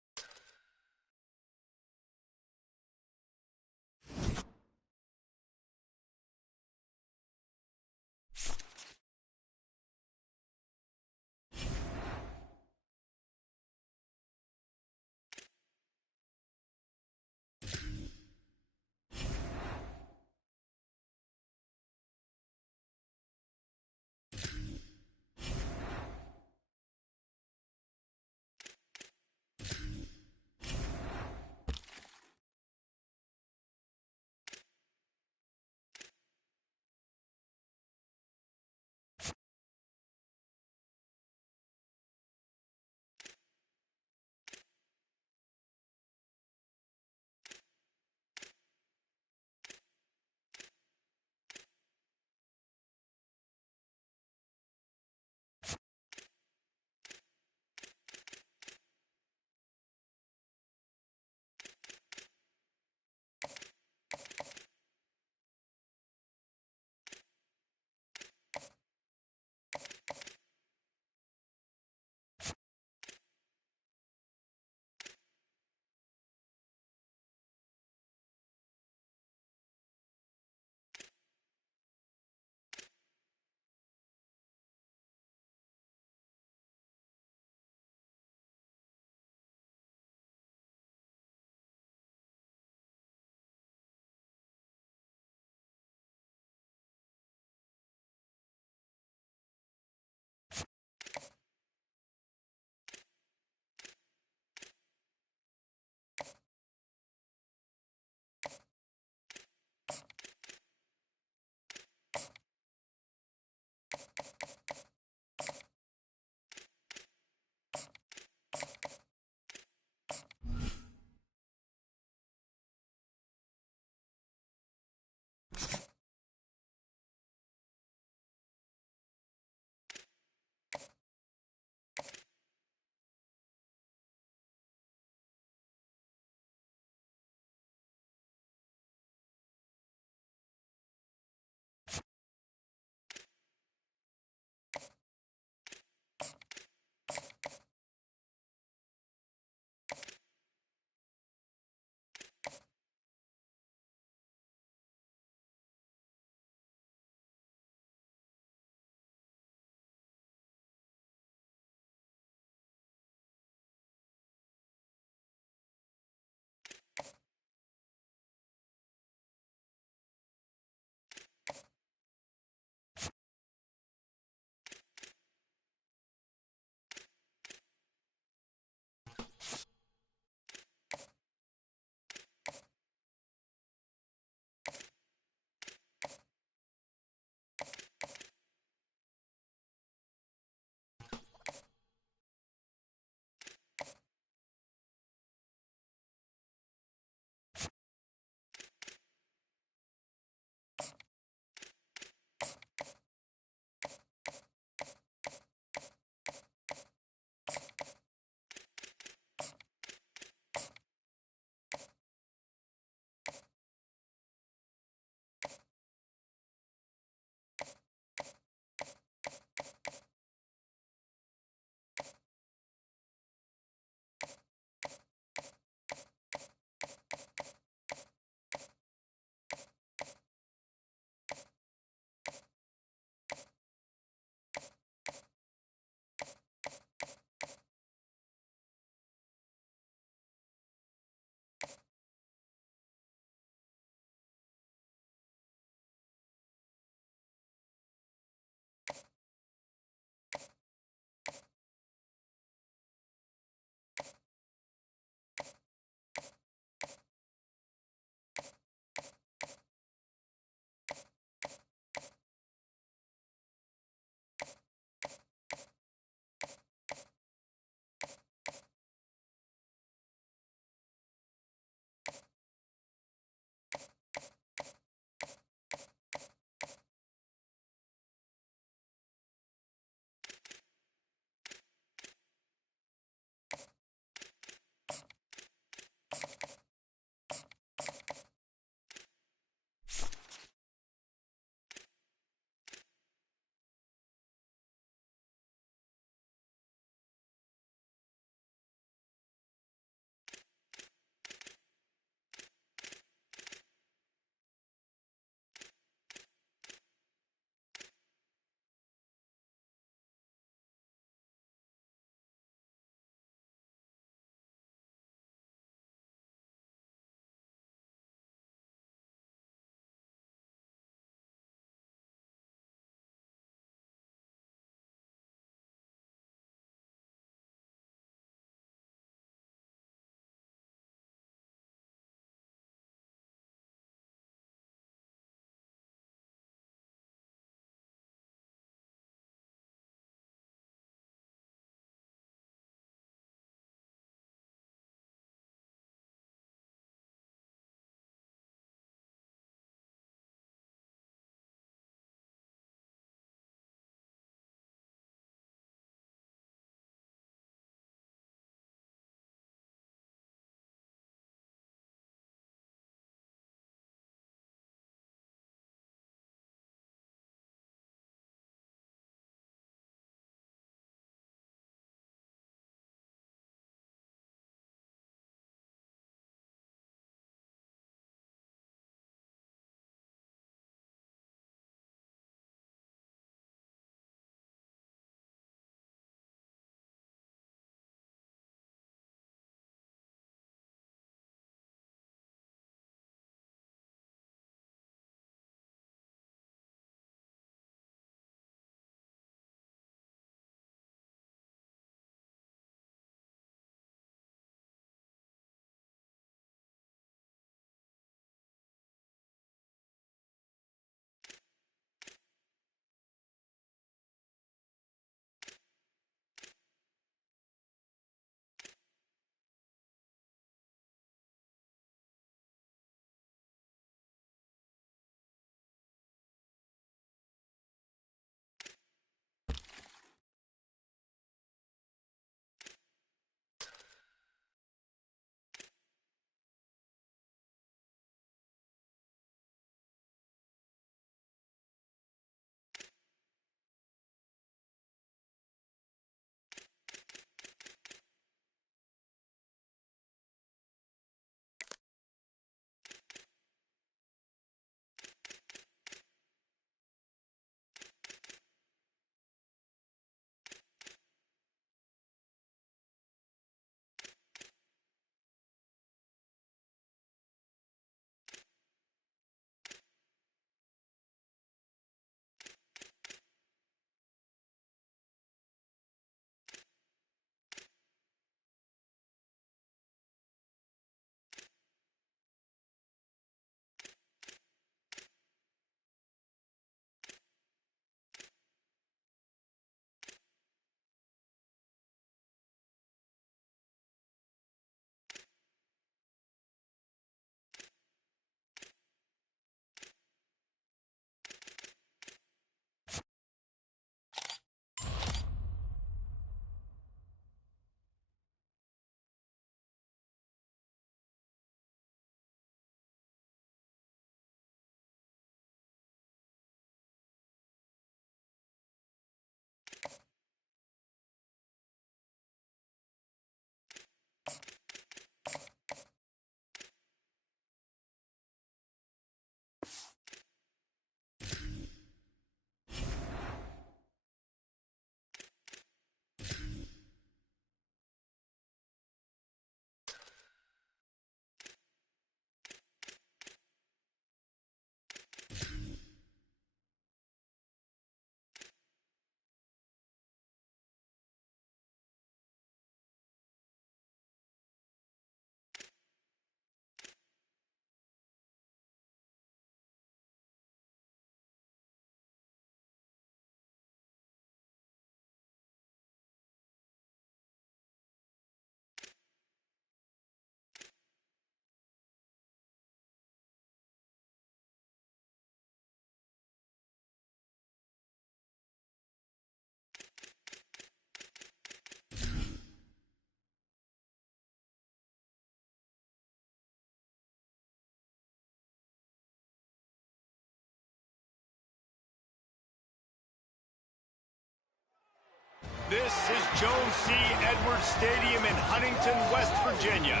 This is Jones C. Edwards Stadium in Huntington, West Virginia.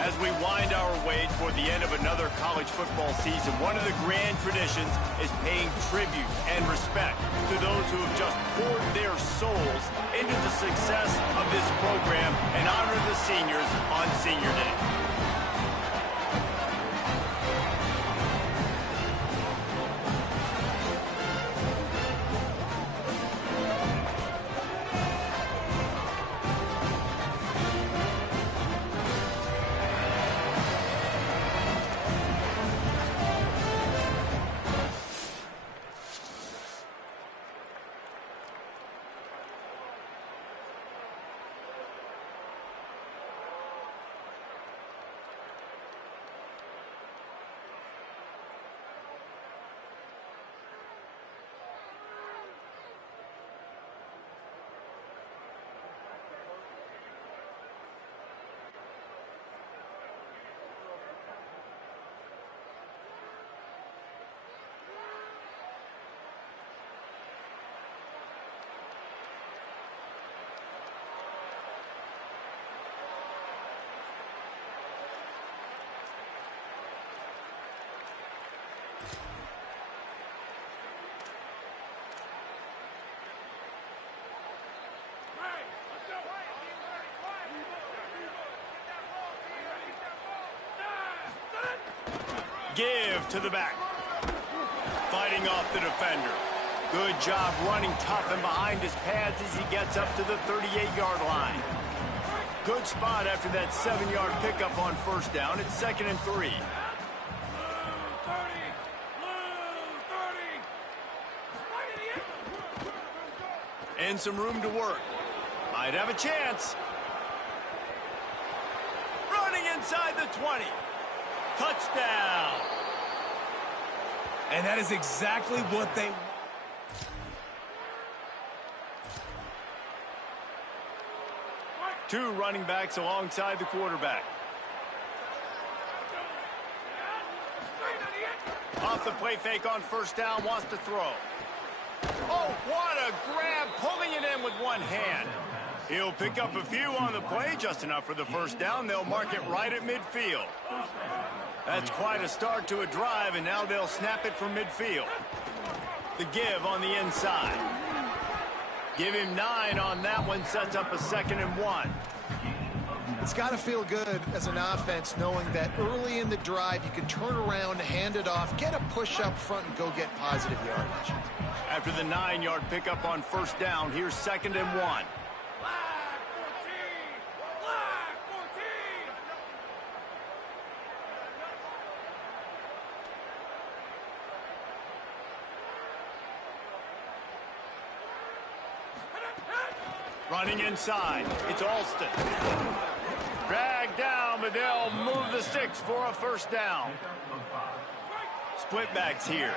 As we wind our way toward the end of another college football season, one of the grand traditions is paying tribute and respect to those who have just poured their souls into the success of this program and honor the seniors on Senior Day. Give to the back. Fighting off the defender. Good job running tough and behind his pads as he gets up to the 38-yard line. Good spot after that 7-yard pickup on first down. It's 2nd and 3. And some room to work. Might have a chance. Running inside the 20. Touchdown. And that is exactly what they... Two running backs alongside the quarterback. Off the play fake on first down, wants to throw. Oh, what a grab, pulling it in with one hand. He'll pick up a few on the play, just enough for the first down. They'll mark it right at midfield. That's quite a start to a drive, and now they'll snap it from midfield. The give on the inside. Give him 9 on that one, sets up a 2nd and 1. It's got to feel good as an offense knowing that early in the drive you can turn around, hand it off, get a push up front, and go get positive yardage. After the 9-yard pickup on first down, here's 2nd and 1. Running inside, it's Alston. Dragged down, but they'll move the sticks for a first down. Split backs here.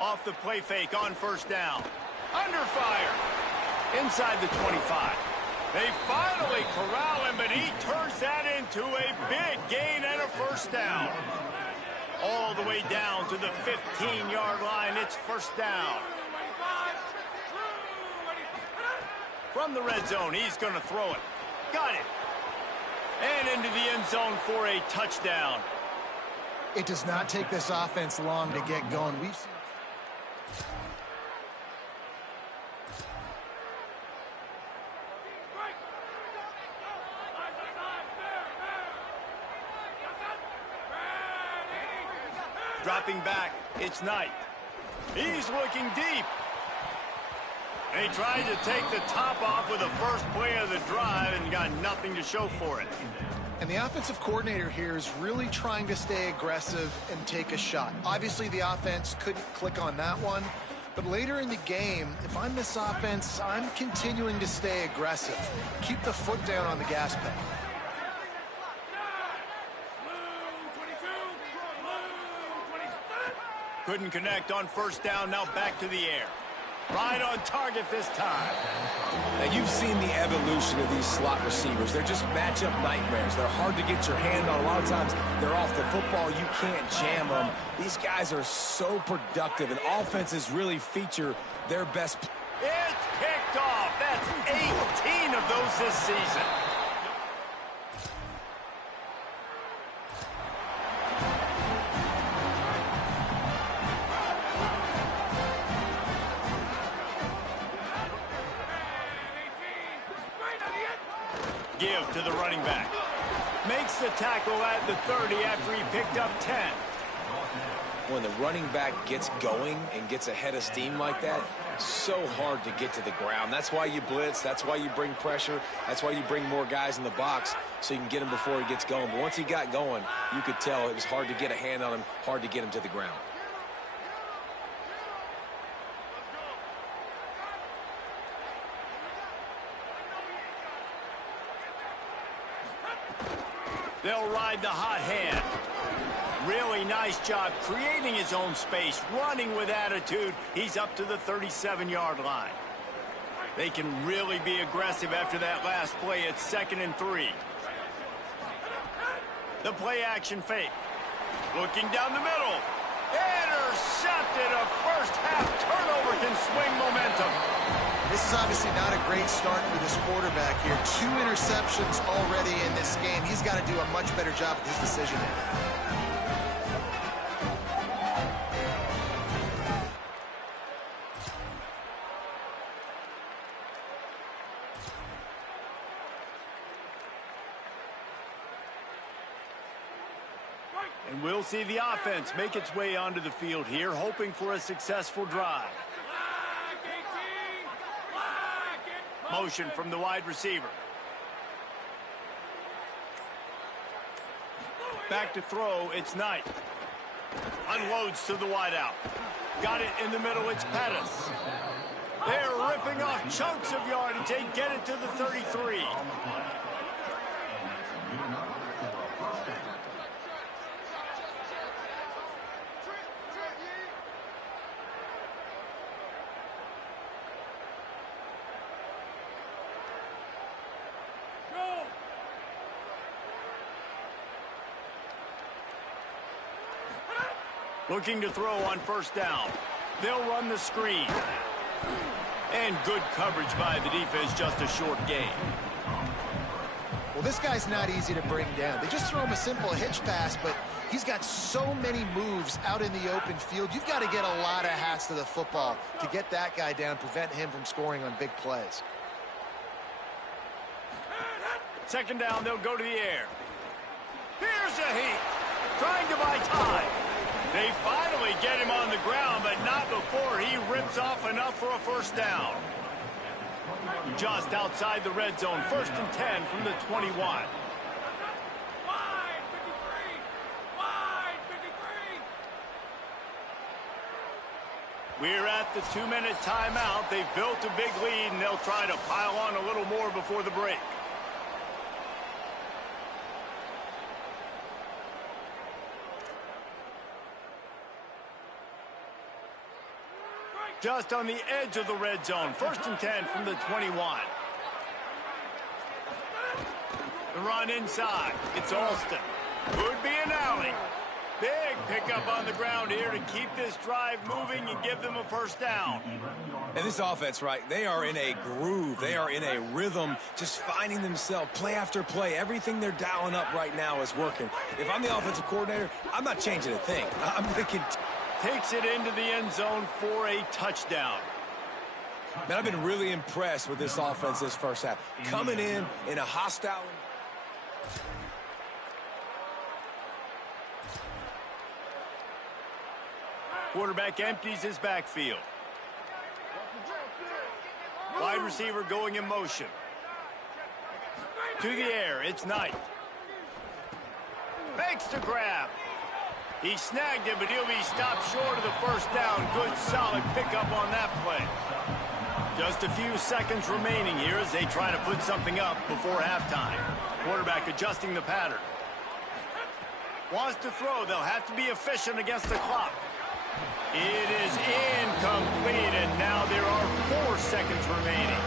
Off the play fake on first down. Under fire. Inside the 25. They finally corral him, but he turns that into a big gain and a first down. All the way down to the 15-yard line. It's first down. From the red zone, he's going to throw it. Got it. And into the end zone for a touchdown. It does not take this offense long to get going. We've seen... Dropping back, it's Knight. He's looking deep. They tried to take the top off with the first play of the drive and got nothing to show for it. And the offensive coordinator here is really trying to stay aggressive and take a shot. Obviously, the offense couldn't click on that one. But later in the game, if I'm this offense, I'm continuing to stay aggressive. Keep the foot down on the gas pedal. Couldn't connect on first down, now back to the air. Right on target this time. Now, you've seen the evolution of these slot receivers. They're just matchup nightmares. They're hard to get your hand on. A lot of times, they're off the football. You can't jam them. These guys are so productive, and offenses really feature their best. It's picked off. That's 18 of those this season. Give to the running back. Makes the tackle at the 30 after he picked up 10. When the running back gets going and gets ahead of steam like that, so hard to get to the ground. That's why you blitz. That's why you bring pressure. That's why you bring more guys in the box so you can get him before he gets going. But once he got going, you could tell it was hard to get a hand on him, hard to get him to the ground. They'll ride the hot hand. Really nice job creating his own space, running with attitude. He's up to the 37-yard line. They can really be aggressive after that last play. It's 2nd and 3. The play action fake. Looking down the middle. Intercepted. A first half turnover can swing momentum. This is obviously not a great start for this quarterback here. 2 interceptions already in this game. He's got to do a much better job with his decision making. And we'll see the offense make its way onto the field here, hoping for a successful drive. Motion from the wide receiver. Back to throw, it's Knight. Unloads to the wideout. Got it in the middle, it's Pettis. They're ripping off chunks of yardage. They get it to the 33. Looking to throw on first down. They'll run the screen. And good coverage by the defense, just a short gain. Well, this guy's not easy to bring down. They just throw him a simple hitch pass, but he's got so many moves out in the open field. You've got to get a lot of hats to the football to get that guy down, prevent him from scoring on big plays. 2nd down, they'll go to the air. Here's a heat. Trying to buy time. They finally get him on the ground, but not before he rips off enough for a first down. Just outside the red zone, 1st and 10 from the 21. Wide 53. Wide 53. We're at the 2-minute timeout. They've built a big lead, and they'll try to pile on a little more before the break. Just on the edge of the red zone. 1st and 10 from the 21. The run inside. It's Alston. Could be an alley. Big pickup on the ground here to keep this drive moving and give them a first down. And this offense, right, they are in a groove. They are in a rhythm, just finding themselves play after play. Everything they're dialing up right now is working. If I'm the offensive coordinator, I'm not changing a thing. I'm going to continue. Takes it into the end zone for a touchdown. Man, I've been really impressed with this offense this first half. Coming in a hostile... Quarterback empties his backfield. Wide receiver going in motion. To the air, it's Knight. Makes the grab. He snagged it, but he'll be stopped short of the first down. Good, solid pickup on that play. Just a few seconds remaining here as they try to put something up before halftime. Quarterback adjusting the pattern. Wants to throw. They'll have to be efficient against the clock. It is incomplete, and now there are 4 seconds remaining.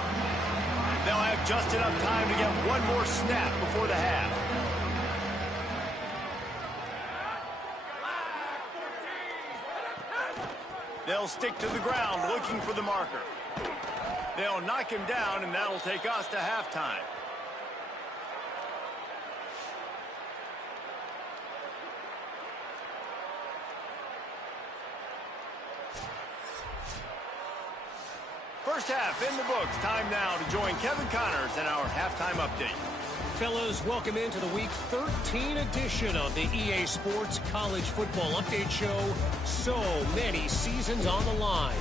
They'll have just enough time to get one more snap before the half. They'll stick to the ground looking for the marker. They'll knock him down, and that'll take us to halftime. First half in the books. Time now to join Kevin Connors in our halftime update. Fellas, welcome into the Week 13 edition of the EA Sports College Football Update Show. So many seasons on the line.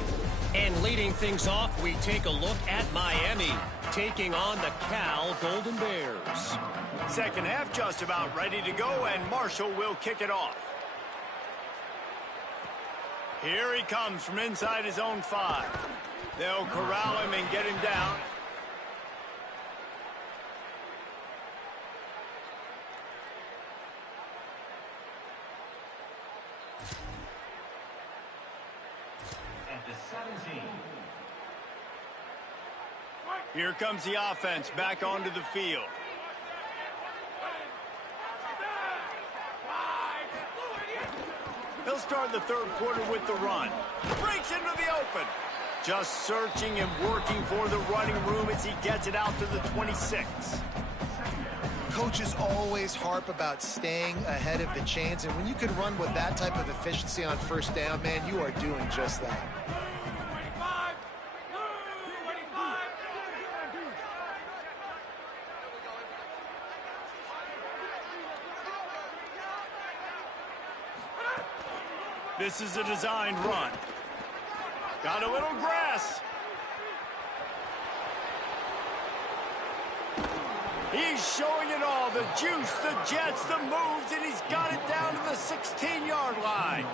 And leading things off, we take a look at Miami, taking on the Cal Golden Bears. Second half just about ready to go, and Marshall will kick it off. Here he comes from inside his own 5. They'll corral him and get him down. At the 17. Here comes the offense back onto the field. He'll start the third quarter with the run. Breaks into the open. Just searching and working for the running room as he gets it out to the 26. Coaches always harp about staying ahead of the chains, and when you can run with that type of efficiency on first down, man, you are doing just that. This is a designed run. Got a little grass. He's showing it all. The juice, the jets, the moves, and he's got it down to the 16-yard line.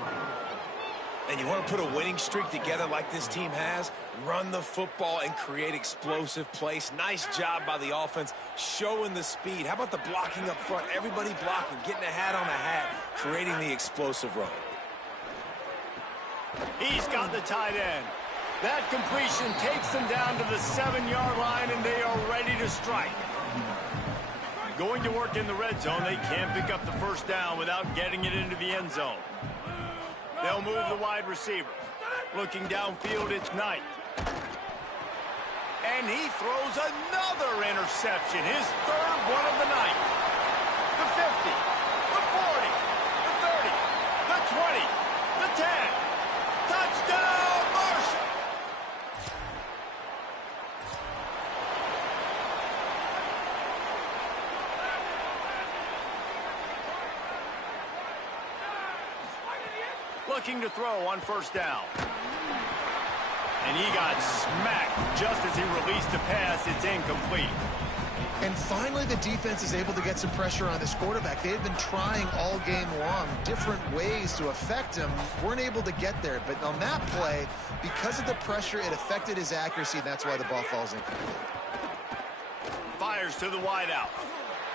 And you want to put a winning streak together like this team has? Run the football and create explosive plays. Nice job by the offense, showing the speed. How about the blocking up front? Everybody blocking, getting a hat on a hat, creating the explosive run. He's got the tight end. That completion takes them down to the 7-yard line, and they are ready to strike. Going to work in the red zone. They can't pick up the first down without getting it into the end zone. They'll move the wide receiver. Looking downfield, it's Knight. And he throws another interception, his third one of the night. The 50, the 40, the 30, the 20, the 10. Touchdown, Marshall! Looking to throw on first down. And he got smacked just as he released the pass. It's incomplete. And finally, the defense is able to get some pressure on this quarterback. They've been trying all game long different ways to affect him. Weren't able to get there. But on that play, because of the pressure, it affected his accuracy, and that's why the ball falls incomplete. Fires to the wideout.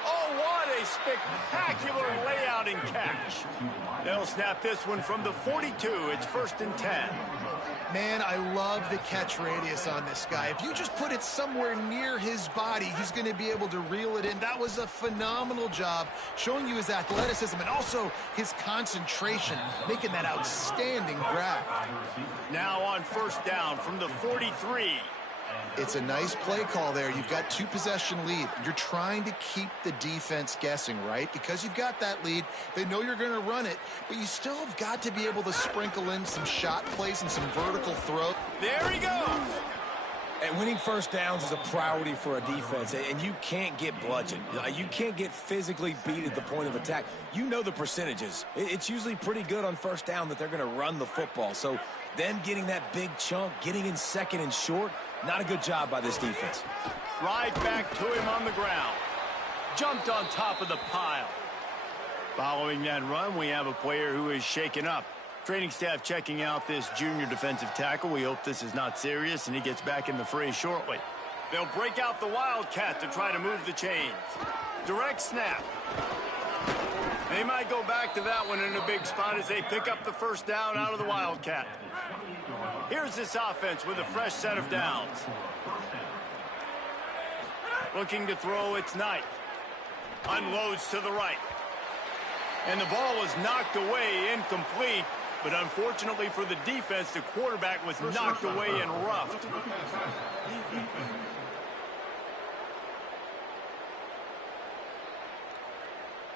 Oh, what a spectacular layout and catch. They'll snap this one from the 42. It's 1st and 10. Man, I love the catch radius on this guy. If you just put it somewhere near his body, he's going to be able to reel it in. That was a phenomenal job, showing you his athleticism and also his concentration, making that outstanding grab. Now on first down from the 43. It's a nice play call there. You've got 2-possession lead. You're trying to keep the defense guessing, right? Because you've got that lead. They know you're going to run it, but you still have got to be able to sprinkle in some shot plays and some vertical throw. There he goes. And winning first downs is a priority for a defense, and you can't get bludgeoned. You can't get physically beat at the point of attack. You know the percentages. It's usually pretty good on first down that they're going to run the football. So them getting that big chunk, getting in second and short, not a good job by this defense. Right back to him on the ground. Jumped on top of the pile. Following that run, we have a player who is shaken up. Training staff checking out this junior defensive tackle. We hope this is not serious and he gets back in the fray shortly. They'll break out the Wildcat to try to move the chains. Direct snap. They might go back to that one in a big spot as they pick up the first down out of the Wildcat. Here's this offense with a fresh set of downs. Looking to throw, it's Knight. Unloads to the right. And the ball was knocked away, incomplete. But unfortunately for the defense, the quarterback was knocked away and roughed.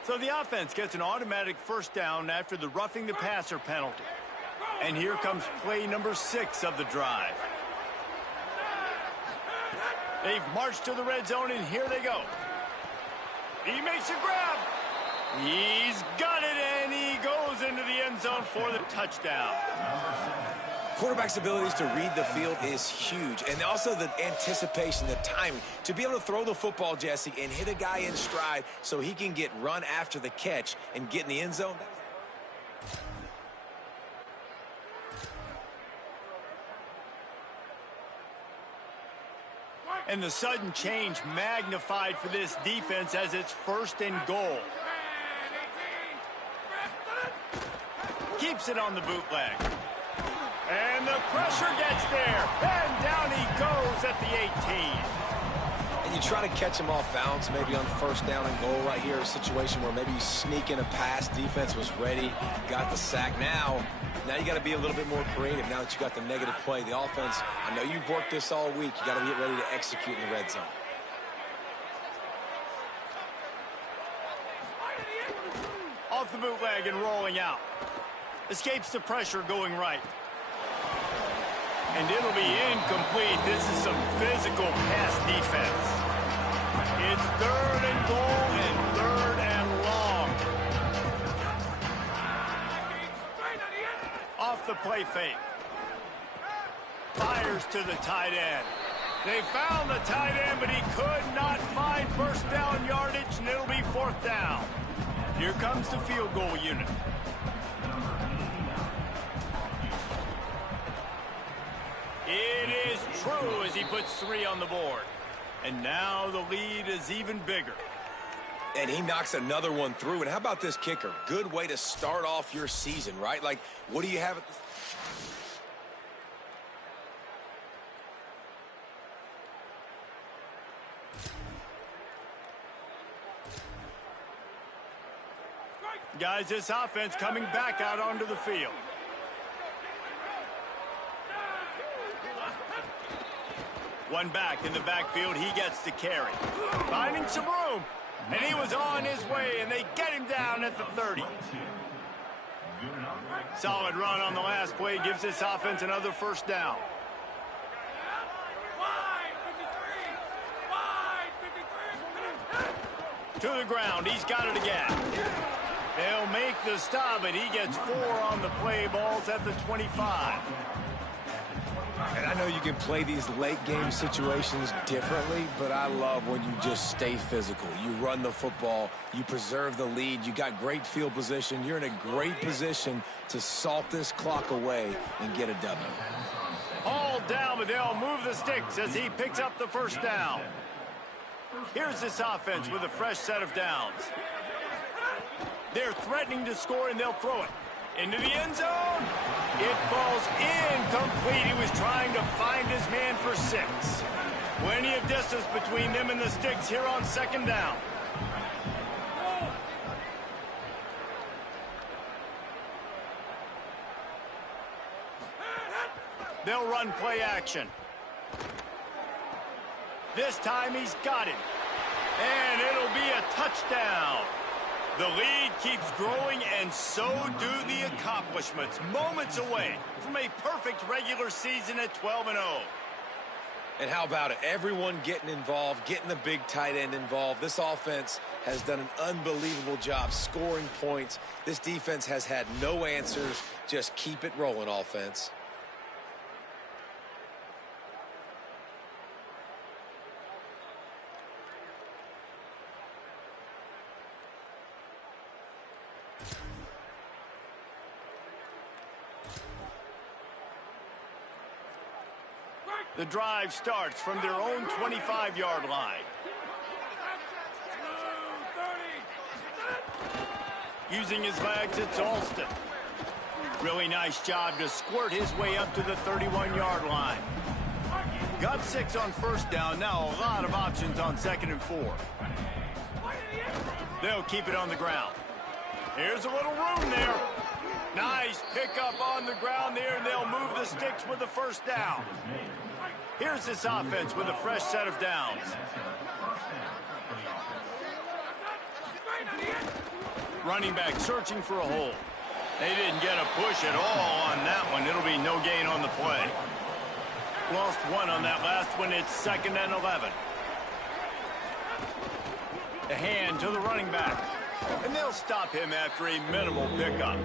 So the offense gets an automatic first down after the roughing the passer penalty. And here comes play number 6 of the drive. They've marched to the red zone, and here they go. He makes a grab. He's got it, and he goes into the end zone for the touchdown. Quarterback's abilities to read the field is huge, and also the anticipation, the timing. To be able to throw the football, Jesse, and hit a guy in stride so he can get run after the catch and get in the end zone. And the sudden change magnified for this defense as it's 1st and goal. Keeps it on the bootleg. And the pressure gets there. And down he goes at the 18. And you try to catch him off balance, maybe on 1st down and goal right here, a situation where maybe you sneak in a pass, defense was ready, got the sack. Now you got to be a little bit more creative now that you got the negative play. The offense, I know you've worked this all week. You got to get ready to execute in the red zone. Off the bootleg and rolling out. Escapes the pressure going right. And it'll be incomplete. This is some physical pass defense. It's 3rd and goal and 3rd and long. Off the play fake. Fires to the tight end. They found the tight end, but he could not find first down yardage, and it'll be 4th down. Here comes the field goal unit. It is true as he puts 3 on the board. And now the lead is even bigger. And he knocks another one through. And how about this kicker? Good way to start off your season, right? Like, what do you have at this? Guys, this offense coming back out onto the field. One back in the backfield, he gets the carry. Finding some room, and he was on his way, and they get him down at the 30. Solid run on the last play, gives this offense another first down. To the ground, he's got it again. They'll make the stop, but he gets 4 on the play, balls at the 25. And I know you can play these late game situations differently, but I love when you just stay physical. You run the football, you preserve the lead, you got great field position, you're in a great position to salt this clock away and get a W. All down, but they'll move the sticks as he picks up the first down. Here's this offense with a fresh set of downs. They're threatening to score, and they'll throw it. Into the end zone. It falls incomplete. He was trying to find his man for 6. Plenty of distance between them and the sticks here on 2nd down. They'll run play action. This time he's got it. And it'll be a touchdown. The lead keeps growing, and so do the accomplishments. Moments away from a perfect regular season at 12-0. And how about it? Everyone getting involved, getting the big tight end involved. This offense has done an unbelievable job scoring points. This defense has had no answers. Just keep it rolling, offense. The drive starts from their own 25-yard line. Using his legs, it's Alston. Really nice job to squirt his way up to the 31-yard line. Got 6 on first down. Now a lot of options on 2nd and 4. They'll keep it on the ground. Here's a little room there. Nice pickup on the ground there, and they'll move the sticks with the first down. Here's this offense with a fresh set of downs. Running back searching for a hole. They didn't get a push at all on that one. It'll be no gain on the play. Lost 1 on that last one. It's 2nd and 11. The hand to the running back. And they'll stop him after a minimal pickup.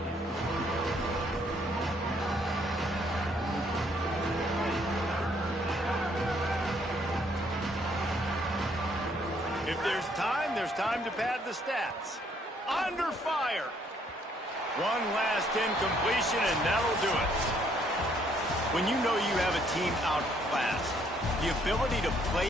If there's time to pad the stats. Under fire. One last incompletion, and that'll do it. When you know you have a team outclassed, the ability to play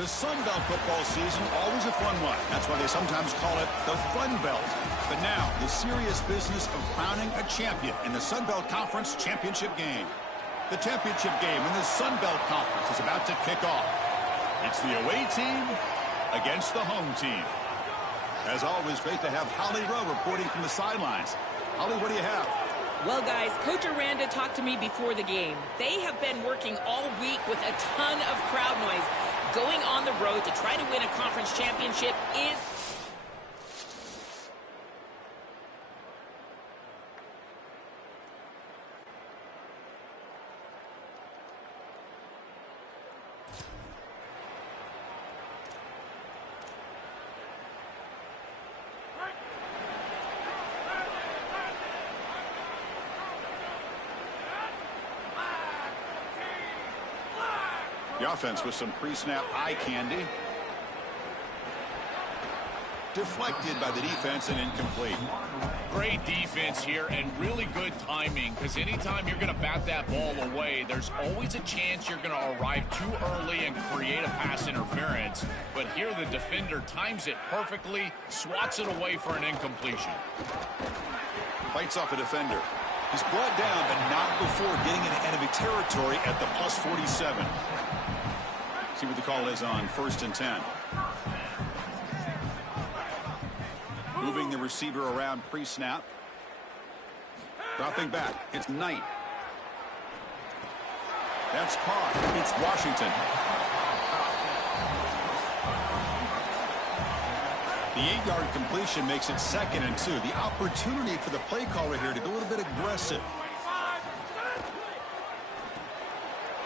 The Sun Belt football season, always a fun one. That's why they sometimes call it the Fun Belt. But now, the serious business of crowning a champion in the Sun Belt Conference championship game. The championship game in the Sun Belt Conference is about to kick off. It's the away team against the home team. As always, great to have Holly Rowe reporting from the sidelines. Holly, what do you have? Well, guys, Coach Aranda talked to me before the game. They have been working all week with a ton of crowd noise. Going on the road to try to win a conference championship is... The offense with some pre-snap eye candy. Deflected by the defense and incomplete. Great defense here and really good timing, because anytime you're going to bat that ball away, there's always a chance you're going to arrive too early and create a pass interference. But here the defender times it perfectly, swats it away for an incompletion. Bites off a defender. He's brought down, but not before getting into enemy territory at the plus 47. See what the call is on 1st and 10. Moving the receiver around pre-snap. Dropping back. It's Knight. That's caught. It's Washington. The 8-yard completion makes it 2nd and 2. The opportunity for the play caller here to go a little bit aggressive.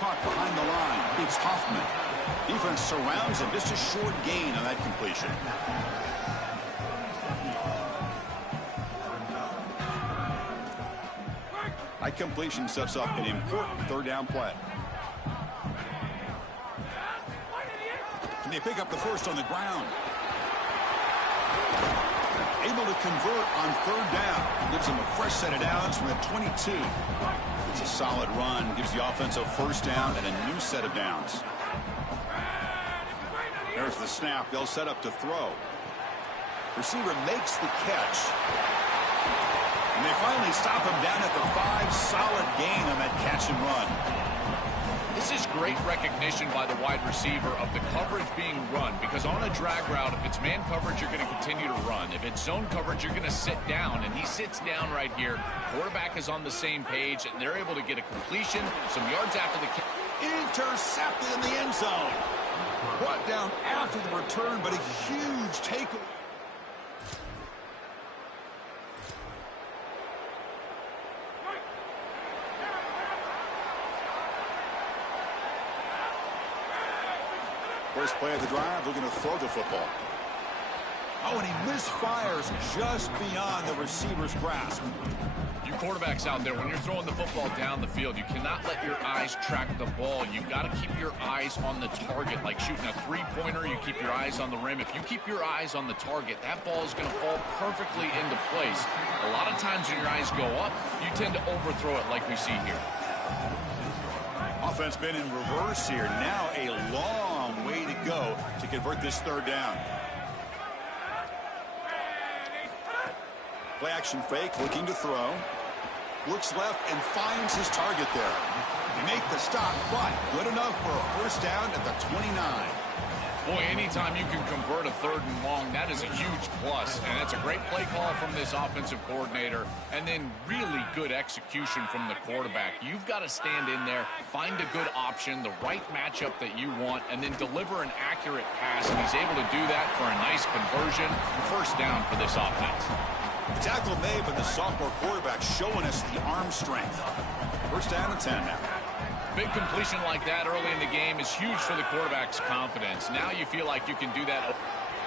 Caught behind the line. It's Hoffman. Defense surrounds him. Just a short gain on that completion. That completion sets up an important 3rd down play. Can they pick up the first on the ground? Able to convert on 3rd down. Gives them a fresh set of downs from the 22. It's a solid run. Gives the offense a 1st down and a new set of downs. There's the snap. They'll set up to throw. Receiver makes the catch. And they finally stop him down at the 5. Solid gain on that catch and run. This is great recognition by the wide receiver of the coverage being run, because on a drag route, if it's man coverage, you're going to continue to run. If it's zone coverage, you're going to sit down, and he sits down right here. Quarterback is on the same page, and they're able to get a completion some yards after the catch. Intercepted in the end zone. Brought down after the return, but a huge takeaway. First play of the drive, looking to throw the football. Oh, and he misfires just beyond the receiver's grasp. You quarterbacks out there, when you're throwing the football down the field, you cannot let your eyes track the ball. You've got to keep your eyes on the target. Like shooting a three-pointer, you keep your eyes on the rim. If you keep your eyes on the target, that ball is going to fall perfectly into place. A lot of times when your eyes go up, you tend to overthrow it like we see here. Offense been in reverse here. Now a long way to go to convert this 3rd down. Play action fake, looking to throw. Looks left and finds his target there. They make the stop, but good enough for a 1st down at the 29. Boy, anytime you can convert a 3rd and long, that is a huge plus. And it's a great play call from this offensive coordinator. And then really good execution from the quarterback. You've got to stand in there, find a good option, the right matchup that you want, and then deliver an accurate pass. And he's able to do that for a nice conversion. 1st down for this offense. The tackle made, but the sophomore quarterback showing us the arm strength. 1st down and 10 now. Big completion like that early in the game is huge for the quarterback's confidence. Now you feel like you can do that.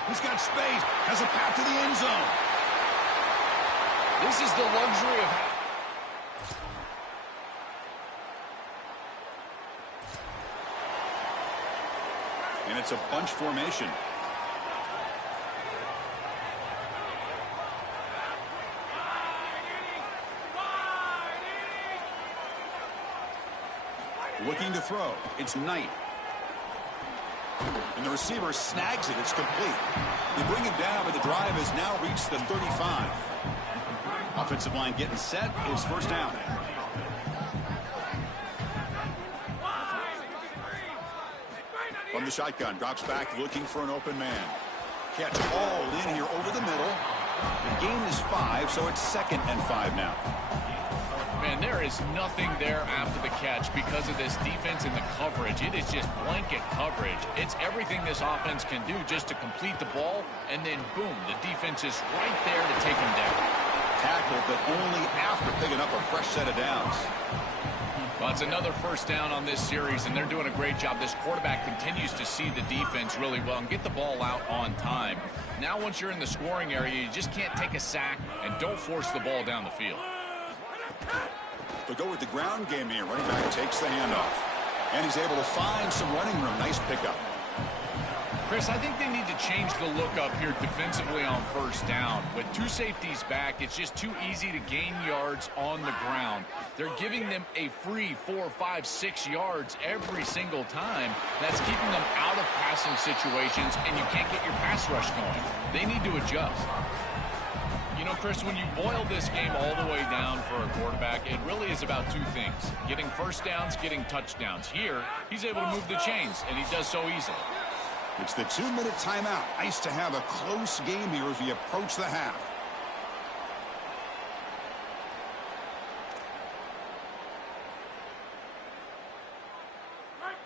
He's got space, has a path to the end zone. This is the luxury of... And it's a bunch formation. Looking to throw. It's Knight. And the receiver snags it. It's complete. They bring him down, but the drive has now reached the 35. Offensive line getting set. It's first down. From the shotgun, drops back looking for an open man. Catch hauled in here over the middle. The gain is 5, so it's 2nd and 5 now. Man, there is nothing there after the catch because of this defense and the coverage. It is just blanket coverage. It's everything this offense can do just to complete the ball, and then boom, the defense is right there to take him down. Tackle, but only after picking up a fresh set of downs. Well, it's another first down on this series, and they're doing a great job. This quarterback continues to see the defense really well and get the ball out on time. Now, once you're in the scoring area, you just can't take a sack and don't force the ball down the field. They'll go with the ground game here. Running back takes the handoff. And he's able to find some running room. Nice pickup. Chris, I think they need to change the look up here defensively on first down. With 2 safeties back, it's just too easy to gain yards on the ground. They're giving them a free 4, 5, 6 yards every single time. That's keeping them out of passing situations, and you can't get your pass rush going. They need to adjust. You know, Chris, when you boil this game all the way down for a quarterback, it really is about 2 things. Getting first downs, getting touchdowns. Here, he's able to move the chains, and he does so easily. It's the 2-minute timeout. Nice to have a close game here as we approach the half.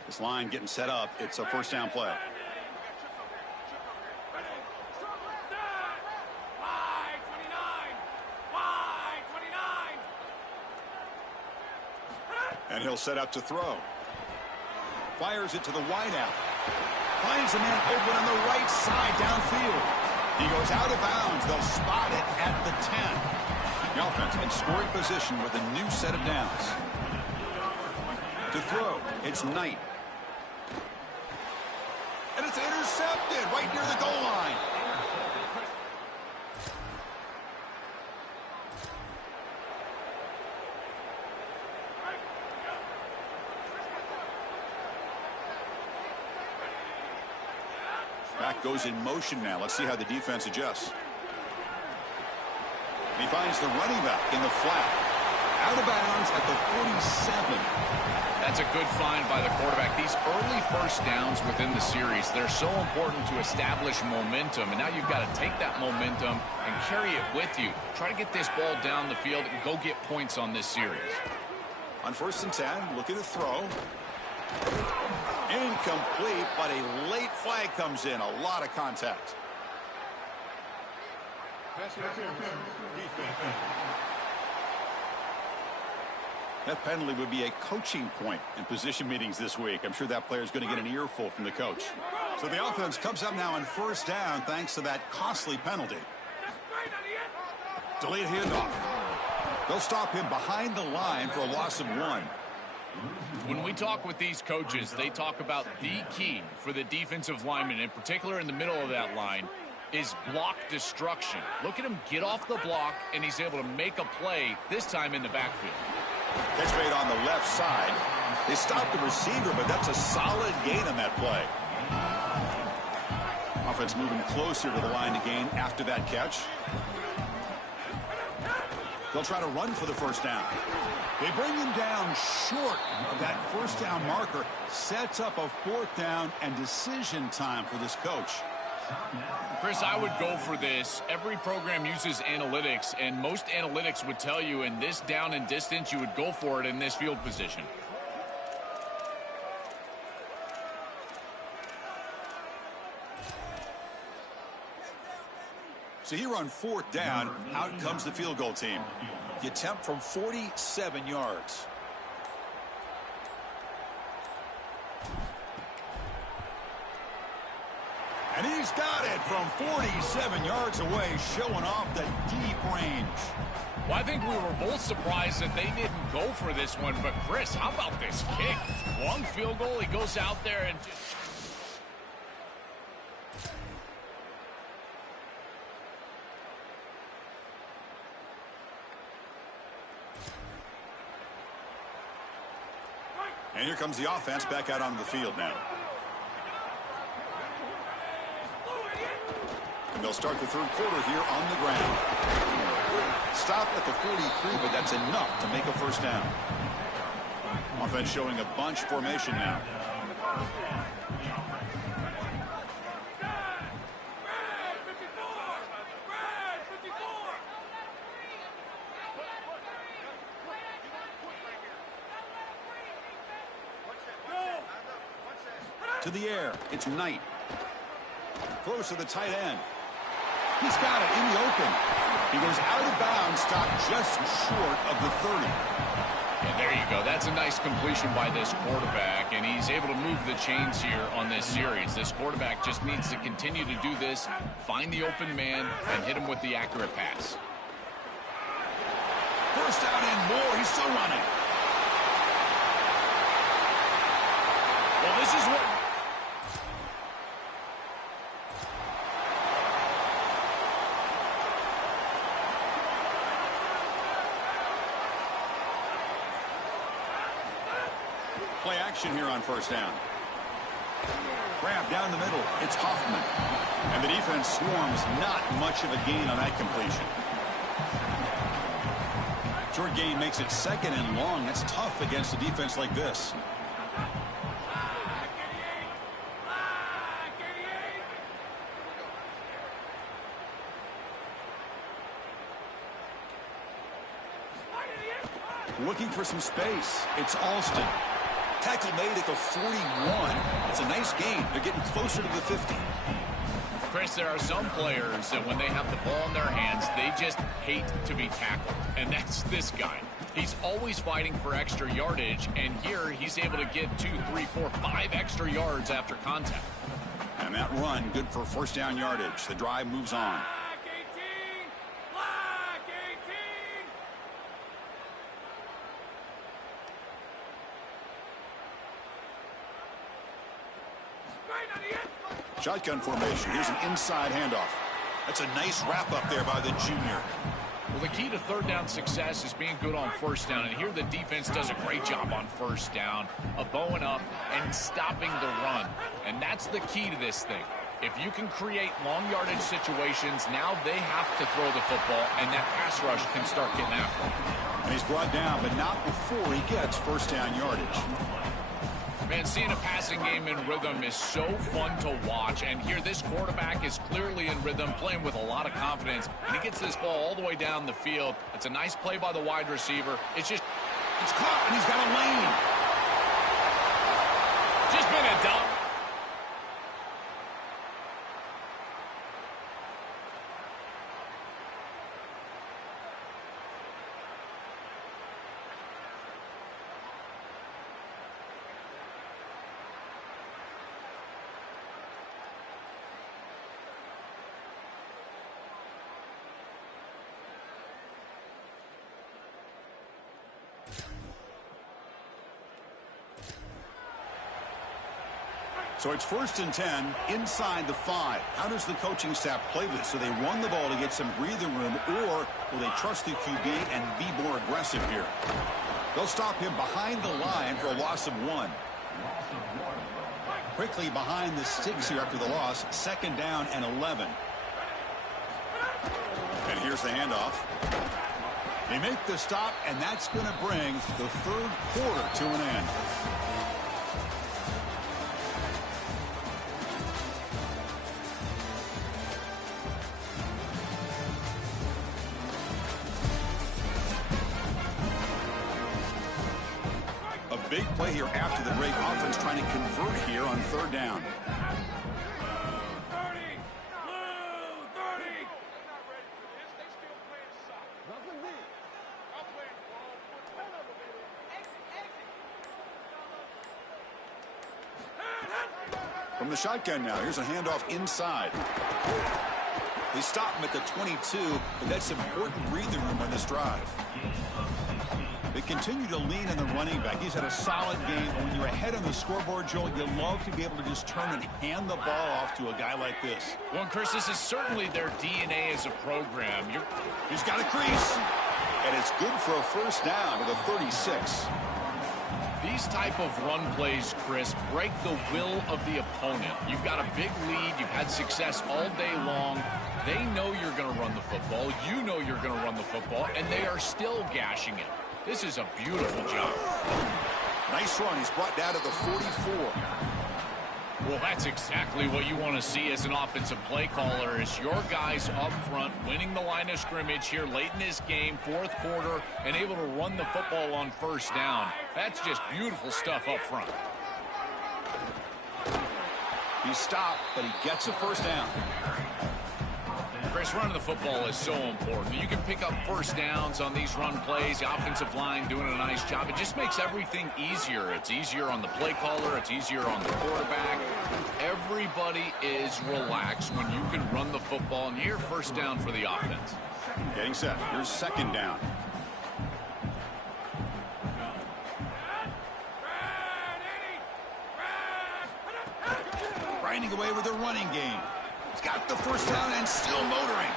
This line getting set up. It's a first down play. And he'll set up to throw. Fires it to the wideout. Finds a man open on the right side downfield. He goes out of bounds. They'll spot it at the 10. The offense in scoring position with a new set of downs. To throw, it's Knight. And it's intercepted right near the goal line. Back goes in motion now. Let's see how the defense adjusts. He finds the running back in the flat. Out of bounds at the 47. That's a good find by the quarterback. These early first downs within the series, they're so important to establish momentum. And now you've got to take that momentum and carry it with you. Try to get this ball down the field and go get points on this series. On 1st and 10, looking to throw. Incomplete, but a late flag comes in. A lot of contact. That penalty would be a coaching point in position meetings this week. I'm sure that player is going to get an earful from the coach. So the offense comes up now on first down thanks to that costly penalty. Delayed handoff. They'll stop him behind the line for a loss of 1. When we talk with these coaches, they talk about the key for the defensive lineman, in particular in the middle of that line, is block destruction. Look at him get off the block, and he's able to make a play, this time in the backfield. Catch made on the left side. They stopped the receiver, but that's a solid gain on that play. Offense moving closer to the line to gain after that catch. They'll try to run for the first down. They bring him down short of that first down marker. Sets up a 4th down and decision time for this coach. Chris, I would go for this. Every program uses analytics, and most analytics would tell you in this down and distance, you would go for it in this field position. So here on 4th down, out comes the field goal team. The attempt from 47 yards. And he's got it from 47 yards away, showing off the deep range. Well, I think we were both surprised that they didn't go for this one. But, Chris, how about this kick? Long field goal, he goes out there and just... And here comes the offense back out onto the field now. And they'll start the third quarter here on the ground. Stop at the 43, but that's enough to make a first down. Offense showing a bunch formation now. To the air, it's Knight. Close to the tight end. He's got it in the open. He goes out of bounds, stopped just short of the 30. And there you go. That's a nice completion by this quarterback, and he's able to move the chains here on this series. This quarterback just needs to continue to do this, find the open man, and hit him with the accurate pass. First down and more. He's still running. Well, this is what... Play action here on first down. Grab down the middle. It's Hoffman. And the defense swarms. Not much of a gain on that completion. Short gain makes it second and long. That's tough against a defense like this. Looking for some space. It's Alston. Tackle made at the 41. It's a nice gain. They're getting closer to the 50. Chris, there are some players that when they have the ball in their hands, they just hate to be tackled. And that's this guy. He's always fighting for extra yardage, and here he's able to get 2, 3, 4, 5 extra yards after contact. And that run, good for first down yardage. The drive moves on. Shotgun formation. Here's an inside handoff. That's a nice wrap up there by the junior. Well, the key to third down success is being good on first down. And here the defense does a great job on first down of bowing up and stopping the run. And that's the key to this thing. If you can create long yardage situations, now they have to throw the football, and that pass rush can start getting after him. And he's brought down, but not before he gets first down yardage. Man, seeing a passing game in rhythm is so fun to watch. And here, this quarterback is clearly in rhythm, playing with a lot of confidence. And he gets this ball all the way down the field. It's a nice play by the wide receiver. It's caught, and he's got a lane. Just been a dump. So it's 1st and 10 inside the 5. How does the coaching staff play this? So they run the ball to get some breathing room, or will they trust the QB and be more aggressive here? They'll stop him behind the line for a loss of 1. Quickly behind the sticks here after the loss. 2nd down and 11. And here's the handoff. They make the stop, and that's going to bring the 3rd quarter to an end. Big play here after the break. Offense trying to convert here on 3rd down. From the shotgun now, here's a handoff inside. They stop him at the 22, but that's important breathing room on this drive. They continue to lean on the running back. He's had a solid game. When you're ahead on the scoreboard, Joel, you love to be able to just turn and hand the ball off to a guy like this. Well, Chris, this is certainly their DNA as a program. He's got a crease, and it's good for a first down to the 36. These type of run plays, Chris, break the will of the opponent. You've got a big lead. You've had success all day long. They know you're going to run the football. You know you're going to run the football, and they are still gashing it. This is a beautiful job. Nice run. He's brought down to the 44. Well, that's exactly what you want to see as an offensive play caller, is your guys up front winning the line of scrimmage here late in this game, fourth quarter, and able to run the football on first down. That's just beautiful stuff up front. He stopped, but he gets a first down. Chris, running the football is so important. You can pick up first downs on these run plays. The offensive line doing a nice job. It just makes everything easier. It's easier on the play caller. It's easier on the quarterback. Everybody is relaxed when you can run the football, and you're first down for the offense. Getting set. Here's second down. Grinding away with a running game. He's got the first down and still motoring.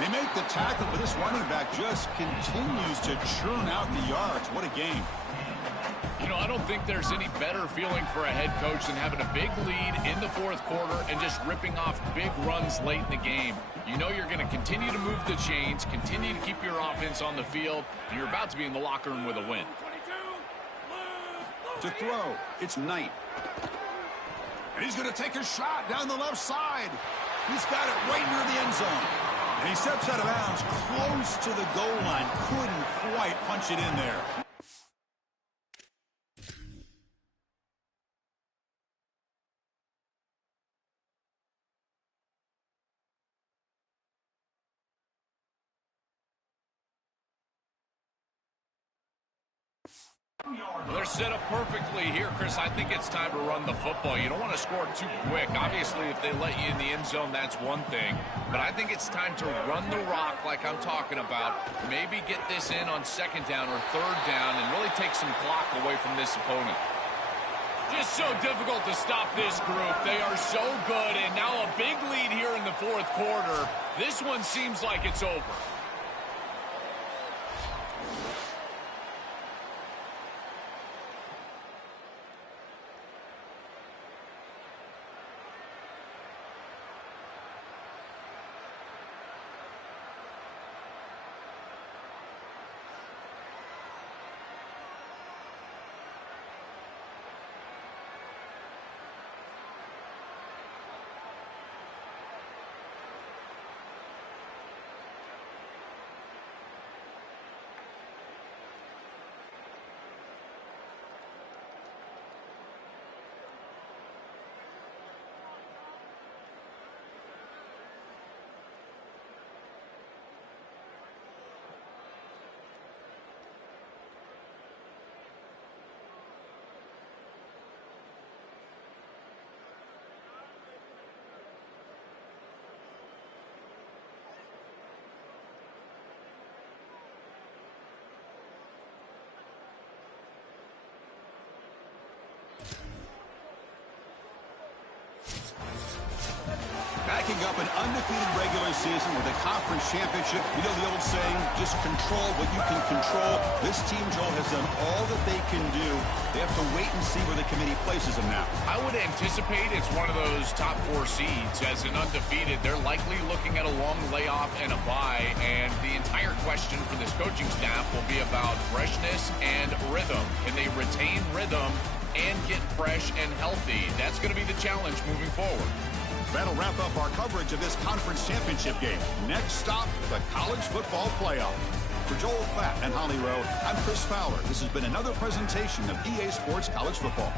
They make the tackle, but this running back just continues to churn out the yards. What a game. You know, I don't think there's any better feeling for a head coach than having a big lead in the fourth quarter and just ripping off big runs late in the game. You know you're going to continue to move the chains, continue to keep your offense on the field, and you're about to be in the locker room with a win. To throw, it's Knight. And he's going to take a shot down the left side. He's got it right near the end zone. And he steps out of bounds close to the goal line. Couldn't quite punch it in there. They're set up perfectly here, Chris. I think it's time to run the football. You don't want to score too quick. Obviously, if they let you in the end zone, that's one thing. But I think it's time to run the rock like I'm talking about. Maybe get this in on second down or third down and really take some clock away from this opponent. Just so difficult to stop this group. They are so good, and now a big lead here in the fourth quarter. This one seems like it's over. Backing up an undefeated regular season with a conference championship. You know the old saying, just control what you can control. This team, Joel, has done all that they can do. They have to wait and see where the committee places them now. I would anticipate it's one of those top four seeds. As an undefeated, they're likely looking at a long layoff and a bye, and the entire question for this coaching staff will be about freshness and rhythm. Can they retain rhythm and get fresh and healthy? That's going to be the challenge moving forward. That'll wrap up our coverage of this conference championship game. Next stop, the college football playoff. For Joel Klatt and Holly Rowe, I'm Chris Fowler. This has been another presentation of EA Sports College Football.